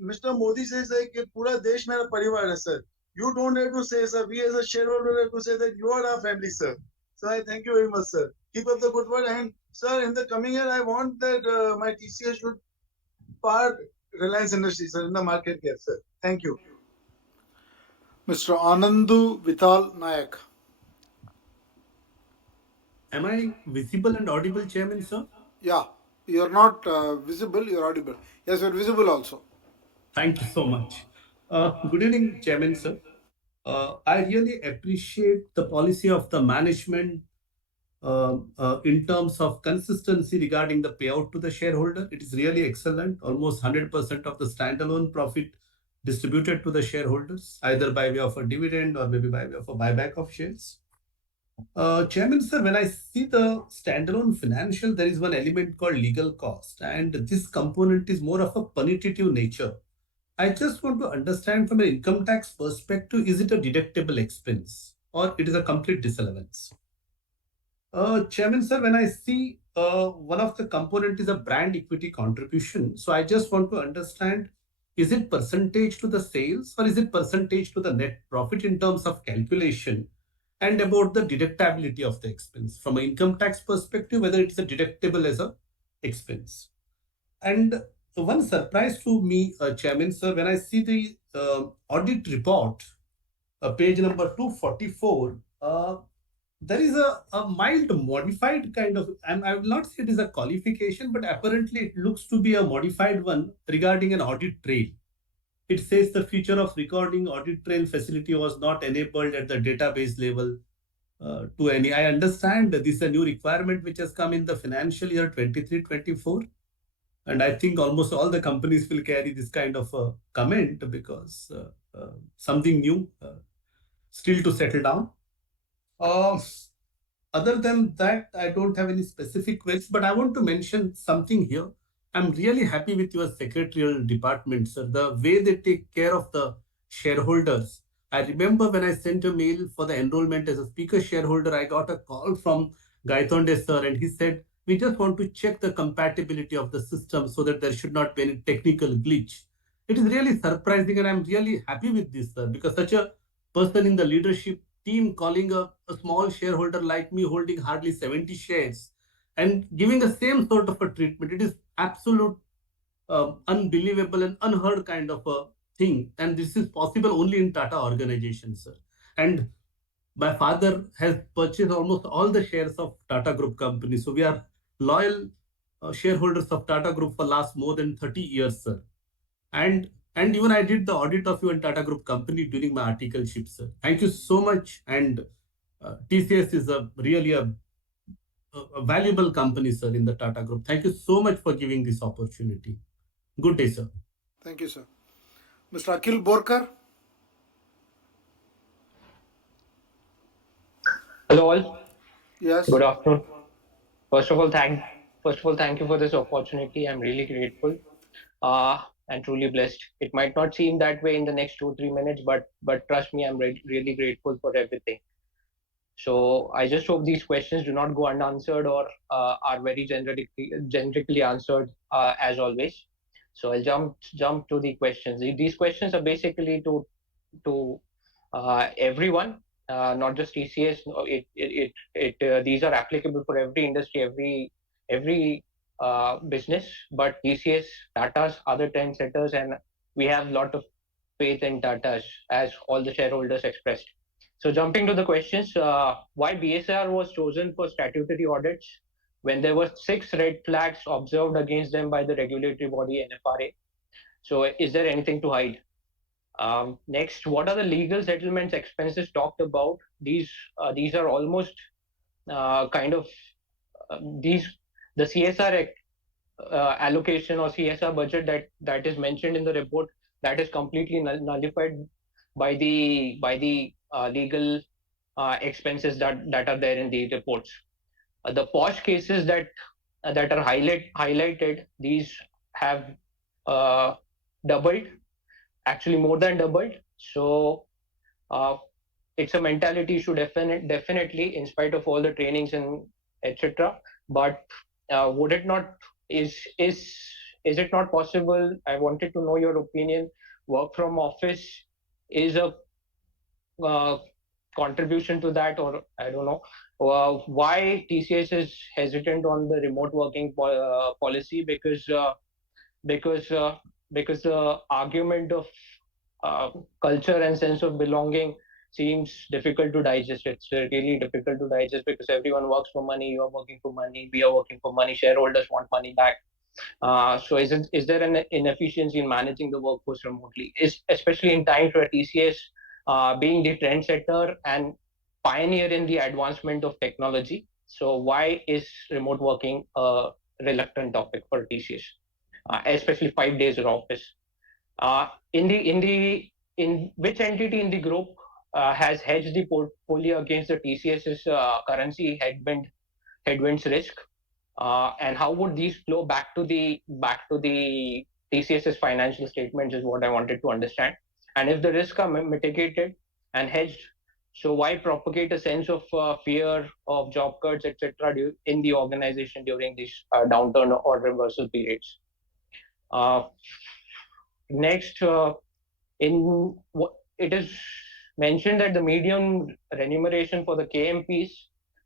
Mr. Modi says like pura desh mera parivar hai, sir. You don't have to say, sir. We as a shareholder have to say that you are our family, sir. So I thank you very much, sir. Keep up the good work. And sir, in the coming year, I want that my TCS should par Reliance Industries, sir, in the market cap, sir. Thank you. Mr. Anandu Vital Nayak. Am I visible and audible, Chairman, sir? Yeah, you're not visible, you're audible. Yes, you're visible also. Thank you so much. Good evening, Chairman, sir. I really appreciate the policy of the management in terms of consistency regarding the payout to the shareholder. It is really excellent. Almost 100% of the standalone profit distributed to the shareholders, either by way of a dividend or maybe by way of a buyback of shares. Chairman, sir, when I see the standalone financial, there is one element called legal cost, and this component is more of a punitive nature. I just want to understand from an income tax perspective, is it a deductible expense or it is a complete disallowance? Chairman, sir, when I see one of the component is a brand equity contribution, so I just want to understand, is it percentage to the sales or is it percentage to the net profit in terms of calculation, and about the deductibility of the expense from an income tax perspective, whether it is a deductible as a expense. And one surprise to me, Chairman, sir, when I see the audit report, page number 244, there is a mild modified kind of, I will not say it is a qualification, but apparently it looks to be a modified one regarding an audit trail. It says the feature of recording audit trail facility was not enabled at the database level to any. I understand that this is a new requirement which has come in the financial year 23-24. And I think almost all the companies will carry this kind of a comment because something new still to settle down. Other than that, I don't have any specific questions, but I want to mention something here. I'm really happy with your secretarial department, sir. The way they take care of the shareholders. I remember when I sent a mail for the enrollment as a speaker shareholder, I got a call from Gaitonde sir, and he said, we just want to check the compatibility of the system so that there should not be any technical glitch. It is really surprising, and I'm really happy with this, sir, because such a person in the leadership team calling a small shareholder like me holding hardly 70 shares and giving the same sort of a treatment. It is absolute unbelievable and unheard kind of a thing. And this is possible only in Tata organization, sir. And my father has purchased almost all the shares of Tata Group company. So we are loyal shareholders of Tata Group for last more than 30 years, sir. And even I did the audit of your Tata Group company during my articleship, sir. Thank you so much. And TCS is really a valuable company, sir, in the Tata Group. Thank you so much for giving this opportunity. Good day, sir. Thank you, sir. Mr. Akhil Borkar. Hello all. Yes. Good afternoon. First of all, thank you for this opportunity. I'm really grateful and truly blessed. It might not seem that way in the next 2-3 minutes, but trust me, I'm really grateful for everything. So I just hope these questions do not go unanswered or are very generically answered as always. So I'll jump to the questions. These questions are basically to everyone, not just TCS. These are applicable for every industry, every business. But TCS, Tata's, other trendsetters, and we have a lot of faith in Tata's, as all the shareholders expressed. So jumping to the questions, why BSR was chosen for statutory audits when there were 6 red flags observed against them by the regulatory body NFRA. So is there anything to hide? Next, what are the legal settlements expenses talked about? These are almost kind of the CSR allocation or CSR budget that is mentioned in the report, that is completely nullified by the legal expenses that are there in the reports. The posh cases that are highlighted, these have doubled, actually more than doubled. So it's a mentality issue, definitely, in spite of all the trainings and etc. But would it not is it not possible? I wanted to know your opinion. Work from office is a contribution to that, or I don't know why TCS is hesitant on the remote working policy, because the argument of culture and sense of belonging seems difficult to digest. It's really difficult to digest because everyone works for money. You are working for money. We are working for money. Shareholders want money back. So is there an inefficiency in managing the workforce remotely? Especially in times where TCS, being the trendsetter and pioneer in the advancement of technology. So why is remote working a reluctant topic for TCS, especially 5 days in office? In which entity in the group has hedged the portfolio against the TCS's currency headwinds risk? And how would these flow back to the TCS's financial statements is what I wanted to understand. And if the risks are mitigated and hedged, so why propagate a sense of fear of job cuts, etc., in the organization during these downturn or reversal periods? Next, it is mentioned that the median remuneration for the KMPs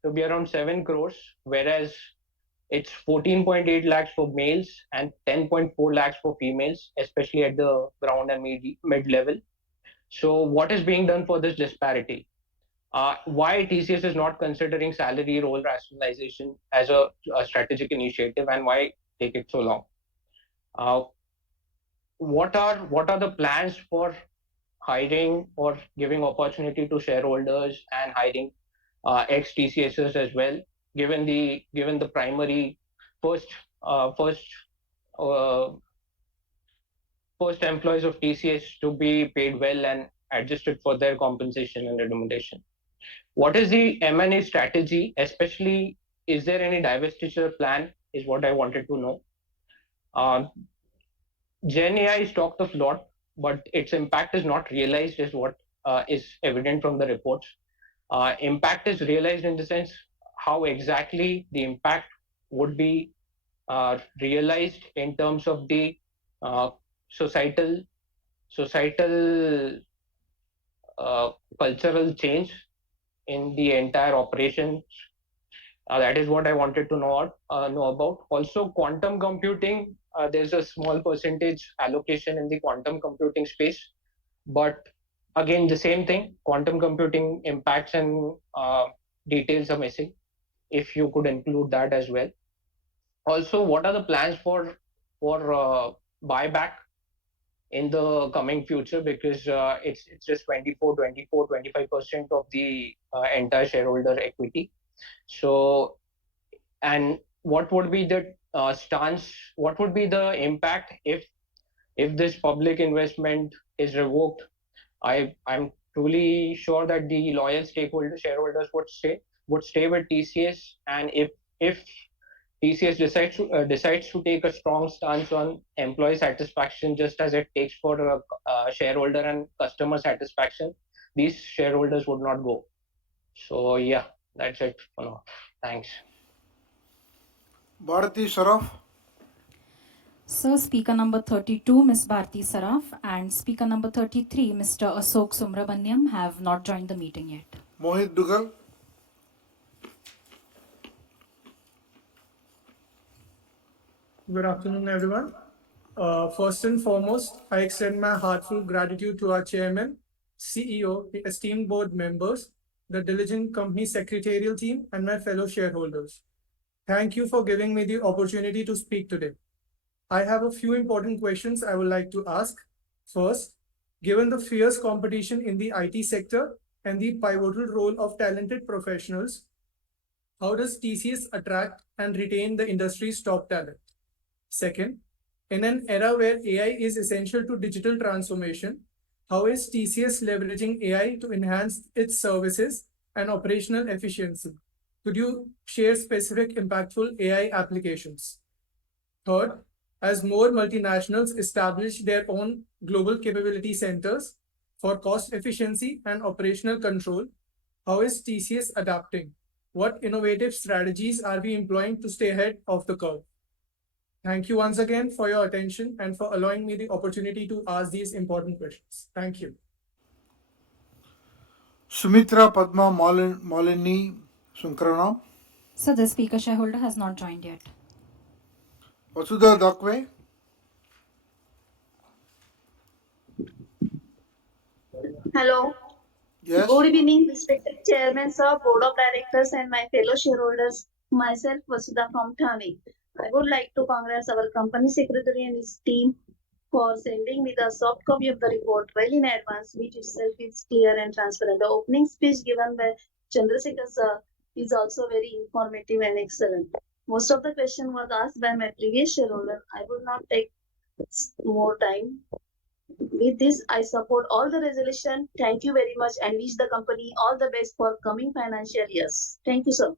to be around 7 crores, whereas it's 14.8 lakhs for males and 10.4 lakhs for females, especially at the ground and mid level. So what is being done for this disparity? Why TCS is not considering salary role rationalization as a strategic initiative, and why take it so long? What are the plans for hiring or giving opportunity to shareholders and hiring ex TCSs as well, given the primary first first first employees of TCS to be paid well and adjusted for their compensation and remuneration? What is the M&A strategy? Especially, is there any divestiture plan? Is what I wanted to know. Gen AI is talked of lot, but its impact is not realized, is what is evident from the reports. Impact is realized in the sense how exactly the impact would be realized in terms of the societal cultural change in the entire operation. That is what I wanted to know about. Also, quantum computing. There's a small percentage allocation in the quantum computing space, but again, the same thing. Quantum computing impacts and details are missing. If you could include that as well. Also, what are the plans for buyback in the coming future? Because it's just 25% of the entire shareholder equity. So, and what would be the stance? What would be the impact if this public investment is revoked? I'm truly sure that the loyal shareholders would stay with TCS, and if TCS decides to take a strong stance on employee satisfaction, just as it takes for shareholder and customer satisfaction, these shareholders would not go. So yeah, that's it for now. Thanks. Bharati Sharaf. So speaker number 32, Ms. Bharti Saraf, and speaker number 33, Mr. Ashok Sumrabanyam, have not joined the meeting yet. Mohit Dugal. Good afternoon, everyone. First and foremost, I extend my heartfelt gratitude to our chairman, CEO, the esteemed board members, the diligent company secretarial team, and my fellow shareholders. Thank you for giving me the opportunity to speak today. I have a few important questions I would like to ask. First, given the fierce competition in the IT sector and the pivotal role of talented professionals, how does TCS attract and retain the industry's top talent? Second, in an era where AI is essential to digital transformation, how is TCS leveraging AI to enhance its services and operational efficiency? Could you share specific impactful AI applications? Third, as more multinationals establish their own global capability centers for cost efficiency and operational control, how is TCS adapting? What innovative strategies are we employing to stay ahead of the curve? Thank you once again for your attention and for allowing me the opportunity to ask these important questions. Thank you. Sumitra Padma Malini Sunkarana. So the speaker shareholder has not joined yet. Vasudha Dakwe. Hello. Yes. Good evening, respected chairmen, sir, board of directors, and my fellow shareholders. Myself, Vasudha from Thane. I would like to congratulate our company secretary and his team for sending me the soft copy of the report well in advance, which itself is clear and transparent. The opening speech given by Chandrasekhar sir is also very informative and excellent. Most of the question was asked by my previous shareholder. I would not take more time. With this, I support all the resolution. Thank you very much and wish the company all the best for coming financial years. Thank you, sir.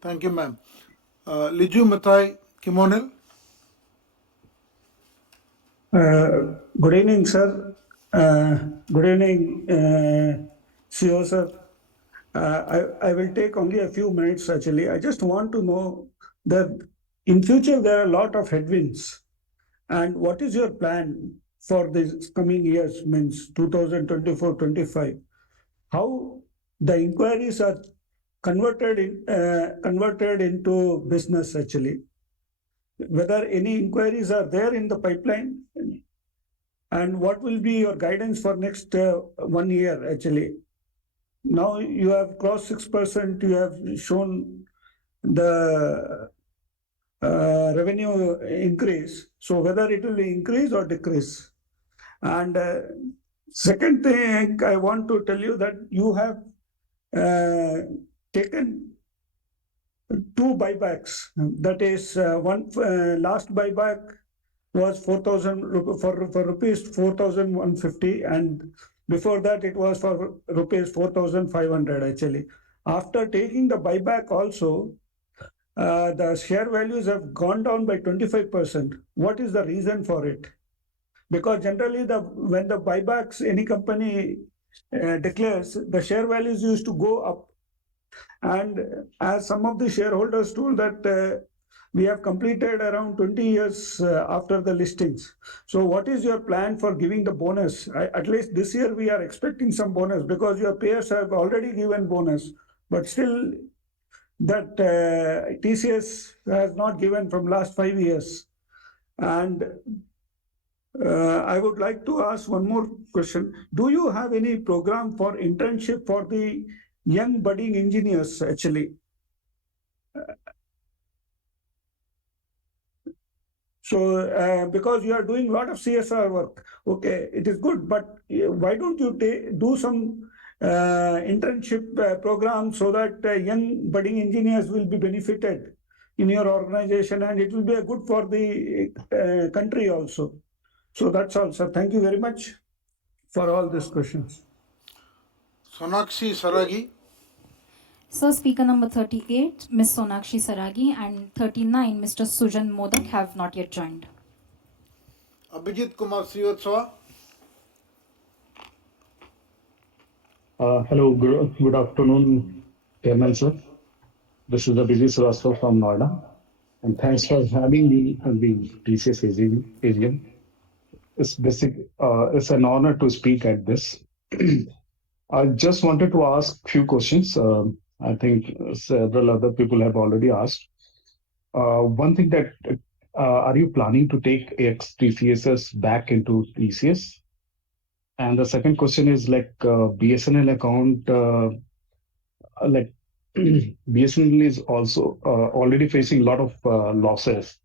Thank you, ma'am. Liju Mathai Kimonil. Good evening, sir. Good evening, CEO, sir. I will take only a few minutes actually. I just want to know that in future there are a lot of headwinds. And what is your plan for these coming years, means 2024-25? How the inquiries are converted into business actually? Whether any inquiries are there in the pipeline? And what will be your guidance for next 1 year actually? Now you have crossed 6%, you have shown the revenue increase. So whether it will increase or decrease. And second thing I want to tell you that you have taken 2 buybacks. That is one last buyback was 4,000 for rupees 4,150, and before that it was for rupees 4,500 actually. After taking the buyback also, the share values have gone down by 25%. What is the reason for it? Because generally when the buybacks any company declares, the share values used to go up. And as some of the shareholders told that we have completed around 20 years after the listings. So what is your plan for giving the bonus? At least this year we are expecting some bonus because your peers have already given bonus. But still that TCS has not given from last 5 years. And I would like to ask one more question. Do you have any program for internship for the young budding engineers actually? So because you are doing a lot of CSR work, okay, it is good, but why don't you do some internship program so that young budding engineers will be benefited in your organization, and it will be good for the country also. So that's all, sir. Thank you very much for all these questions. Sonakshi Saragi. So speaker number 38, Ms. Sonakshi Saragi, and 39, Mr. Sujan Modak have not yet joined. Abhijit Kumar Srivatsava. Hello, good afternoon, Chairman sir. This is Abhijit Srivastava from Noida, and thanks for having me on the TCS AGM. It's an honor to speak at this. I just wanted to ask few questions. I think several other people have already asked. One thing that are you planning to take ex-TCSs back into TCS? And the second question is like BSNL account, like BSNL is also already facing a lot of losses.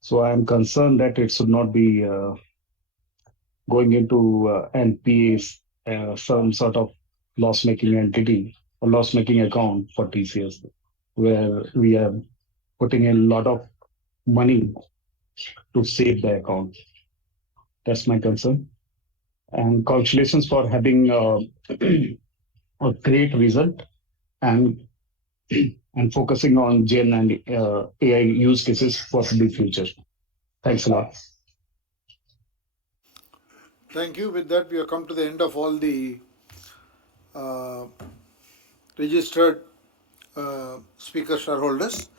So I am concerned that it should not be going into NPAs, some sort of loss-making entity or loss-making account for TCS, where we are putting in a lot of money to save the account. That's my concern. And congratulations for having a great result and focusing on Gen and AI use cases for the future. Thanks a lot. Thank you. With that, we have come to the end of all the registered speaker shareholders.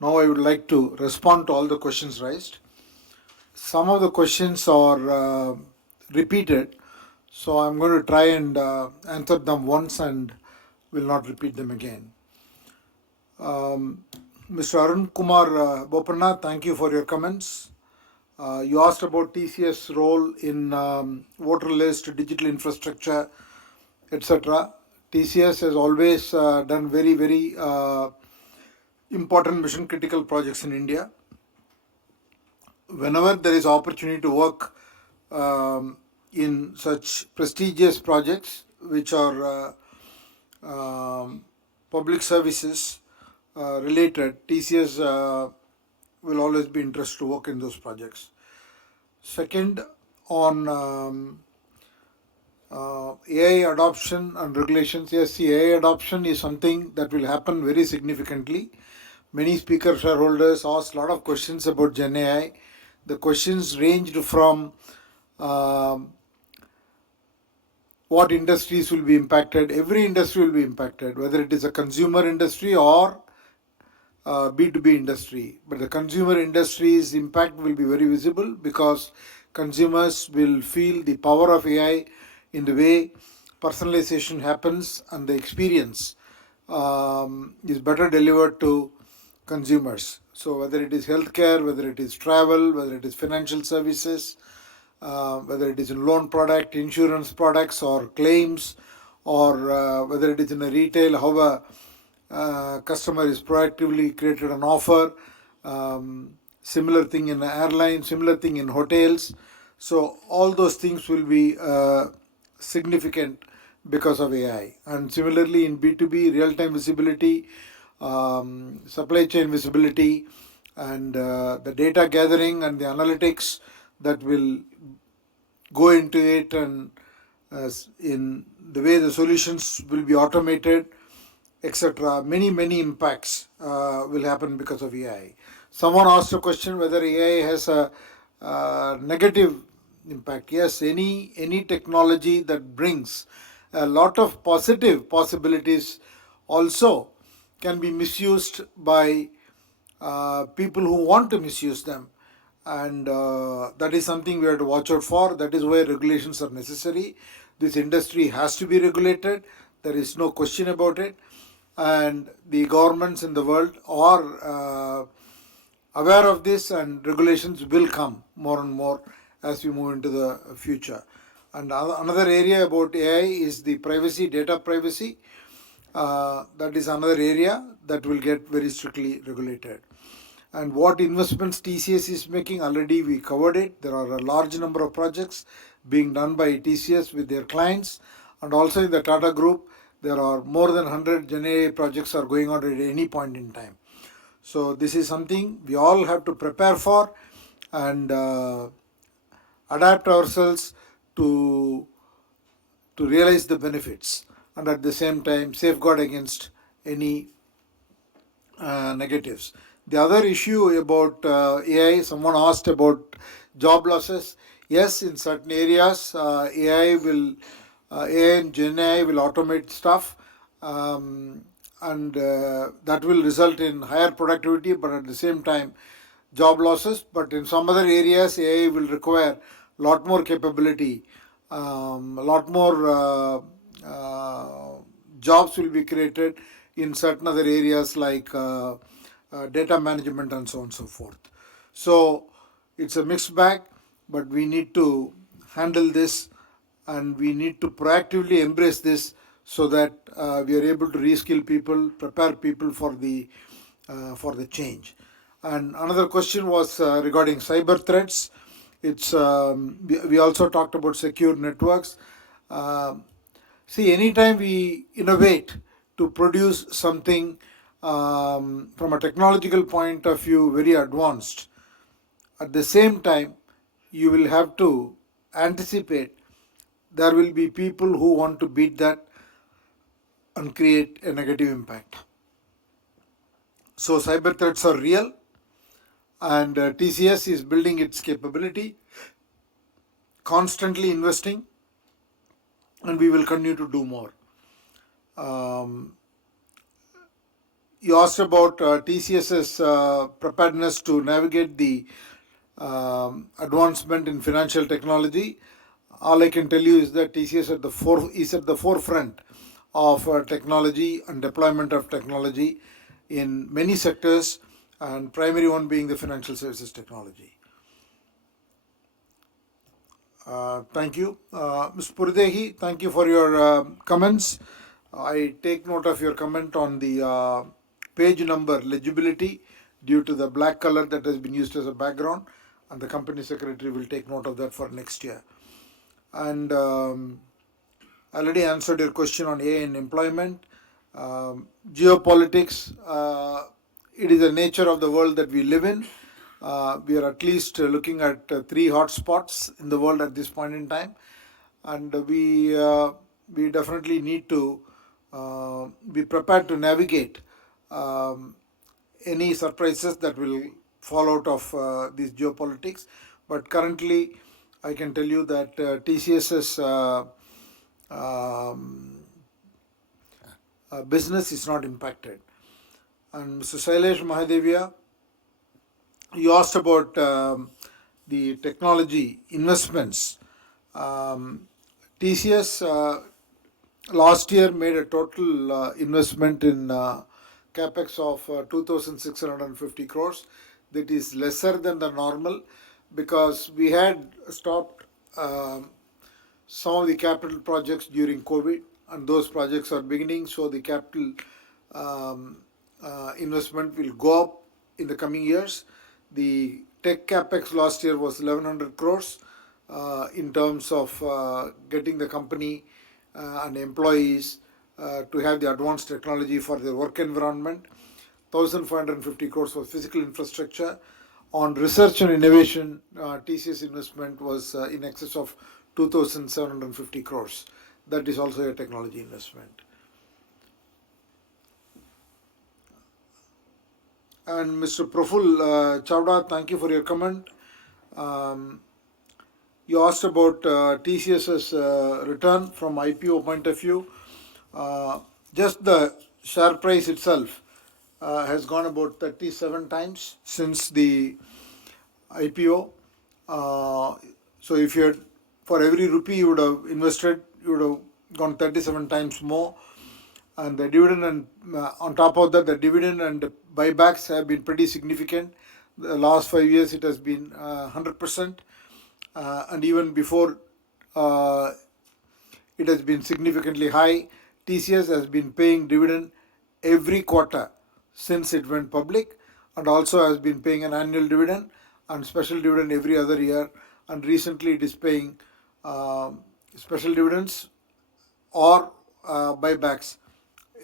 Now I would like to respond to all the questions raised. Some of the questions are repeated, so I'm going to try and answer them once and will not repeat them again. Mr. Arun Kumar Bopanna, thank you for your comments. You asked about TCS role in voter list, digital infrastructure, etc. TCS has always done very, very important mission critical projects in India. Whenever there is opportunity to work in such prestigious projects, which are public services related, TCS will always be interested to work in those projects. Second, on AI adoption and regulations, yes, the AI adoption is something that will happen very significantly. Many speaker shareholders asked a lot of questions about Gen AI. The questions ranged from what industries will be impacted. Every industry will be impacted, whether it is a consumer industry or B2B industry. But the consumer industry's impact will be very visible because consumers will feel the power of AI in the way personalization happens, and the experience is better delivered to consumers. So whether it is healthcare, whether it is travel, whether it is financial services, whether it is in loan product, insurance products or claims, or whether it is in a retail, how a customer is proactively created an offer. Similar thing in airlines, similar thing in hotels. So all those things will be significant because of AI. And similarly in B2B, real-time visibility, supply chain visibility, and the data gathering and the analytics that will go into it, and in the way the solutions will be automated, etc. Many impacts will happen because of AI. Someone asked a question whether AI has a negative impact. Yes, any technology that brings a lot of positive possibilities also can be misused by people who want to misuse them, and that is something we have to watch out for. That is why regulations are necessary. This industry has to be regulated. There is no question about it, and the governments in the world are aware of this, and regulations will come more and more as we move into the future. And another area about AI is the privacy, data privacy. That is another area that will get very strictly regulated. And what investments TCS is making, already we covered it. There are a large number of projects being done by TCS with their clients, and also in the Tata Group, there are more than 100 Gen AI projects are going on at any point in time. So this is something we all have to prepare for and adapt ourselves to realize the benefits, and at the same time safeguard against any negatives. The other issue about AI, someone asked about job losses. Yes, in certain areas, AI and Gen AI will automate stuff, and that will result in higher productivity, but at the same time, job losses. But in some other areas, AI will require a lot more capability, a lot more jobs will be created in certain other areas like data management and so on and so forth. So it's a mixed bag, but we need to handle this, and we need to proactively embrace this so that we are able to reskill people, prepare people for the change. And another question was regarding cyber threats. It's we also talked about secure networks. See, anytime we innovate to produce something from a technological point of view very advanced, at the same time you will have to anticipate there will be people who want to beat that and create a negative impact. So cyber threats are real, and TCS is building its capability, constantly investing, and we will continue to do more. You asked about TCS's preparedness to navigate the advancement in financial technology. All I can tell you is that TCS is at the forefront of technology and deployment of technology in many sectors, and primary one being the financial services technology. Thank you. Ms. Purdehi, thank you for your comments. I take note of your comment on the page number legibility due to the black color that has been used as a background, and the company secretary will take note of that for next year. And I already answered your question on AI and employment. Geopolitics, it is the nature of the world that we live in. We are at least looking at 3 hotspots in the world at this point in time, and we definitely need to be prepared to navigate any surprises that will fall out of these geopolitics. But currently, I can tell you that TCS's business is not impacted. And Mr. Shailesh Mahadevia, you asked about the technology investments. TCS last year made a total investment in capex of 2,650 crores. That is lesser than the normal because we had stopped some of the capital projects during COVID, and those projects are beginning, so the capital investment will go up in the coming years. The tech capex last year was 1,100 crores in terms of getting the company and employees to have the advanced technology for their work environment. 1,550 crores for physical infrastructure. On research and innovation, TCS investment was in excess of 2,750 crores. That is also a technology investment. And Mr. Praful Chavda, thank you for your comment. You asked about TCS's return from IPO point of view. Just the share price itself has gone about 37 times since the IPO. So if you had, for every rupee you would have invested, you would have gone 37 times more. And the dividend, and on top of that, the dividend and buybacks have been pretty significant. The last 5 years it has been 100%, and even before it has been significantly high. TCS has been paying dividend every quarter since it went public, and also has been paying an annual dividend and special dividend every other year, and recently it is paying special dividends or buybacks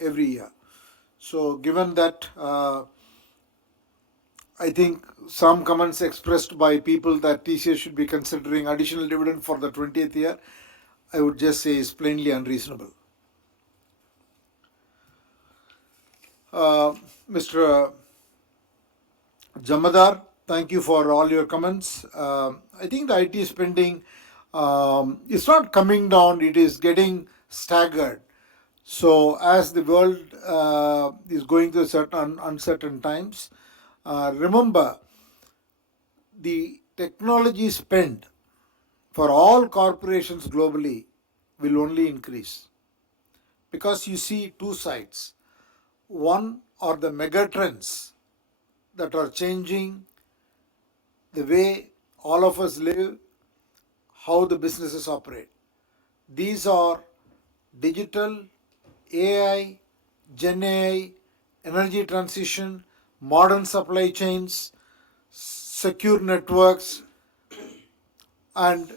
every year. So given that, I think some comments expressed by people that TCS should be considering additional dividend for the 20th year, I would just say is plainly unreasonable. Mr. Jamadar, thank you for all your comments. I think the IT spending is not coming down, it is getting staggered. So as the world is going through certain uncertain times, remember the technology spend for all corporations globally will only increase, because you see two sides. One are the megatrends that are changing the way all of us live, how the businesses operate. These are digital, AI, Gen AI, energy transition, modern supply chains, secure networks, and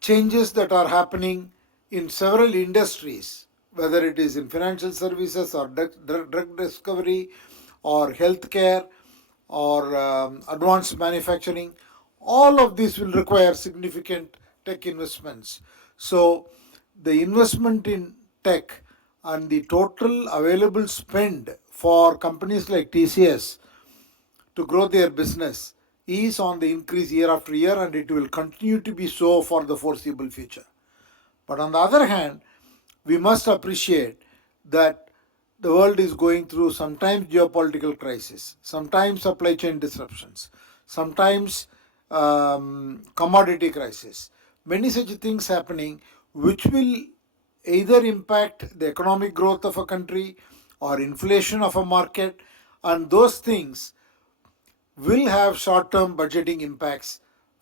changes that are happening in several industries, whether it is in financial services or drug discovery or healthcare or advanced manufacturing. All of this will require significant tech investments. So the investment in tech and the total available spend for companies like TCS to grow their business is on the increase year after year, and it will continue to be so for the foreseeable future. But on the other hand, we must appreciate that the world is going through sometimes geopolitical crisis, sometimes supply chain disruptions, sometimes commodity crisis. Many such things happening which will either impact the economic growth of a country or inflation of a market, and those things will have short-term budgeting impacts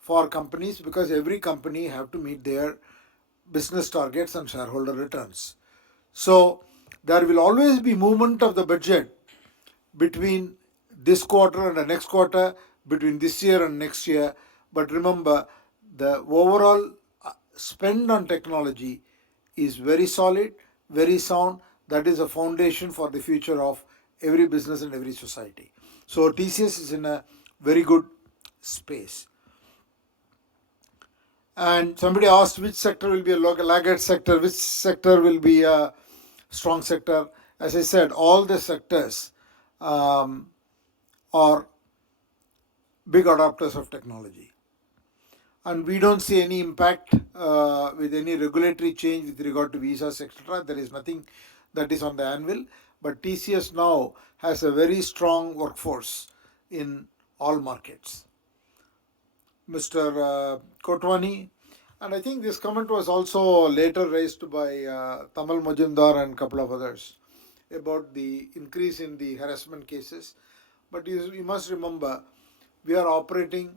for companies, because every company have to meet their business targets and shareholder returns. So there will always be movement of the budget between this quarter and the next quarter, between this year and next year. But remember, the overall spend on technology is very solid, very sound. That is a foundation for the future of every business and every society. So TCS is in a very good space. And somebody asked which sector will be a laggard sector, which sector will be a strong sector. As I said, all the sectors are big adopters of technology. And we don't see any impact with any regulatory change with regard to visas, etc. There is nothing that is on the anvil. But TCS now has a very strong workforce in all markets. Mr. Kotwani, and I think this comment was also later raised by Tamal Majumdar and a couple of others about the increase in the harassment cases. But you must remember, we are operating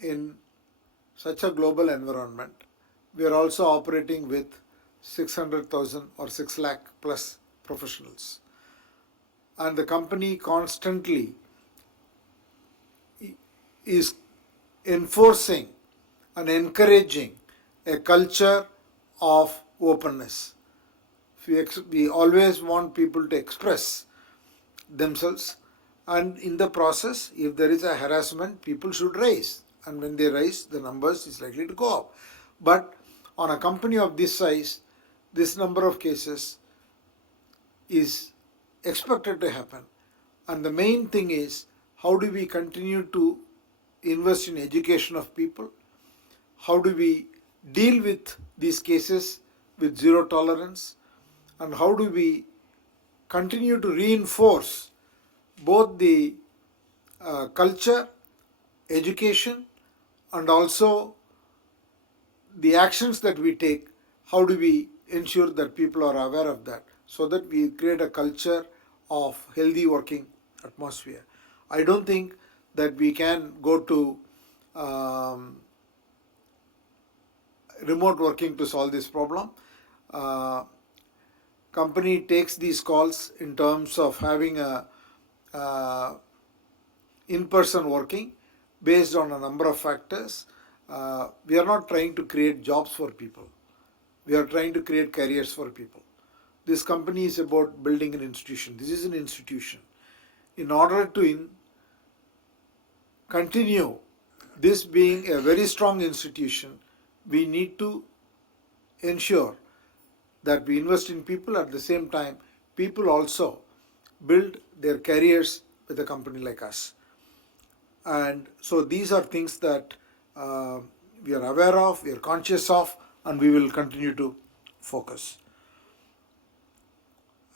in such a global environment. We are also operating with 600,000 or 6 lakh plus professionals. And the company constantly is enforcing and encouraging a culture of openness. We always want people to express themselves, and in the process, if there is a harassment, people should raise, and when they raise, the numbers is likely to go up. But on a company of this size, this number of cases is expected to happen. And the main thing is, how do we continue to invest in education of people? How do we deal with these cases with zero tolerance? And how do we continue to reinforce both the culture, education, and also the actions that we take? How do we ensure that people are aware of that, so that we create a culture of healthy working atmosphere? I don't think that we can go to remote working to solve this problem. Company takes these calls in terms of having a in-person working based on a number of factors. We are not trying to create jobs for people. We are trying to create careers for people. This company is about building an institution. This is an institution. In order to continue this being a very strong institution, we need to ensure that we invest in people. At the same time, people also build their careers with a company like us. And so these are things that we are aware of, we are conscious of, and we will continue to focus.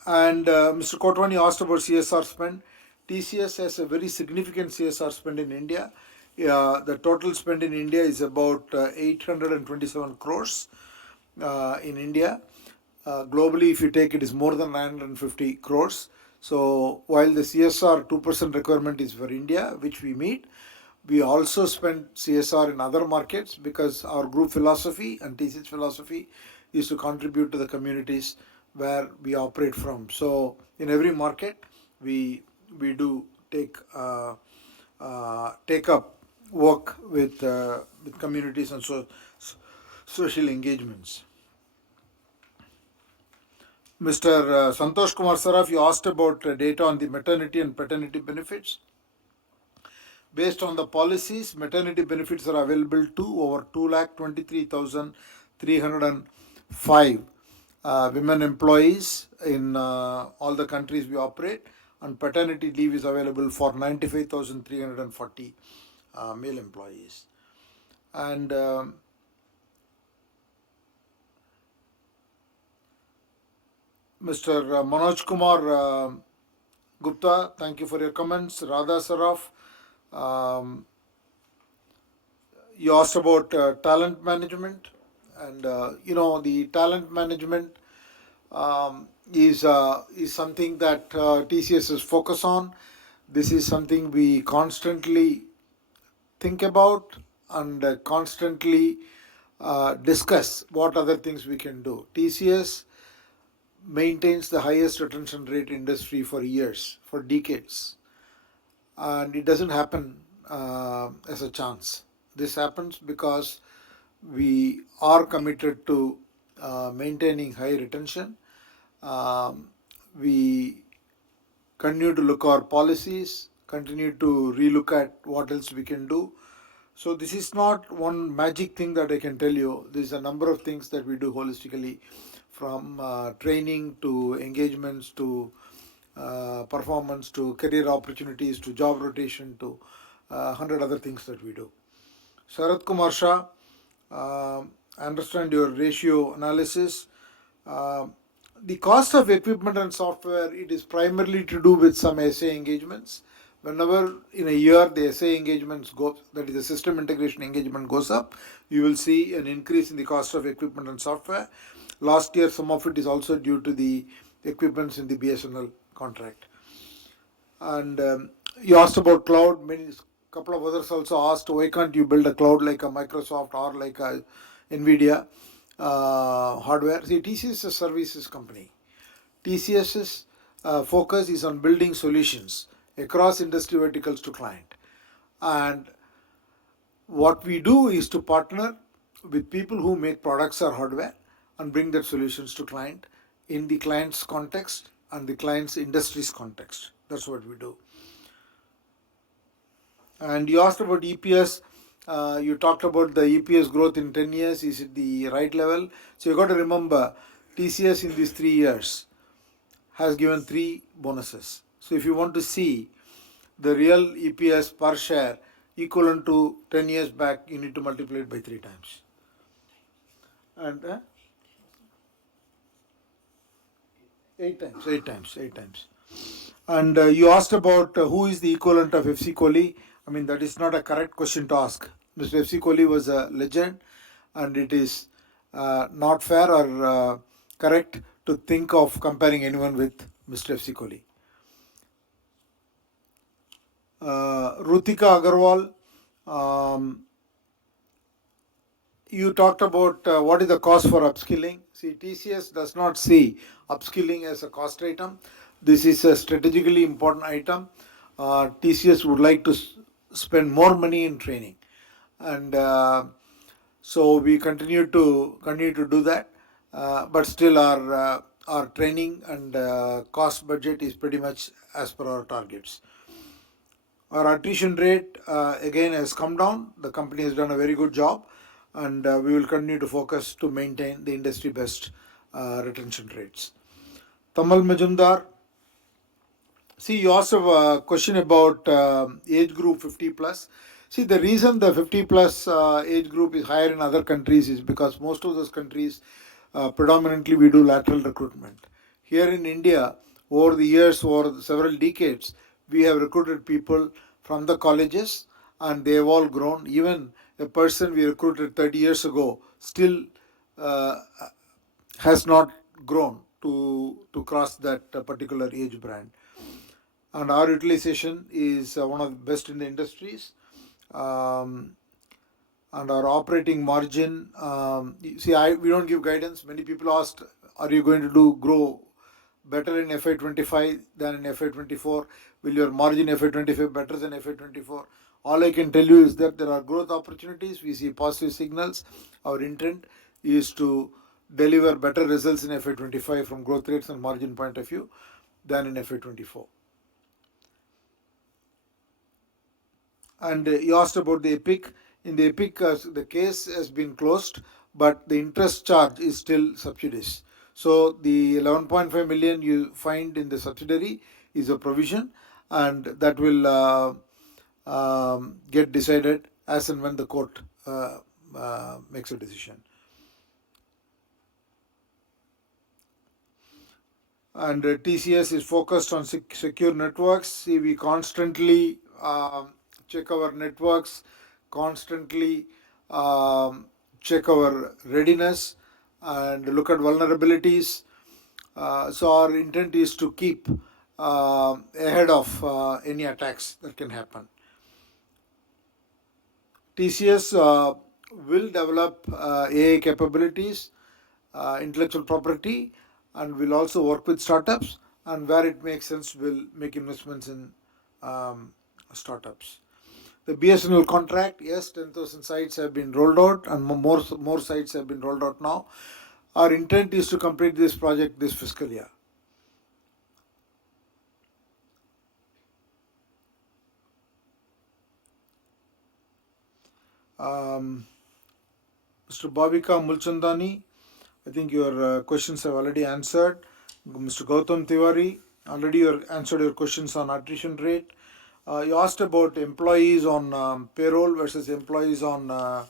And Mr. Kotwani asked about CSR spend. TCS has a very significant CSR spend in India. The total spend in India is about 827 crores in India. Globally, if you take it, is more than 950 crores. So while the CSR 2% requirement is for India, which we meet, we also spend CSR in other markets, because our group philosophy and TCS philosophy is to contribute to the communities where we operate from. So in every market, we do take up work with communities and social engagements. Mr. Santosh Kumar Saraf, you asked about data on the maternity and paternity benefits. Based on the policies, maternity benefits are available to over 2,23,305 women employees in all the countries we operate, and paternity leave is available for 95,340 male employees. And Mr. Manoj Kumar Gupta, thank you for your comments. Radha Saraf, you asked about talent management, and the talent management is something that TCS is focused on. This is something we constantly think about and constantly discuss what other things we can do. TCS maintains the highest retention rate industry for years, for decades, and it doesn't happen as a chance. This happens because we are committed to maintaining high retention. We continue to look our policies, continue to relook at what else we can do. So this is not one magic thing that I can tell you. There's a number of things that we do holistically, from training to engagements to performance to career opportunities to job rotation to 100 other things that we do. Sarath Kumar Shah, I understand your ratio analysis. The cost of equipment and software, it is primarily to do with some SA engagements. Whenever in a year the SA engagements go, that is the system integration engagement goes up, you will see an increase in the cost of equipment and software. Last year, some of it is also due to the equipments in the BSNL contract. And you asked about cloud. Many couple of others also asked, why can't you build a cloud like a Microsoft or like a NVIDIA hardware? See, TCS is a services company. TCS's focus is on building solutions across industry verticals to client. And what we do is to partner with people who make products or hardware and bring their solutions to client in the client's context and the client's industry's context. That's what we do. And you asked about EPS. You talked about the EPS growth in 10 years. Is it the right level? So you got to remember, TCS in these 3 years has given 3 bonuses. So if you want to see the real EPS per share equivalent to 10 years back, you need to multiply it by 3 times. And 8 times. And you asked about who is the equivalent of FC Kohli. I mean, that is not a correct question to ask. Mr. FC Kohli was a legend, and it is not fair or correct to think of comparing anyone with Mr. FC Kohli. Rutika Agarwal, you talked about what is the cost for upskilling. See, TCS does not see upskilling as a cost item. This is a strategically important item. TCS would like to spend more money in training, and so we continue to do that. But still, our training and cost budget is pretty much as per our targets. Our attrition rate again has come down. The company has done a very good job, and we will continue to focus to maintain the industry best retention rates. Tamal Majumdar, see, you asked a question about age group 50 plus. See, the reason the 50 plus age group is higher in other countries is because most of those countries predominantly we do lateral recruitment. Here in India, over the years, over several decades, we have recruited people from the colleges, and they have all grown. Even a person we recruited 30 years ago still has not grown to cross that particular age band. And our utilization is one of the best in the industries. And our operating margin, see, we don't give guidance. Many people asked, are you going to grow better in FY25 than in FY24? Will your margin FY25 better than FY24? All I can tell you is that there are growth opportunities. We see positive signals. Our intent is to deliver better results in FY25 from growth rates and margin point of view than in FY24. And you asked about the EPIC. In the EPIC, the case has been closed, but the interest charge is still sub judice. So the 11.5 million you find in the subsidiary is a provision, and that will get decided as and when the court makes a decision. And TCS is focused on secure networks. See, we constantly check our networks, constantly check our readiness and look at vulnerabilities. So our intent is to keep ahead of any attacks that can happen. TCS will develop AI capabilities, intellectual property, and will also work with startups, and where it makes sense, will make investments in startups. The BSNL contract, yes, 10,000 sites have been rolled out, and more sites have been rolled out now. Our intent is to complete this project this fiscal year. Mr. Bhavika Mulchandani, I think your questions have already answered. Mr. Gautam Tiwari, already you answered your questions on attrition rate. You asked about employees on payroll versus employees on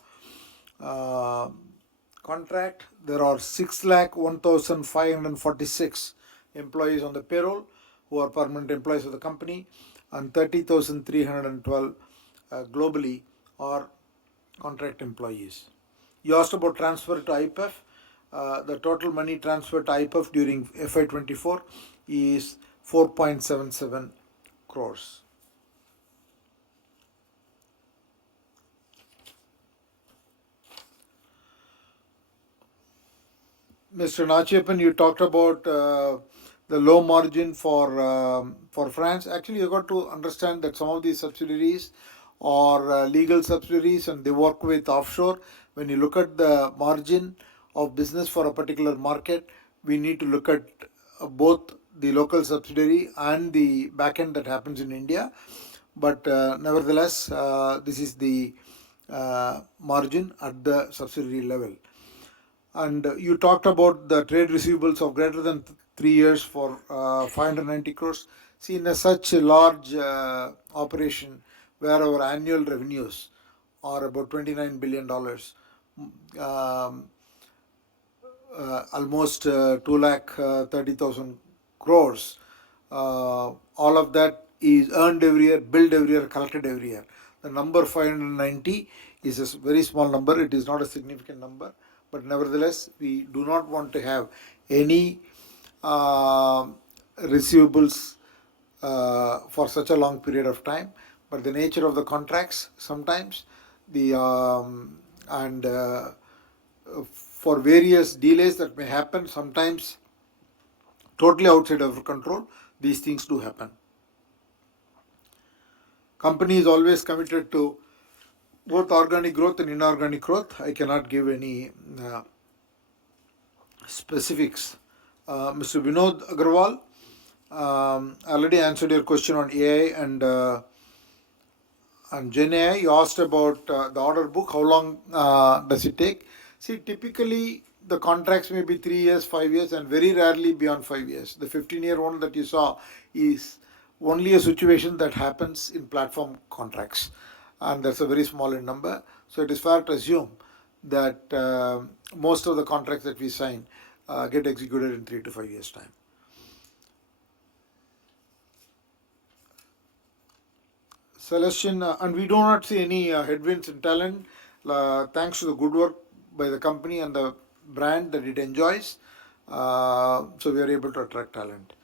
contract. There are 6,01,546 employees on the payroll who are permanent employees of the company, and 30,312 globally are contract employees. You asked about transfer to IPF. The total money transferred to IPF during FY24 is 4.77 crores. Mr. Nachiappan, you talked about the low margin for France. Actually, you got to understand that some of these subsidiaries are legal subsidiaries and they work with offshore. When you look at the margin of business for a particular market, we need to look at both the local subsidiary and the back end that happens in India. But nevertheless, this is the margin at the subsidiary level. And you talked about the trade receivables of greater than 3 years for 590 crores. See, in such a large operation where our annual revenues are about $29 billion, almost 2,30,000 crores, all of that is earned every year, billed every year, collected every year. The number 590 is a very small number. It is not a significant number. But nevertheless, we do not want to have any receivables for such a long period of time. But the nature of the contracts sometimes, for various delays that may happen, sometimes totally outside of our control, these things do happen. Company is always committed to both organic growth and inorganic growth. I cannot give any specifics. Mr. Vinod Agarwal, already answered your question on AI and Gen AI. You asked about the order book. How long does it take? See, typically the contracts may be 3 years, 5 years, and very rarely beyond 5 years. The 15-year one that you saw is only a situation that happens in platform contracts, and that's a very small number. So it is fair to assume that most of the contracts that we sign get executed in 3 to 5 years' time. Celestian, and we do not see any headwinds in talent, thanks to the good work by the company and the brand that it enjoys. So we are able to attract talent.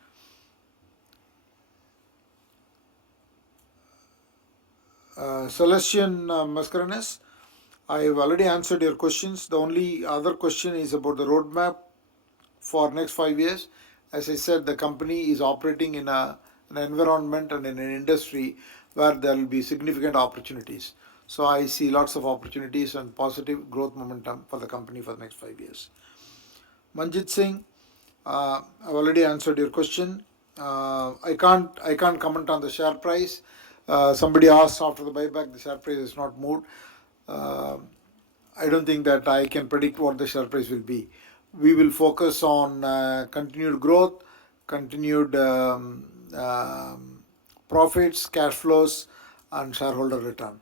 Celestian Mascarenes, I have already answered your questions. The only other question is about the roadmap for next 5 years. As I said, the company is operating in an environment and in an industry where there will be significant opportunities. So I see lots of opportunities and positive growth momentum for the company for the next 5 years. Manjit Singh, I've already answered your question. I can't comment on the share price. Somebody asked after the buyback, the share price is not moved. I don't think that I can predict what the share price will be. We will focus on continued growth, continued profits, cash flows, and shareholder return.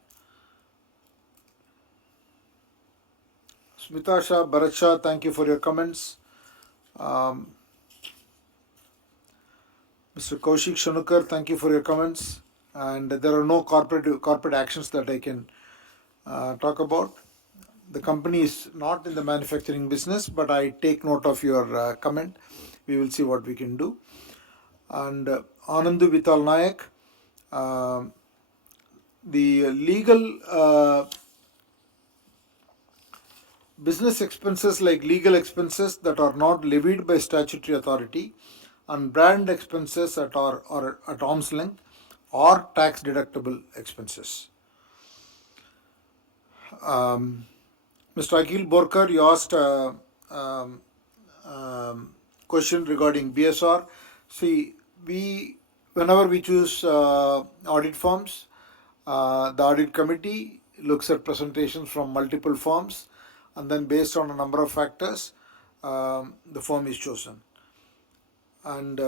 Smita Shah, Bharat Shah, thank you for your comments. Mr. Kaushik Shanukar, thank you for your comments. And there are no corporate actions that I can talk about. The company is not in the manufacturing business, but I take note of your comment. We will see what we can do. And Anandu Vital Nayak, the legal business expenses like legal expenses that are not levied by statutory authority, and brand expenses that are at arm's length or tax deductible expenses. Mr. Akhil Borkar, you asked a question regarding BSR. See, whenever we choose audit firms, the audit committee looks at presentations from multiple firms, and then based on a number of factors, the firm is chosen. And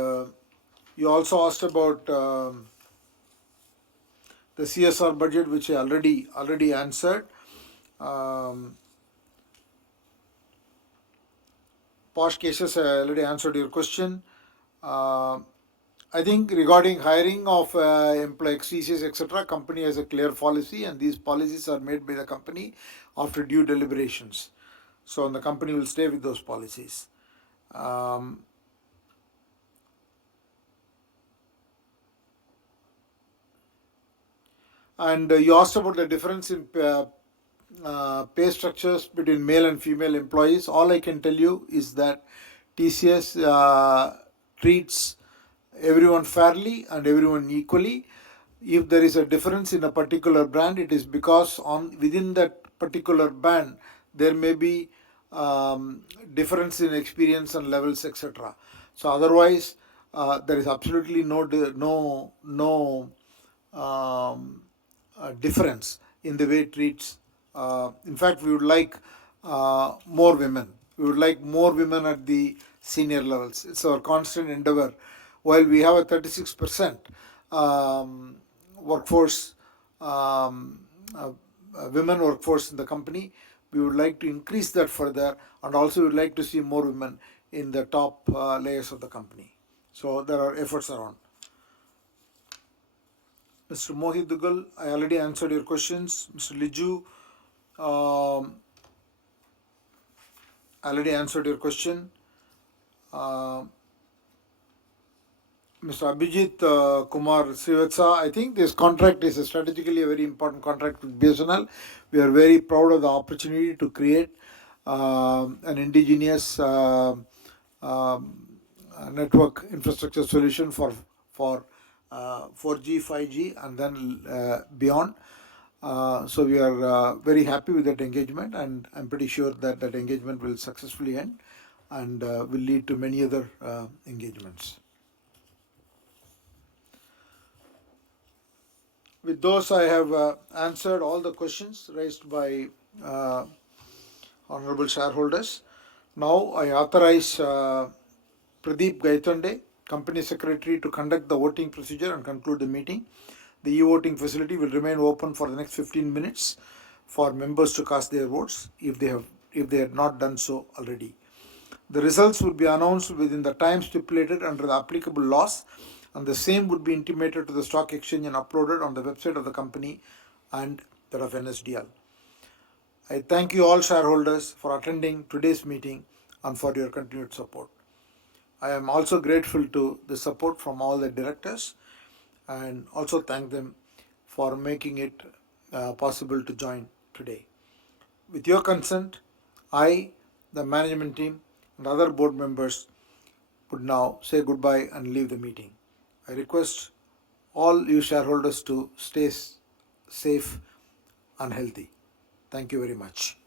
you also asked about the CSR budget, which I already answered. Posh cases, I already answered your question. I think regarding hiring of employees, CCS, etc., company has a clear policy, and these policies are made by the company after due deliberations. So the company will stay with those policies. And you asked about the difference in pay structures between male and female employees. All I can tell you is that TCS treats everyone fairly and everyone equally. If there is a difference in a particular brand, it is because within that particular band there may be difference in experience and levels, etc. So otherwise, there is absolutely no difference in the way it treats. In fact, we would like more women. We would like more women at the senior levels. It's our constant endeavor. While we have a 36% workforce, women workforce in the company, we would like to increase that further, and also we would like to see more women in the top layers of the company. So there are efforts around. Mr. Mohit Dugal, I already answered your questions. Mr. Liju, I already answered your question. Mr. Abhijit Kumar Srivatsa, I think this contract is strategically a very important contract with BSNL. We are very proud of the opportunity to create an indigenous network infrastructure solution for 4G, 5G, and then beyond. So we are very happy with that engagement, and I'm pretty sure that that engagement will successfully end and will lead to many other engagements. With those, I have answered all the questions raised by honorable shareholders. Now I authorize Pradeep Gaitonde, Company Secretary, to conduct the voting procedure and conclude the meeting. The e-voting facility will remain open for the next 15 minutes for members to cast their votes if they had not done so already. The results will be announced within the time stipulated under the applicable laws, and the same would be intimated to the stock exchange and uploaded on the website of the company and that of NSDL. I thank you all shareholders for attending today's meeting and for your continued support. I am also grateful to the support from all the directors, and also thank them for making it possible to join today. With your consent, I, the management team, and other board members would now say goodbye and leave the meeting. I request all you shareholders to stay safe and healthy. Thank you very much.